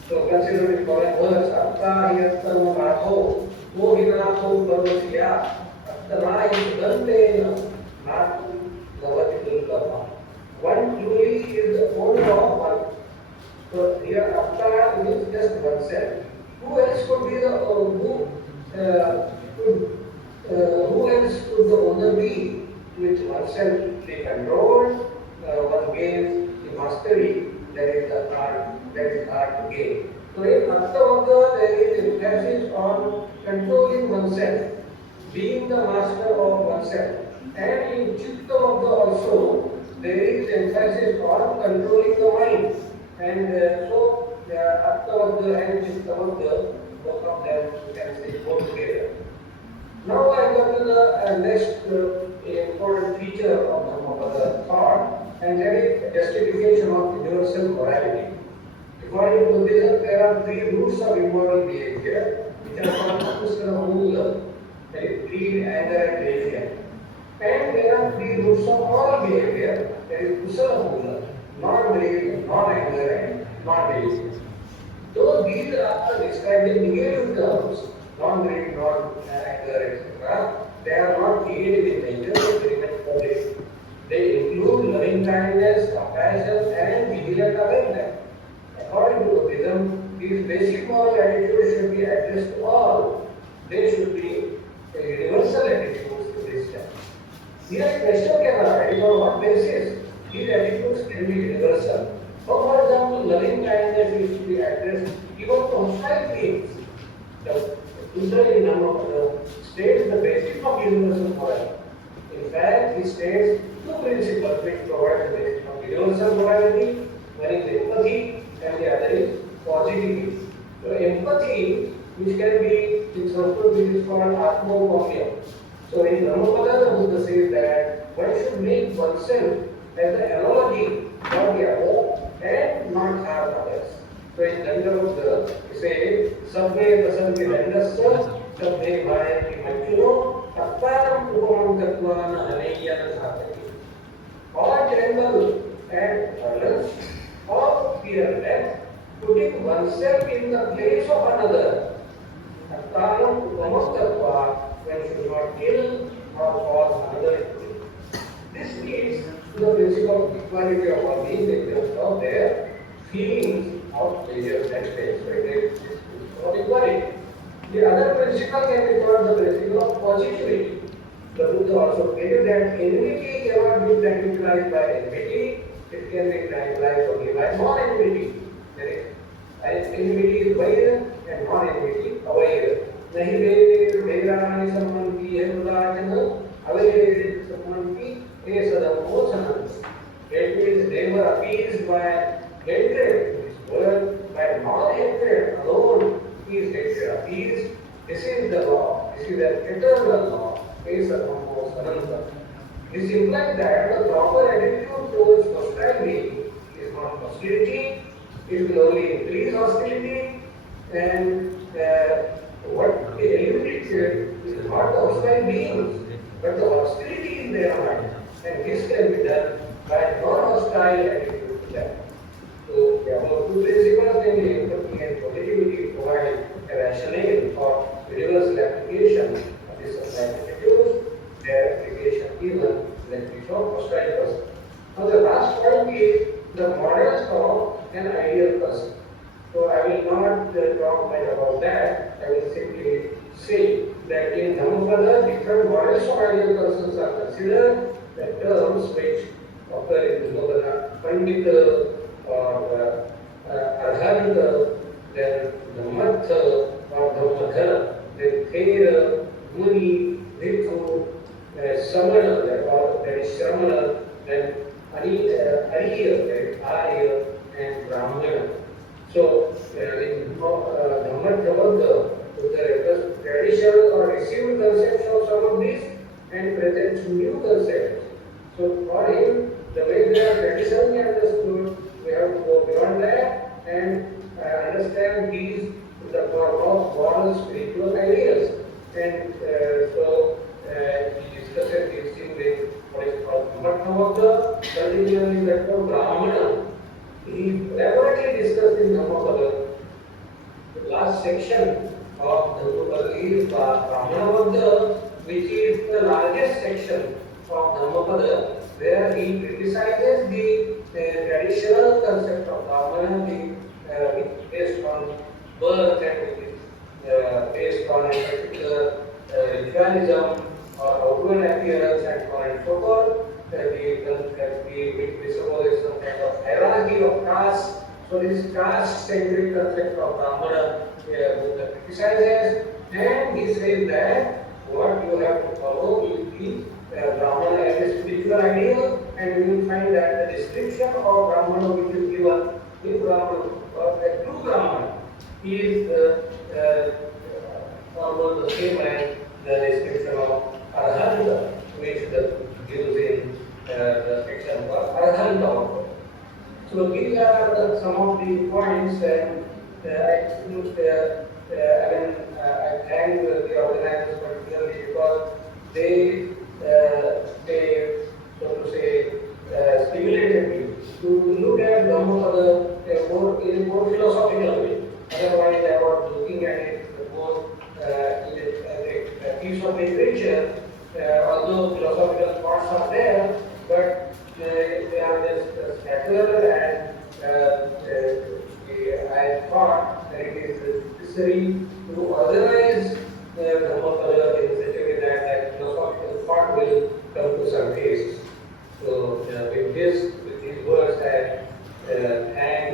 So consider the following words: Atta hiyattam ratho, mohinatho bhavasya, attana yudantena, natu navati dulkama. One truly is the owner of one. So here Atta means just oneself. Who else could be the who else could the owner be? Which oneself be controlled, one gains the mastery, that is the art, that is art to gain. So in Artha-Vagga there is emphasis on controlling oneself, being the master of oneself. And in Chitta-Vagga also there is emphasis on controlling the mind. And so Artha-Vagga and Chitta-Vagga, both of them can say both together. Now I come to the next important feature of Dhammapada thought, and that is justification of universal morality. According to Buddhism, there are three roots of immoral behavior, which are called Pannerselvam, that is greed, anger, and delusion. And there are three roots of moral behavior, that is Kusala, non-greed, non-anger, and non-delusion. Though these are described in negative terms, non-greed, non-anger, etc., they are not negative in nature, they remain positive. They include loving kindness, compassion, and vigilant awareness. According to Buddhism, these basic moral attitudes should be addressed to all. They should be universal attitudes to this time. Here a question can arise: on what basis these attitudes can be universal? So, for example, loving kindness is to be addressed even to hostile beings. The Buddha in Dhammapada states the basis of universal morality. In fact, he states two principles which provide the basis of universal morality. One is empathy and the other is positivity. So empathy, which can be, in Sanskrit it is called Atma-Upamya. So in Dhammapada, the Buddha says that one should make oneself as the analogy for the other and not harm others. So in Dhammapada, he says, Sabbe tasanti dandasya, sabbe bhayanti manchuno, tattaram upamam kattvana haneyana sataki. All tremble and tolerance, all fear death, putting oneself in the place of another. Tattaram upamam kattva, one should not kill or cause another injury. This leads to the principle of equality of all beings in terms of their feelings of pleasure and pain. So it is of equality. The other principle can be called the principle of positivity. The Buddha also stated that enmity cannot be tranquilized by enmity, it can be tranquilized only by non-enmity. That is, enmity is vair and non-enmity avair. नहीं वेदानि सम्मन्ति हेतुदाचन avair सम्मन्ति esadamo sananti. It means never appeased by hatred. This word by non-hatred alone is hatred appeased. This is the law. This is an eternal law. Esadamo sananti. This implies that the proper attitude towards hostility is not hostility. It will only increase hostility, and what eliminates it is not the hostile beings, but the hostility in their mind. And this can be done by non-hostile attitude to them. So, there are two principles, namely empathy and positivity, provide a rationale for universal application of this sublime attitudes, their application even when we show hostile person. Now, the last point is the models of an ideal person. So I will not talk much about that. I will simply say that in Dhammapada, different models of ideal persons are considered. The terms which occur in Dhammapada, Pandita or Arhanta, then Dhammatha or Dhammadha, then Thera, Muni, Vithu, Samana, that is Shramana, then Ariya, Arya, and Brahmana. So, in Dhammapada, Buddha refers traditional or received concepts of some of these and presents new concepts. So, for him, the way they are traditionally understood, we have to go beyond that and understand these in the form of moral spiritual ideas. And so, he discusses these things with what is called Dhammapada, particularly that for Brahmana. He elaborately discussed in Dhammapada. The last section of Dhammapada is Brahmana, which is the largest section of Dhammapada, where he criticizes the traditional concept of Brahmana, which is based on birth and which is based on a particular ritualism or outward appearance and so on and so forth. We presuppose some kind of hierarchy of castes. So this caste-centric concept of Brahmana Buddha criticizes, and he says that what you have to follow is the Brahmana as a spiritual ideal, and you will find that the description of Brahmana which is given in Brahmana, or a true Brahmana, is almost the same as the description of Arhanta, which the gives in the section of Arhanta. So these are some of the points, and I thank the organizers particularly because they so to say stimulated me to look at Dhammapada in a more philosophical way. Otherwise, I was looking at it more as a piece of literature. Although philosophical thoughts are there, but they are just scattered, and I thought that it is necessary to organize Dhammapada in such a way that philosophical thought will come to surface. So, with these words, I thank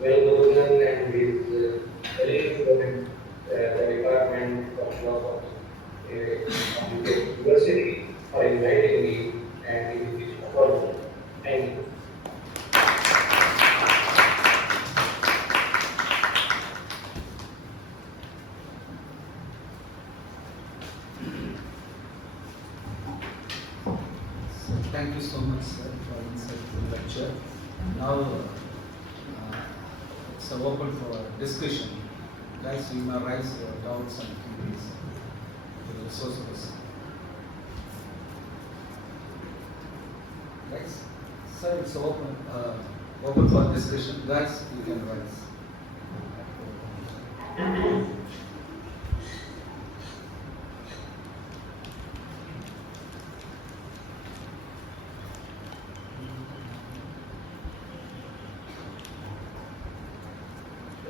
Well-Murugan and his colleagues in the Department of Philosophy. University for inviting me and giving this opportunity. Thank you. Thank you so much, sir, for insightful lecture. Now it's open for discussion. Guys, you may raise your doubts and queries to the resource person. Guys, sir, it's open for discussion. Guys, you can rise.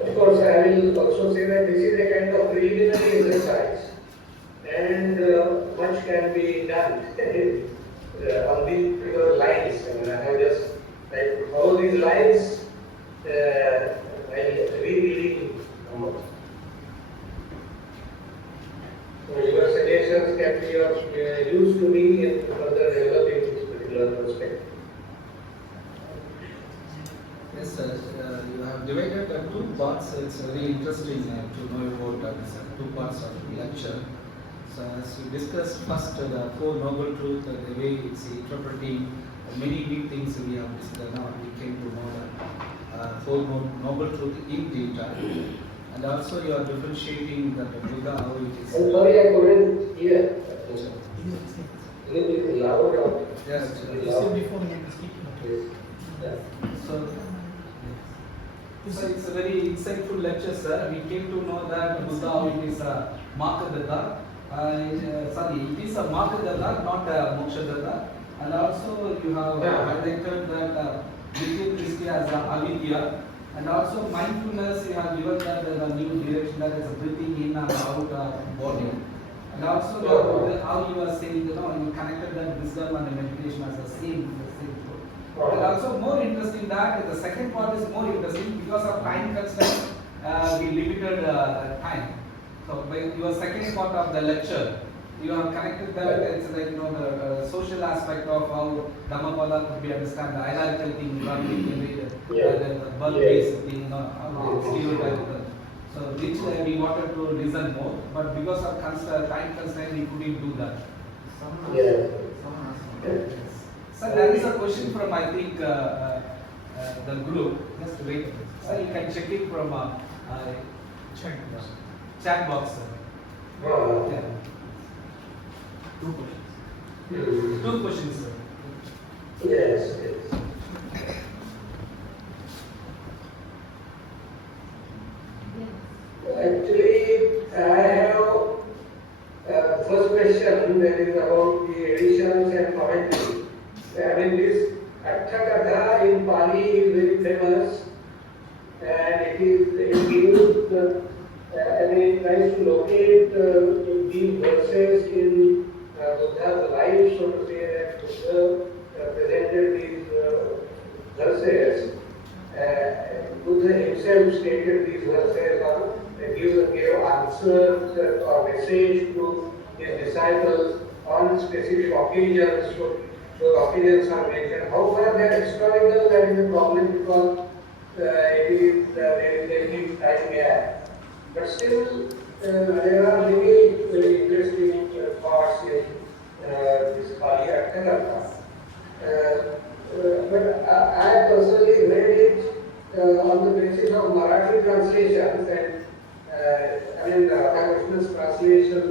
Of course, I will also say that this is a kind of preliminary exercise, and much can be done on these lines. I mean, I have just like to follow these lines while rereading Dhammapada. So your suggestions can be of use to me in further developing this particular perspective. Yes, sir. You have divided two parts. It's very interesting to know about these two parts of the lecture. So, as we discussed first, the Four Noble Truths, the way it's interpreting many big things we have discussed now, we came to know the Four Noble Truths in detail. And also, you are differentiating that Buddha, how it is. I'm sorry, I couldn't hear. A little bit louder. Yes, so it's a very insightful lecture, sir. We came to know that Buddha, how it is a Markadatta. It is a Markadatta, not a Mokshadatta. And also you have highlighted that Nitya Drishti as a Avidya. And also mindfulness, you have given that the new direction, that is breathing in and out body. And also how you are saying, you connected that wisdom and meditation as the same. And also more interesting that the second part is more interesting because of time constraints. We limited time. So by your second part of the lecture, you have connected that it's like the social aspect of how Dhammapada could be understand, the hierarchical thing, the bulk-based thing, stereotype. So which we wanted to listen more, but because of time constraint, we couldn't do that. Sir, there is a question from I think the group. Just wait. Sir, you can check it from chat box. Sir. Yeah. Two questions, sir. Yes. Actually, I have first question that is about the editions and commentary. I mean, this Atthakatha in Pali is very famous, and it gives, it tries to locate these verses in Buddha's life, so to say, that Buddha presented these verses. Buddha himself stated these verses, or gave answers or message to his disciples on specific occasions. So those occasions are mentioned. However, they are historical, that is a problem because there is a big time gap. But still, there are many very interesting parts in this Pali Atthakatha. But I personally read it on the basis of Marathi translations, and Radhakrishnan's translation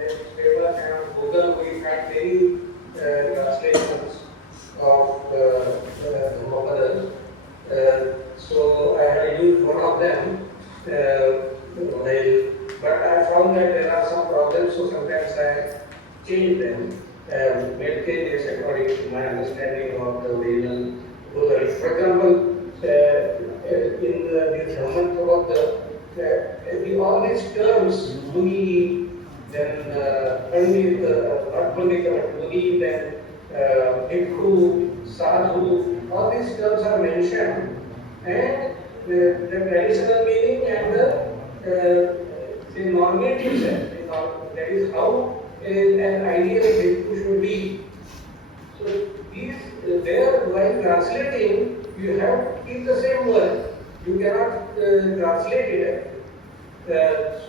is famous, and on Google we find many translations of Dhammapada. So I have used one of them, but I found that there are some problems, so sometimes I change them, make changes according to my understanding of the original words. For example, in the Dhammapada, all these terms, Muni, then Pandit, not Pandit, but Muni, then Bhikkhu, Sadhu, all these terms are mentioned, and the traditional meaning and the normative sense, that is how an ideal bhikkhu should be. So these, there while translating, you have to keep the same word. You cannot translate it. But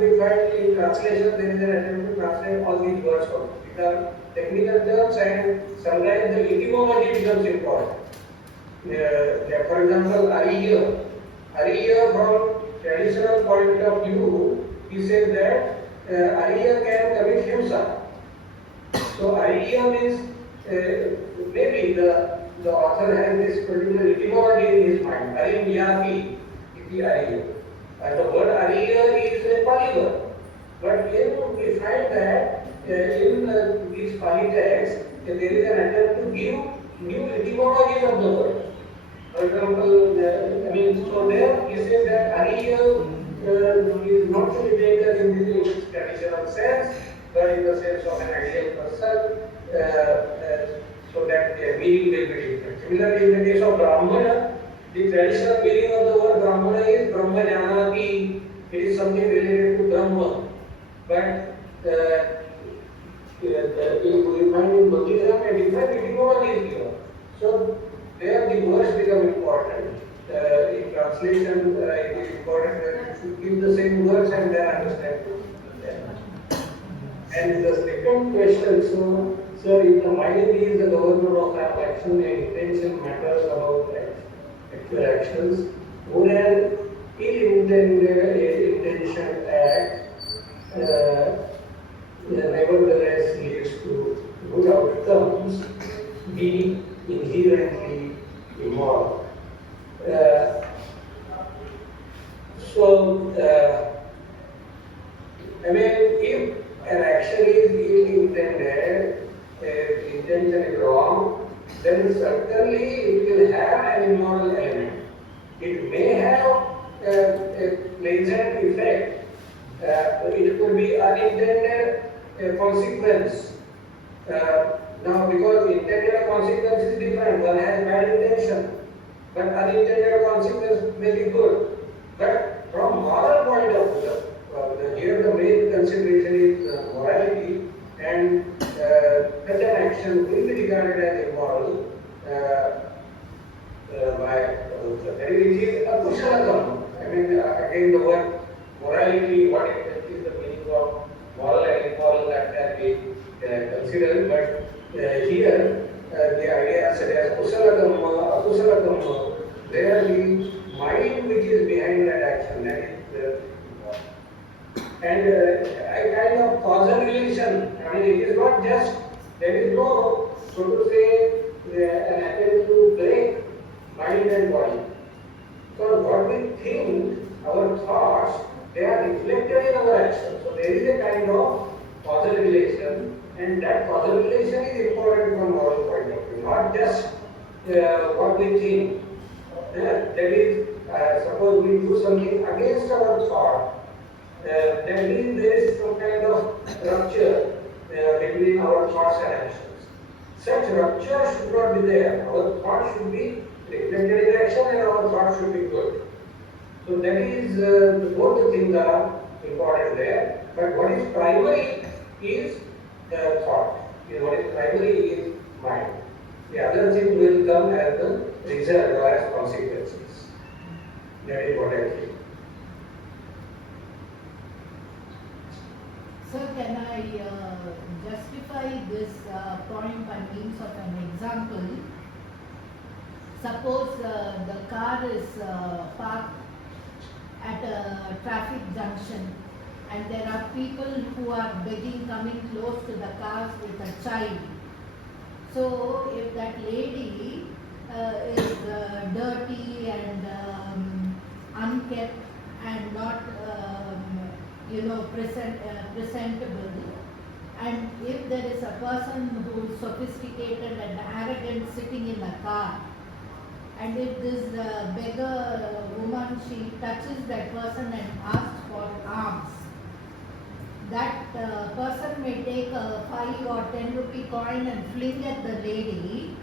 we find in translation there is an attempt to translate all these words out. These are technical terms, and sometimes the etymology becomes important. For example, Ariya from traditional point of view, he says that Ariya can commit himself. So Ariya means maybe the author has this particular etymology in his mind. Arimyati, iti Ariya. And the word Ariya is a Pali word. But we find that in these Pali texts, there is an attempt to give new etymologies of the word. For example, so there he says that Ariya is not to be taken in the traditional sense, but in the sense of an ideal person, so that their meaning will be different. Similarly, in the case of Brahmana, the traditional meaning of the word Brahmana is Brahma Janati. It is something related to Dhamma. But we find in Buddhism a different etymology is given. So there the words become important. In translation, it is important that you should give the same words and then understand them. And the second question, so if the mind is the governor of our action and intention matters about actual actions, would an ill-intended intention act nevertheless leads to good outcomes be inherently immoral? If an action is ill-intended, the intention is wrong, then certainly it will have an immoral element. It may have a pleasant effect. It could be unintended consequence. Now, because intended consequence is different, one has bad intention, but unintended consequence may be good. But from moral point of view, here the main consideration is morality, and such an action will be regarded as immoral it is a kushala. Again the word morality, what is the meaning of moral and immoral, that can be considered, but here the idea is as kushala dhamma, akushala dhamma, there the mind which is behind that action, that is and a kind of causal relation. It is not just, there is no, so to say, an attempt to break mind and body. So what we think, our thoughts, they are reflected in our actions. So there is a kind of causal relation, and that causal relation is important from moral point of view, not just what we think. That is, suppose we do something against our thought, that means there is some kind of rupture between our thoughts and actions. Such rupture should not be there. Our thought should be reflected in action and our thought should be good. So that is, both the things are important there. But what is primary is thought. What is primary is mind. The other things will come as the result or as consequences. That is what I think. So can I justify this point by means of an example? Suppose the car is parked at a traffic junction and there are people who are begging, coming close to the cars with a child. So if that lady is dirty and unkept and not presentable, and if there is a person who is sophisticated and arrogant sitting in a car, and if this beggar woman, she touches that person and asks for alms, that person may take a 5 or 10 rupee coin and fling at the lady,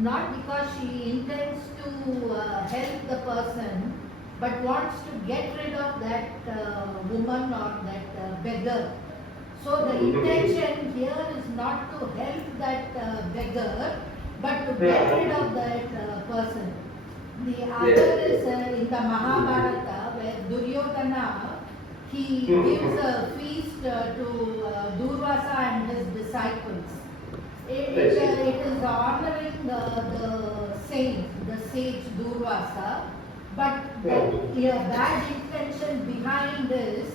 not because she intends to help the person, but wants to get rid of that woman or that beggar. So the intention here is not to help that beggar, but to get rid of that person. The other is in the Mahabharata, where Duryodhana, he gives a feast to Durvasa and his disciples. It is honoring the saint, the sage Durvasa, but the bad intention behind is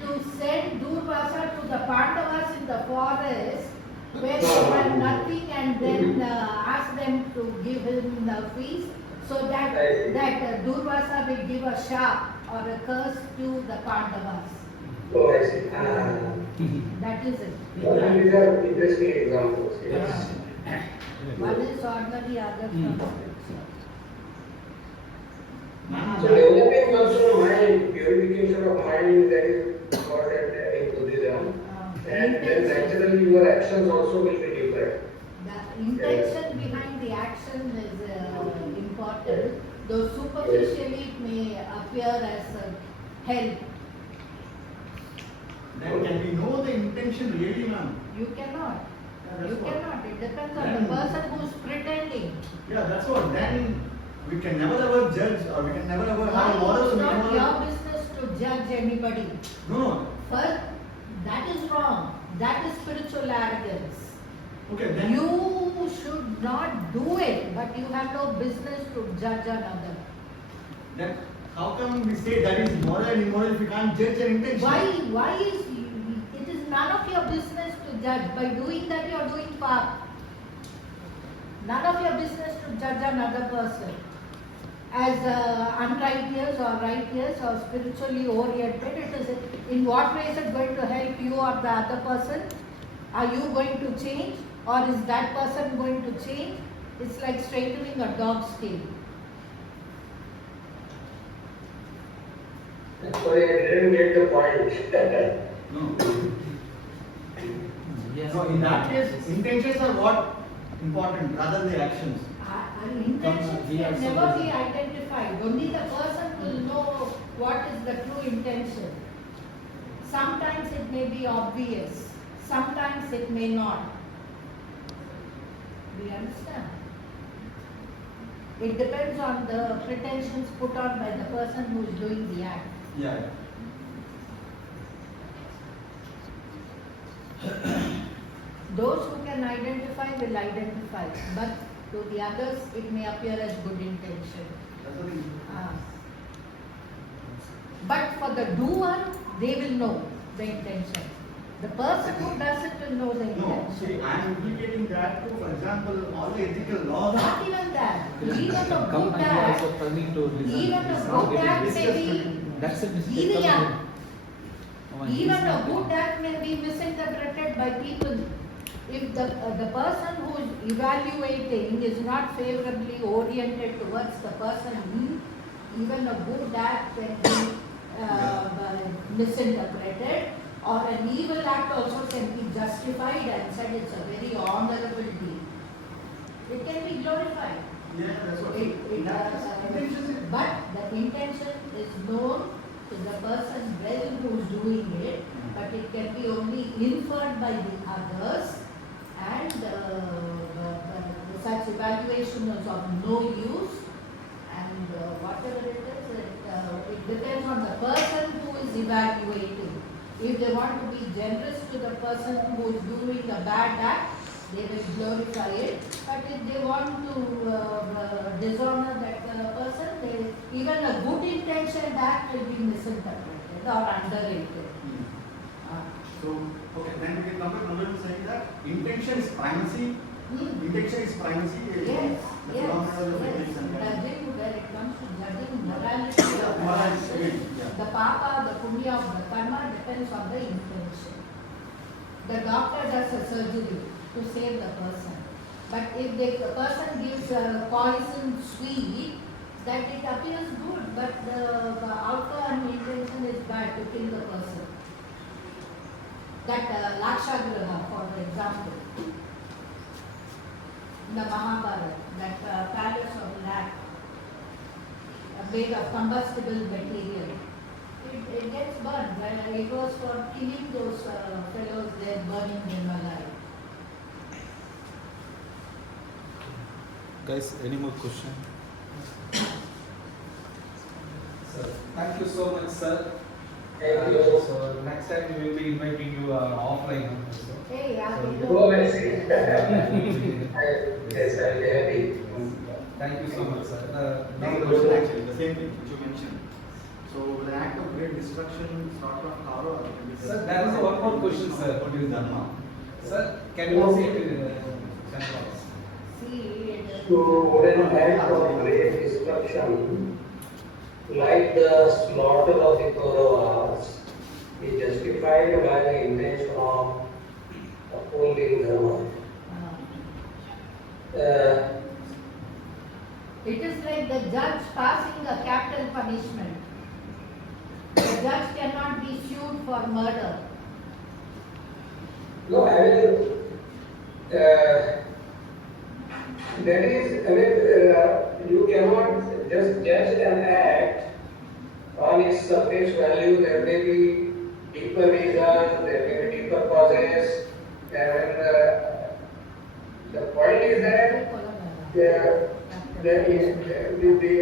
to send Durvasa to the Pandavas in the forest where they have nothing, and then ask them to give him the feast, so that Durvasa will give a shap or a curse to the Pandavas. Oh, I see. That is it. These are interesting examples. Yes. One is ordinary, other from So developing personal mind, purification of mind, that is important in Buddhism. And then naturally your actions also will be different. The intention behind the action is important, though superficially it may appear as help. Then can we know the intention really, ma'am? You cannot. Yeah, that's You what. cannot. It depends on the person who's pretending. Yeah, that's what. Then we can never ever judge, or we can never ever have Why a moral. it's So we not can your never. business to judge anybody. No. First, that is wrong. That is spiritual arrogance. Okay, then. You should not do it, but you have no business to judge another. Then how come we say that is moral and immoral if we can't judge an intention? Why is it is none of your business to judge. By doing that you are doing path. None of your business to judge another person as unrighteous or righteous or spiritually oriented. It is in what way is it going to help you or the other person? Are you going to change or is that person going to change? It's like straightening a dog's tail. Sorry, I didn't get the point. No. No, in that case, intentions are what important rather than the actions. Intentions he can also never does be it. identified. Only the person will know what is the true intention. Sometimes it may be obvious, sometimes it may not. Do you understand? It depends on the pretensions put on by the person who is doing the act. Yeah. Those who can identify will identify, but to the others it may appear as good intention. That's the thing. But for the doer, they will know the intention. The person who does it will know the No, see, intention. I am implicating that to, for example, all the ethical laws. Not even that. Even a Come good and you act, also turning to listen. even a It's not good getting act discussed. may be, That's it. even a, Oh, even he's a not good getting- act may be misinterpreted by people. If the person who is evaluating is not favorably oriented towards the person, even a good act can be misinterpreted, or an evil act also can be justified and said it's a very honorable deed. It can be glorified. Yeah, that's what. But the intention is known to the person well who's doing it, but it can be only inferred by the others, and such evaluation is of no use, and whatever it is, it depends on the person who is evaluating. If they want to be generous to the person who is doing a bad act, they will glorify it. But if they want to dishonor that person, even a good intentioned act will be misinterpreted or underrated. So, okay, then we can come back to saying that intention is primacy. Intention is primacy. Yes, The yes, phenomenon of yes. intention. Judging, when it comes to judging morality of the Morality, action, yeah. the papa, the punya of the karma depends on the intention. The doctor does a surgery to save the person. But if the person gives a poison sweet, that it appears good, but the outcome intention is bad, to kill the person. That Lakshagraha, for example, in the Mahabharata, that palace of lac, made of combustible material, it gets burned. It was for killing those fellows there, burning them alive. Guys, any more questions? Sir, thank you so much, sir. Thank you. So next time we will be inviting you offline also. Hey, yeah, we Go know. and see. Yes, I'll be happy. Thank you so much, sir. Now the question actually, the same thing which you mentioned. So, with an act of great destruction, sort of power. Sir, there is one more question, sir. What is Dhamma? Sir, can you say it in sentence? See, it So, when an act of great destruction, like the slaughter of the Kauravas, is justified by the intention of upholding Dharma. It is like the judge passing a capital punishment. The judge cannot be sued for murder. No, I mean, that is, you cannot just judge an act on its surface value. There may be deeper reasons, there may be deeper causes, and the point is that the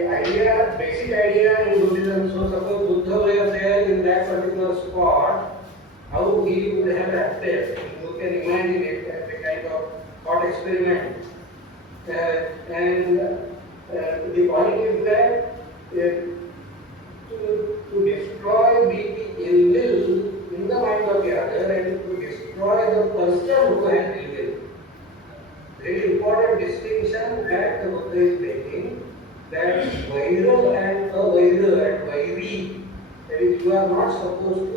idea, basic idea in Buddhism, so suppose Buddha were there in that particular spot, how he would have acted. You can imagine it as a kind of thought experiment. And the point is that to destroy the ill will in the mind of the other and to destroy the person who has ill will. Very important distinction that the Buddha is making, that viral and aviral and vairi, that is, you are not supposed to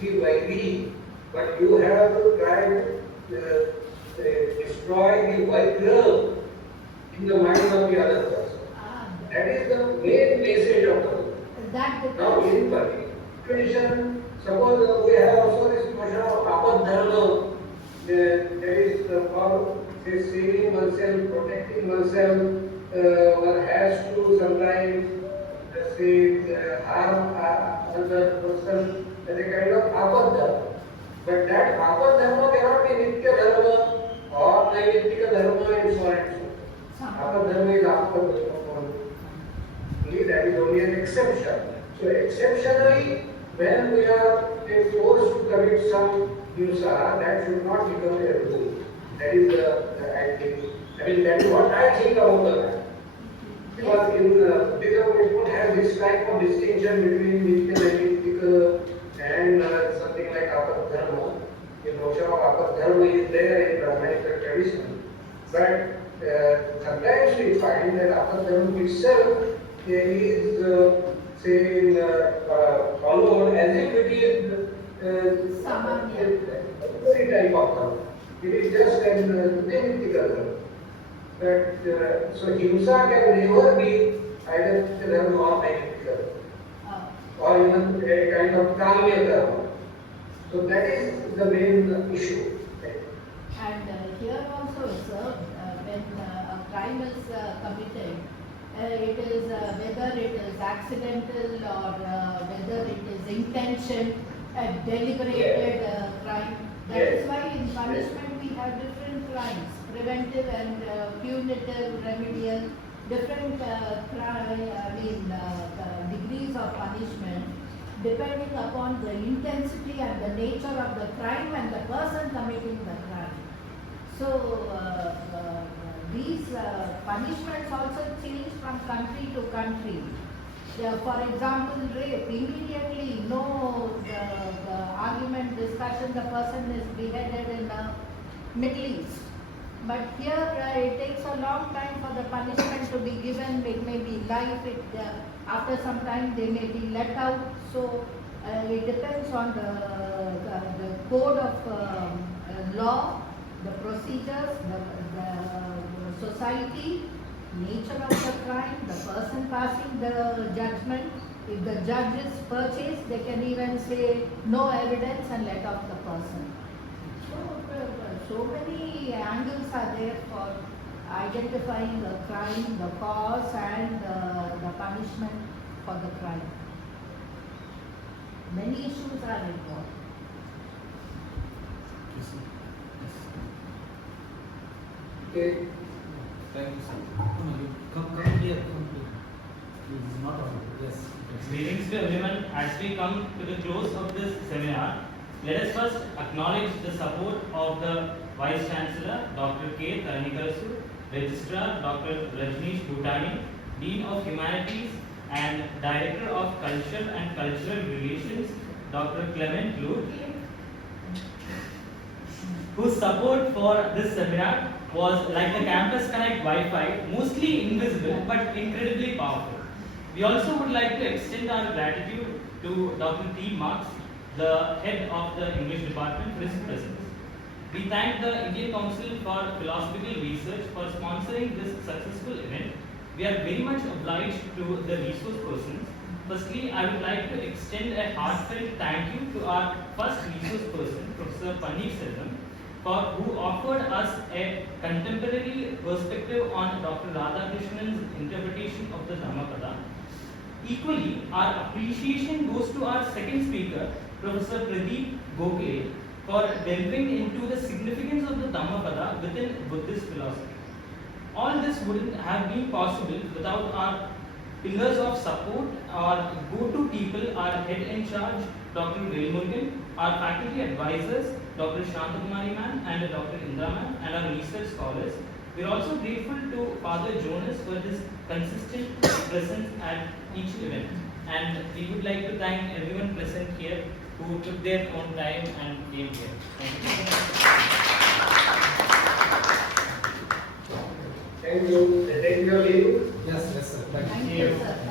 be vairi, but you have to try to destroy the viral in the mind of the other person. That is the main message of the Buddha. Now, in particular tradition, suppose we have also this notion of apadharma, that is for saving oneself, protecting oneself, one has to sometimes harm another person as a kind of apadharma. But that apadharma cannot be nitya dharma or naimittika dharma and so on and so on. Apadharma is apadharma. That is only an exception. So exceptionally, when we are forced to commit some himsa, that should not become a rule. That is I think. I mean, that is what I think about the matter. Because in Buddhism, we don't have this type of distinction between nitya naimittika and something like apadharma. The notion of apadharma is there in Brahmanical tradition. But sometimes we find that apadharma itself is followed as if it is every type of dharma. It is just an naimittika dharma. But so himsa can never be either dharma or naimittika dharma, or even a kind of kamya dharma. So that is the main issue. And here also, sir, when a crime is committed, it is whether it is accidental or whether it is intention, a deliberated crime. That is why in punishment we have different crimes, preventive and punitive, remedial, different degrees of punishment depending upon the intensity and the nature of the crime and the person committing the crime. So these punishments also change from country to country. For example, rape, immediately the argument, discussion, the person is beheaded in the Middle East. But here it takes a long time for the punishment to be given. It may be life, after some time they may be let out. So it depends on the code of law, the procedures, the society, nature of the crime, the person passing the judgment. If the judge is purchased, they can even say no evidence and let off the person. So many angles are there for identifying the crime, the cause and the punishment for the crime. Many issues are involved. Okay. Thank you, sir. Come here. This is not on. Yes. Greetings to everyone. As we come to the close of this seminar, let us first acknowledge the support of the Vice Chancellor, Dr. K. Taranikasu, Registrar, Dr. Rajneesh Bhutani, Dean of Humanities and Director of Culture and Cultural Relations, Dr. Clement Luth, whose support for this seminar was like the Campus Connect Wi-Fi, mostly invisible but incredibly powerful. We also would like to extend our gratitude to Dr. T. Marks, the head of the English department, for his presence. We thank the Indian Council for Philosophical Research for sponsoring this successful event. we are very much obliged to the resource persons. Firstly, I would like to extend a heartfelt thank you to our first resource person, Professor Pannerselvam, who offered us a contemporary perspective on Dr. Radhakrishnan's interpretation of the Dhammapada. Equally, our appreciation goes to our second speaker, Professor Pradeep Gokhle, for delving into the significance of the Dhammapada within Buddhist philosophy. All this wouldn't have been possible without our pillars of support, our go-to people, our head in charge, Dr. Relevance, our faculty advisors, Dr. Shantakumari ma'am and Dr. Indra ma'am, and our research scholars. We are also grateful to Father Jonas for his consistent presence at each event. And we would like to thank everyone present here who took their own time and came here. Thank you. Thank you. Take your leave. Yes, sir. Thank you. Thank you, sir.